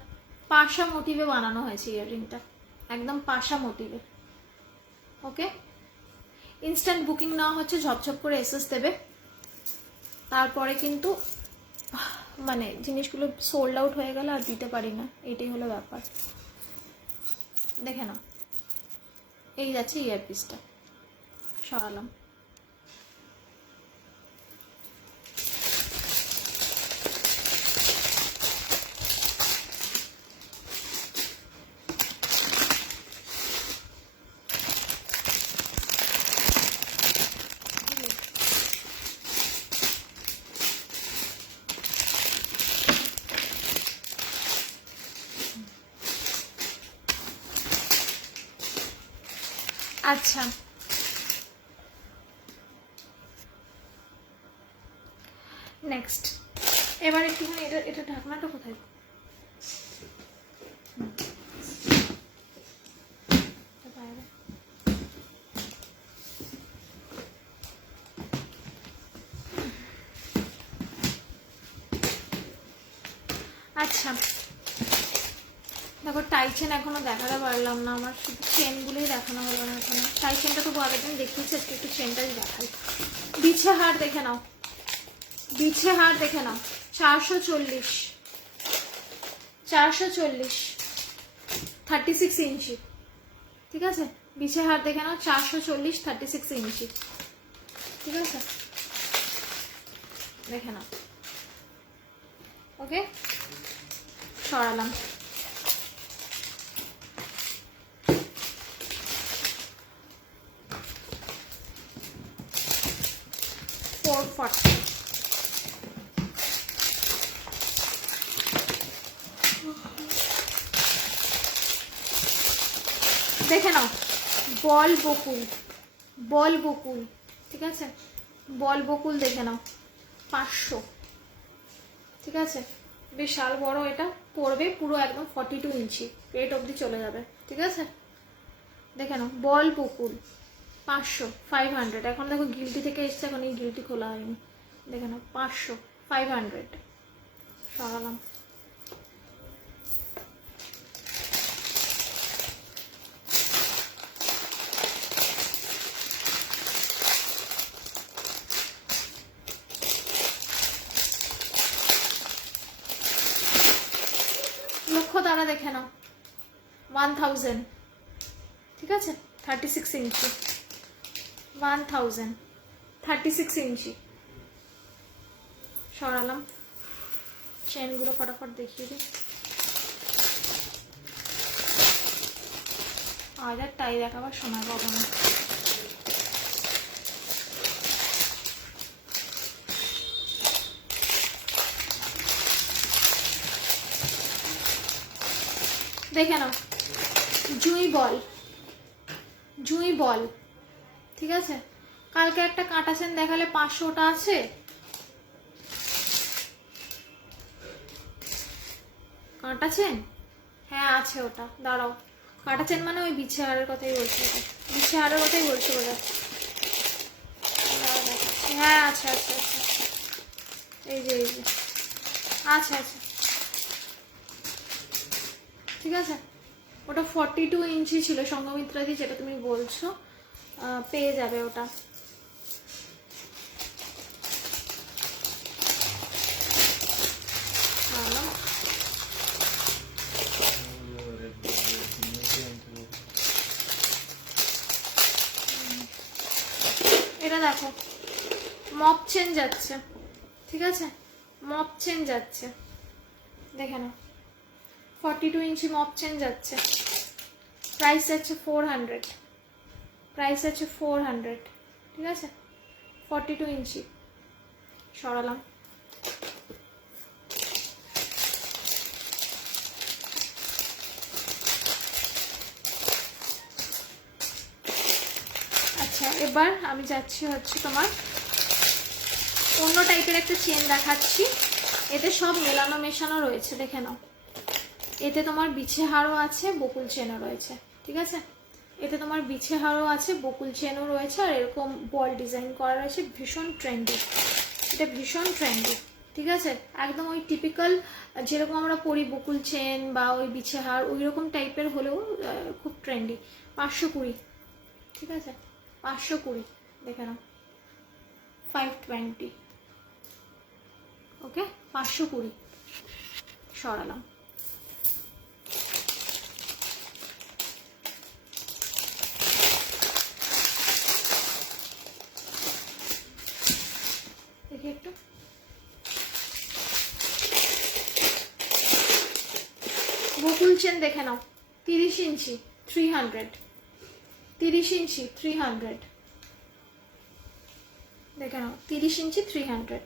পাশা মোটিভে বানানো হয়েছে, ইয়াররিংটা একদম পাশা মোটিভে, ওকে। ইনস্ট্যান্ট বুকিং নেওয়া হচ্ছে, ঝপঝপ করে এসএস দেবে, তারপরে কিন্তু মানে জিনিসগুলো সোল্ড আউট হয়ে গেলে আর দিতে পারি না, এটাই হলো ব্যাপার। দেখে নাও, এই যাচ্ছে ইয়ারপিসটা, সরালাম। আচ্ছা, নেক্সট এবার একটুখানি এটা এটা ঢাকনাটা কোথায়? বাইরে। আচ্ছা দেখো, টাই চেন এখনো দেখাতে পারলাম না, আমার শুধু চেনগুলোই দেখানো হলো না এখনো। টাই চেনটা তো আগের দিন দেখিয়েছি, আজকে একটু চেনটাই দেখাই। বিছে হার দেখে নাও, বিছে হার দেখে নাও, 440, 440, 36 ইঞ্চি, ঠিক আছে? বিছে হার দেখে নাও, 440, 36 ইঞ্চি, ঠিক আছে? দেখে নাও, ওকে, সরালাম। দেখে নাও, বল বকুল, বল বকুল, ঠিক আছে? বল বকুল দেখে নাও, 500, ঠিক আছে? বিশাল বড়, এটা পড়বে পুরো একদম 42 ইঞ্চি, পেট অবধি চলে যাবে, ঠিক আছে? দেখে নাও, বল বকুল 500, 500। এখন দেখো গিলটি থেকে এসছে, এখন এই গিলটি খোলা হয়নি। দেখে নাও, 500, 500, সরালাম। লক্ষ্য দ্বারা দেখে নাও, 1000, ঠিক আছে? 36 ইঞ্চি, 1000, 36 ইঞ্চি, সরালাম। চেনগুলো ফটাফট দেখিয়ে দিই। আর টাই দেখাবার সময় পাবো না। দেখে নাও, জুঁই বল, জুঁই বল, ঠিক আছে? কালকে একটা কাঁটা চেন দেখালে 500টা আছে, কাঁটা চেন, হ্যাঁ আছে ওটা, দাঁড়াও। কাঁটা চেন মানে ওই বিছে হারের কথাই বলছি, বিছে হারের কথাই বলছি বোঝা। হ্যাঁ আছে আছে আছে, এই যে এই যে আছে আছে, ঠিক আছে? ওটা 42 ইঞ্চি ছিল সঙ্গমিত্রাদি, যেটা তুমি বলছো, পেয়ে যাবে ওটা। এটা দেখো, মপ চেন যাচ্ছে, ঠিক আছে? মপ চেন যাচ্ছে, দেখে নাও, 42 ইঞ্চি মপ চেন যাচ্ছে, প্রাইস যাচ্ছে 400, প্রাইস আছে 400, ঠিক আছে? 42 ইঞ্চি, সরালাম। আচ্ছা এবার আমি যাচ্ছি হচ্ছে তোমার অন্য টাইপের একটা চেন দেখাচ্ছি। এতে সব মেলানো মেশানো রয়েছে, দেখে নাও। এতে তোমার বিছে হারও আছে, বকুল চেনও রয়েছে, ঠিক আছে? এতে তোমার বিছে হারও আছে, বকুল চেনও রয়েছে, আর এরকম বল ডিজাইন করা রয়েছে, ভীষণ ট্রেন্ডি, এটা ভীষণ ট্রেন্ডি, ঠিক আছে? একদম ওই টিপিক্যাল যেরকম আমরা পরি বকুল চেন বা ওই বিছে হার, ওই রকম টাইপের হলেও খুব ট্রেন্ডি। 520, ঠিক আছে? 520, দেখে নাও, 520, ওকে 520 সরালাম। দেখি একটু, গোকুল চেন দেখে নাও, 30 ইঞ্চি 300, 30 ইঞ্চি 300 দেখে নাও, 30 ইঞ্চি 300।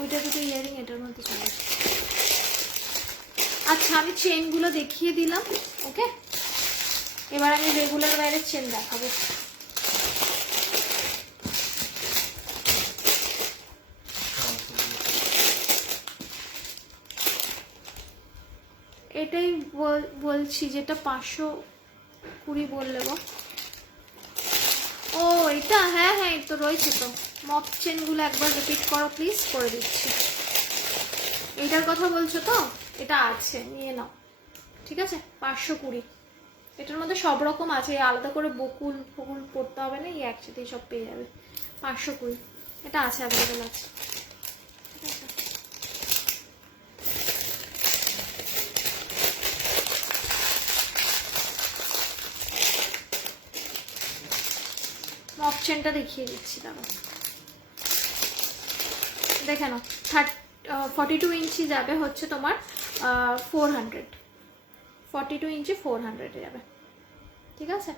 ওইটা দুটো ইয়ারিং এটার মধ্যে চলে আসে। আচ্ছা আমি চেনগুলো দেখিয়ে দিলাম, ওকে। এবার আমি রেগুলার ওয়্যারের চেন দেখাবো। এটাই বলছি যেটা 520 বললে গো। ও এটা, হ্যাঁ হ্যাঁ তো রয়েছে তো। মপ চেনগুলো একবার রিপিট করো প্লিজ, করে দিচ্ছি। এটার কথা বলছো তো? এটা আছে, নিয়ে নাও, ঠিক আছে। 520, এটার মধ্যে সব রকম আছে, আলাদা করে বকুল ফকুল পড়তে হবে না, এই একসাথেই সব পেয়ে যাবে। 520 এটা আছে, অ্যাভেলেবেল আছে, ঠিক আছে। মপ চেনটা দেখিয়ে দিচ্ছি, দাঁড়াও দেখে নাও। 42 ইঞ্চি যাবে হচ্ছে তোমার 400, 42 ইঞ্চি 400 যাবে, ঠিক আছে।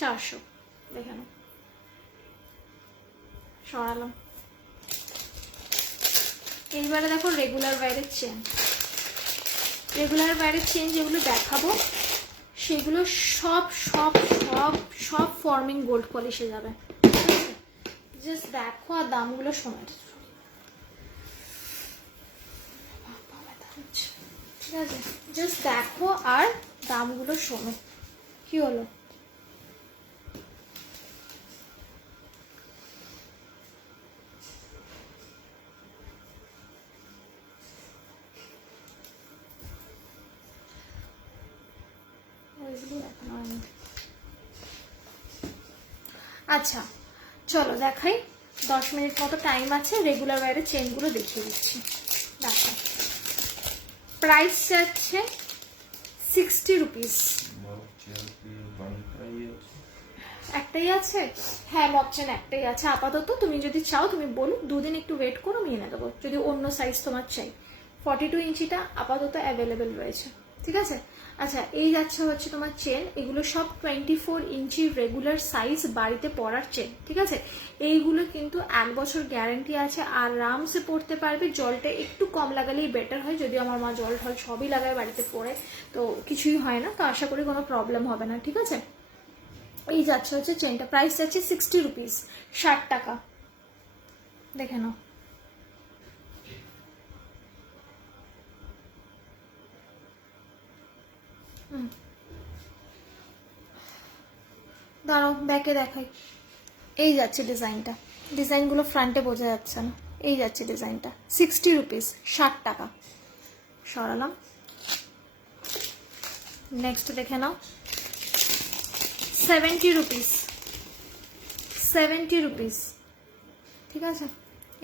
400 দেখে নাও, সরালাম। এইবারে দেখো রেগুলার ওয়্যারের চেন। রেগুলার ওয়্যারের চেন যেগুলো দেখাবো সেগুলো সব সব সব সব ফর্মিং গোল্ড পলিশে যাবে, ঠিক আছে। জাস্ট দেখো আর দামগুলো শোনো, ঠিক আছে। জাস্ট দেখো আর দামগুলো শোনো। কি হলো? আচ্ছা চলো দেখাই, 10 মিনিট মতো টাইম আছে। রেগুলার ওয়্যারের চেনগুলো দেখিয়ে দিচ্ছি, দেখো। প্রাইস যাচ্ছে 60 রুপিস। একটাই আছে, হ্যাঁ মপ চেন একটাই আছে আপাতত। তুমি যদি চাও তুমি বলো, দুদিন একটু ওয়েট করো, আমি এনে দেবো যদি অন্য সাইজ তোমার চাই। 42 ইঞ্চিটা আপাতত অ্যাভেলেবেল রয়েছে, ঠিক আছে। আচ্ছা এই যাচ্ছে হচ্ছে তোমার চেন, এগুলো সব 24 ইঞ্চি রেগুলার সাইজ বাড়িতে পরার চেন, ঠিক আছে। এইগুলো কিন্তু 1 বছর গ্যারান্টি আছে, আরামসে পরতে পারবে। জলটা একটু কম লাগালেই বেটার হয়, যদিও আমার মা জল ঢল সবই লাগায় বাড়িতে পরে, তো কিছুই হয় না, তো আশা করি কোনো প্রবলেম হবে না, ঠিক আছে। এই যাচ্ছে হচ্ছে চেনটা, প্রাইস যাচ্ছে 60 রুপিস, 60 টাকা, দেখে নাও। দাঁড়াও ব্যাকে দেখাই। এই যাচ্ছে ডিজাইনটা, ডিজাইনগুলো ফ্রন্টে বোঝা যাচ্ছে না। এই যাচ্ছে ডিজাইনটা, 60 রুপিস, 60 টাকা, সরালাম। নেক্সট দেখে নাও, 70 রুপিস, 70 রুপিস, ঠিক আছে।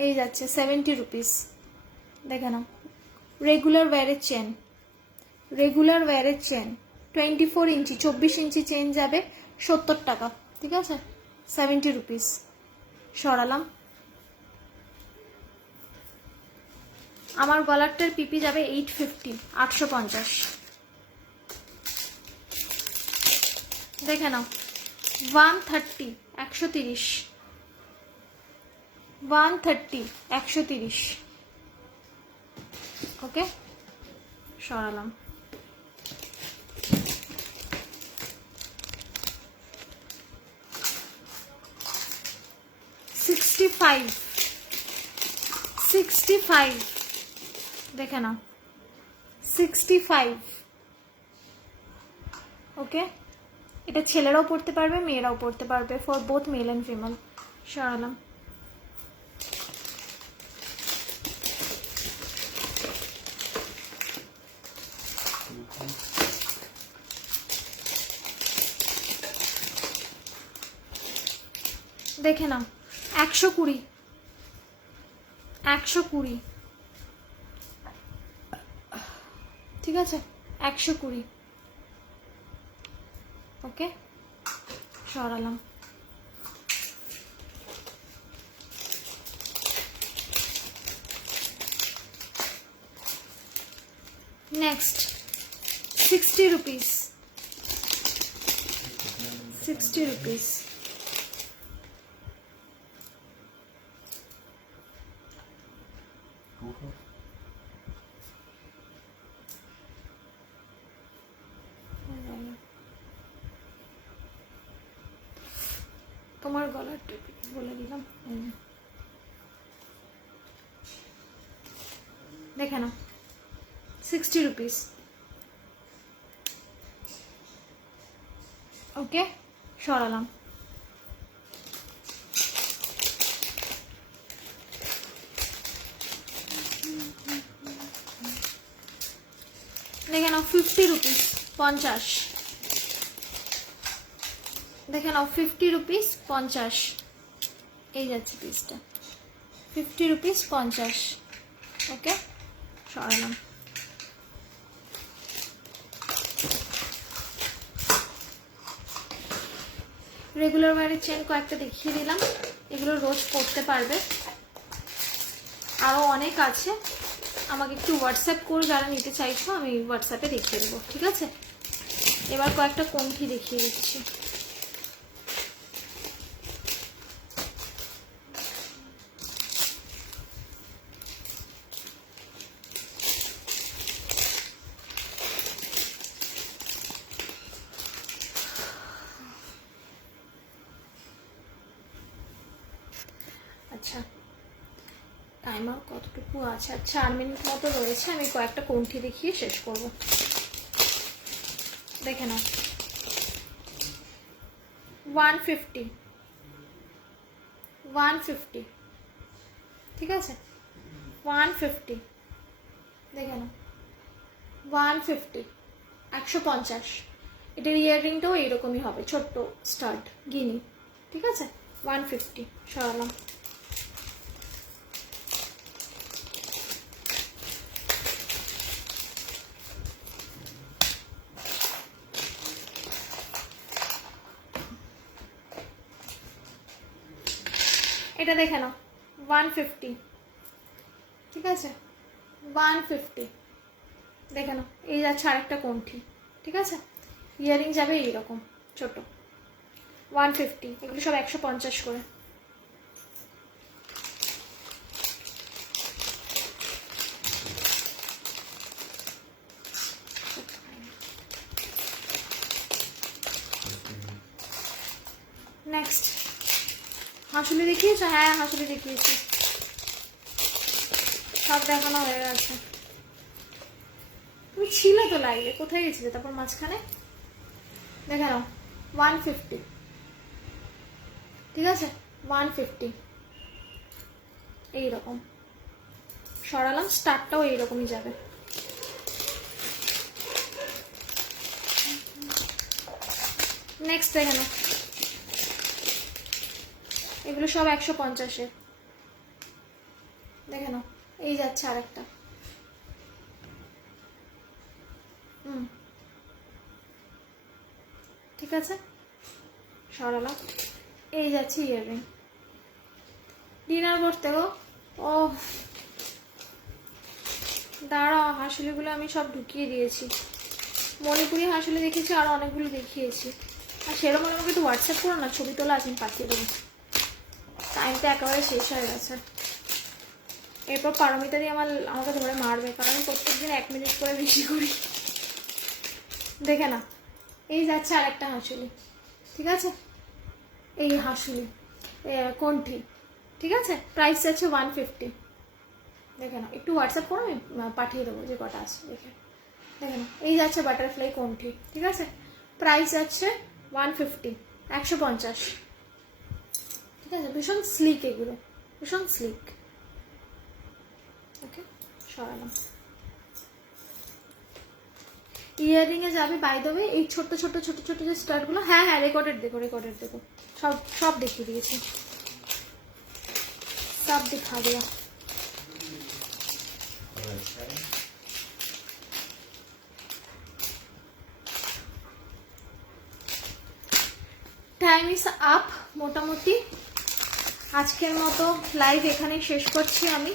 এই যাচ্ছে 70 রুপিস, দেখে নাও। রেগুলার ওয়্যারের চেন, রেগুলার ওয়্যারের চেন 24 ইঞ্চি, 24 ইঞ্চি চেন যাবে 70 টাকা, ঠিক আছে। 70 রুপিস, সরালাম। আমার গলারটার পিপি যাবে 850, 850, দেখে নাও। 130, 130, 130, 130, ওকে, সরালাম। 65 65 দেখে নাও 65। ওকে, এটা ছেলেরাও পড়তে পারবে, মেয়েরাও পড়তে পারবে, for both male and female. সরালাম। দেখে নাও 120 120, ঠিক আছে 120। ওকে, সরালাম। Next 60 rupees 60 rupees. তোমার গলার টুপি বলে দিলাম। দেখে নাও 60 রুপিস। ওকে, সরালাম। দেখে নাও 50 রুপিস 50। দেখে নাও 50 রুপিস 50। এই যাচ্ছে পিসটা 50 রুপিস 50। ওকে, সরালাম। রেগুলার ওয়ারের চেন কয়েকটা দেখিয়ে দিলাম, এগুলো রোজ পরতে পারবে। আরও অনেক আছে, আমাকে একটু হোয়াটসঅ্যাপ করে যারা নিতে চাইছো আমি হোয়াটসঅ্যাপে দেখিয়ে দেবো, ঠিক আছে। এবার কয়েকটা কণ্ঠি দেখিয়ে দিচ্ছি। আচ্ছা, টাইমার কতটুকু আছে? আর 4 মিনিট মতো রয়েছে, আমি কয়েকটা কণ্ঠি দেখিয়ে শেষ করব। দেখে নাও 150 150, ঠিক আছে 150। দেখে নাও 150 150। এটার ইয়াররিংটাও এইরকমই হবে, ছোট্ট স্টার্ট গিনি, ঠিক আছে 150। সরালাম। এটা দেখে নাও 150, ঠিক আছে 150। দেখে নাও এই যাচ্ছে আরেকটা কণ্ঠি, ঠিক আছে। ইয়ারিং যাবে এইরকম ছোট 150। এগুলো সব 150 করে। নেক্সট হাঁসুলি দেখিয়েছো? হ্যাঁ হাঁসুলি দেখিয়েছি, সব দেখানো হয়ে গেছে। তুমি ছিলে তো লাইলে, কোথায় গেছিলে তারপর মাঝখানে? দেখে নাও 150, ঠিক আছে 150। এইরকম সরালাম, স্টার্টটাও এইরকমই যাবে। নেক্সট দেখে নাও, এগুলো সব 150-এর। দেখে নাও এই যাচ্ছে আরেকটা, ঠিক আছে সরালাম। এই যাচ্ছে ইয়াররিং। ডিনার করতে গো। ও দাঁড়াও, হাঁসুলিগুলো আমি সব ঢুকিয়ে দিয়েছি। মণিপুরি হাঁসুলি দেখেছি, আরো অনেকগুলো দেখিয়েছি। আর সেরকম আমাকে একটু হোয়াটসঅ্যাপ করো না, ছবি তোলা আছে, আমি পাঠিয়ে দেবো। টাইমটা একেবারে শেষ হয়ে গেছে। এরপর পারমিতাদি আমাকে ধরে মারবে, কারণ আমি প্রত্যেকদিন 1 মিনিট করে বেশি করি। দেখে না এই যাচ্ছে আর একটা হাঁসুলি, ঠিক আছে এই হাঁসুলি কণ্ঠি, ঠিক আছে, প্রাইস আছে 150। দেখে নাও, একটু হোয়াটসঅ্যাপ করো, আমি পাঠিয়ে দেবো যে কটা আছে দেখে নাও। এই যাচ্ছে বাটারফ্লাই কোনটি, ঠিক আছে, প্রাইস আছে 150, 150। ঠিক আছে, ভীষণ স্লিক এগুলো, ভীষণ স্লিক। ওকে, সরালাম। ইয়ারিং এ যাবে বাই দ্য ওয়ে এই ছোট ছোট ছোট ছোট যে স্টারগুলো। হ্যাঁ হ্যাঁ, রেকর্ডেড দেখো, রেকর্ডেড দেখো, সব সব দেখিয়ে দিয়েছি, সব দিখা দিয়া। টাইম ইজ আপ মোটামুটি। আজকের মতো লাইভ এখানেই শেষ করছি আমি।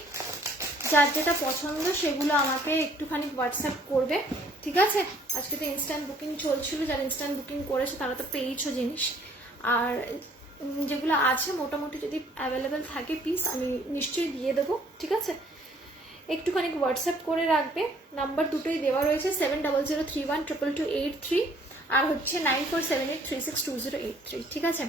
যার যেটা পছন্দ সেগুলো আমাকে একটুখানি হোয়াটসঅ্যাপ করবে, ঠিক আছে। আজকে তো ইনস্ট্যান্ট বুকিং চলছিল, যারা ইনস্ট্যান্ট বুকিং করেছে তারা তো পেয়েছো জিনিস। আর যেগুলো আছে মোটামুটি যদি অ্যাভেলেবেল থাকে পিস আমি নিশ্চয়ই দিয়ে দেবো, ঠিক আছে। একটুখানি হোয়াটসঅ্যাপ করে রাখবে, নাম্বার দুটোই দেওয়া রয়েছে, 7003122283 আর হচ্ছে 9478362083, ঠিক আছে।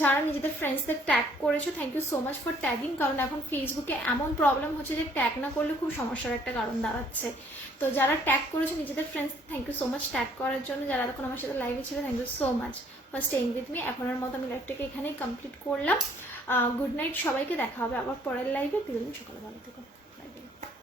যারা নিজেদের ফ্রেন্ডসদের ট্যাগ করেছো, thank you so much for tagging, কারণ এখন ফেসবুকে এমন প্রবলেম হচ্ছে যে ট্যাগ না করলে খুব সমস্যার একটা কারণ দাঁড়াচ্ছে। তো যারা ট্যাগ করেছো নিজেদের friends, thank you so much tag করার জন্য। যারা এখন আমার সাথে লাইভে ছিল, thank you so much for staying with me. এখনের মতো আমি লাইভটাকে এখানেই কমপ্লিট করলাম। গুড নাইট সবাইকে, দেখা হবে আবার পরের লাইভে। দিন সকালে ভালো থেকো।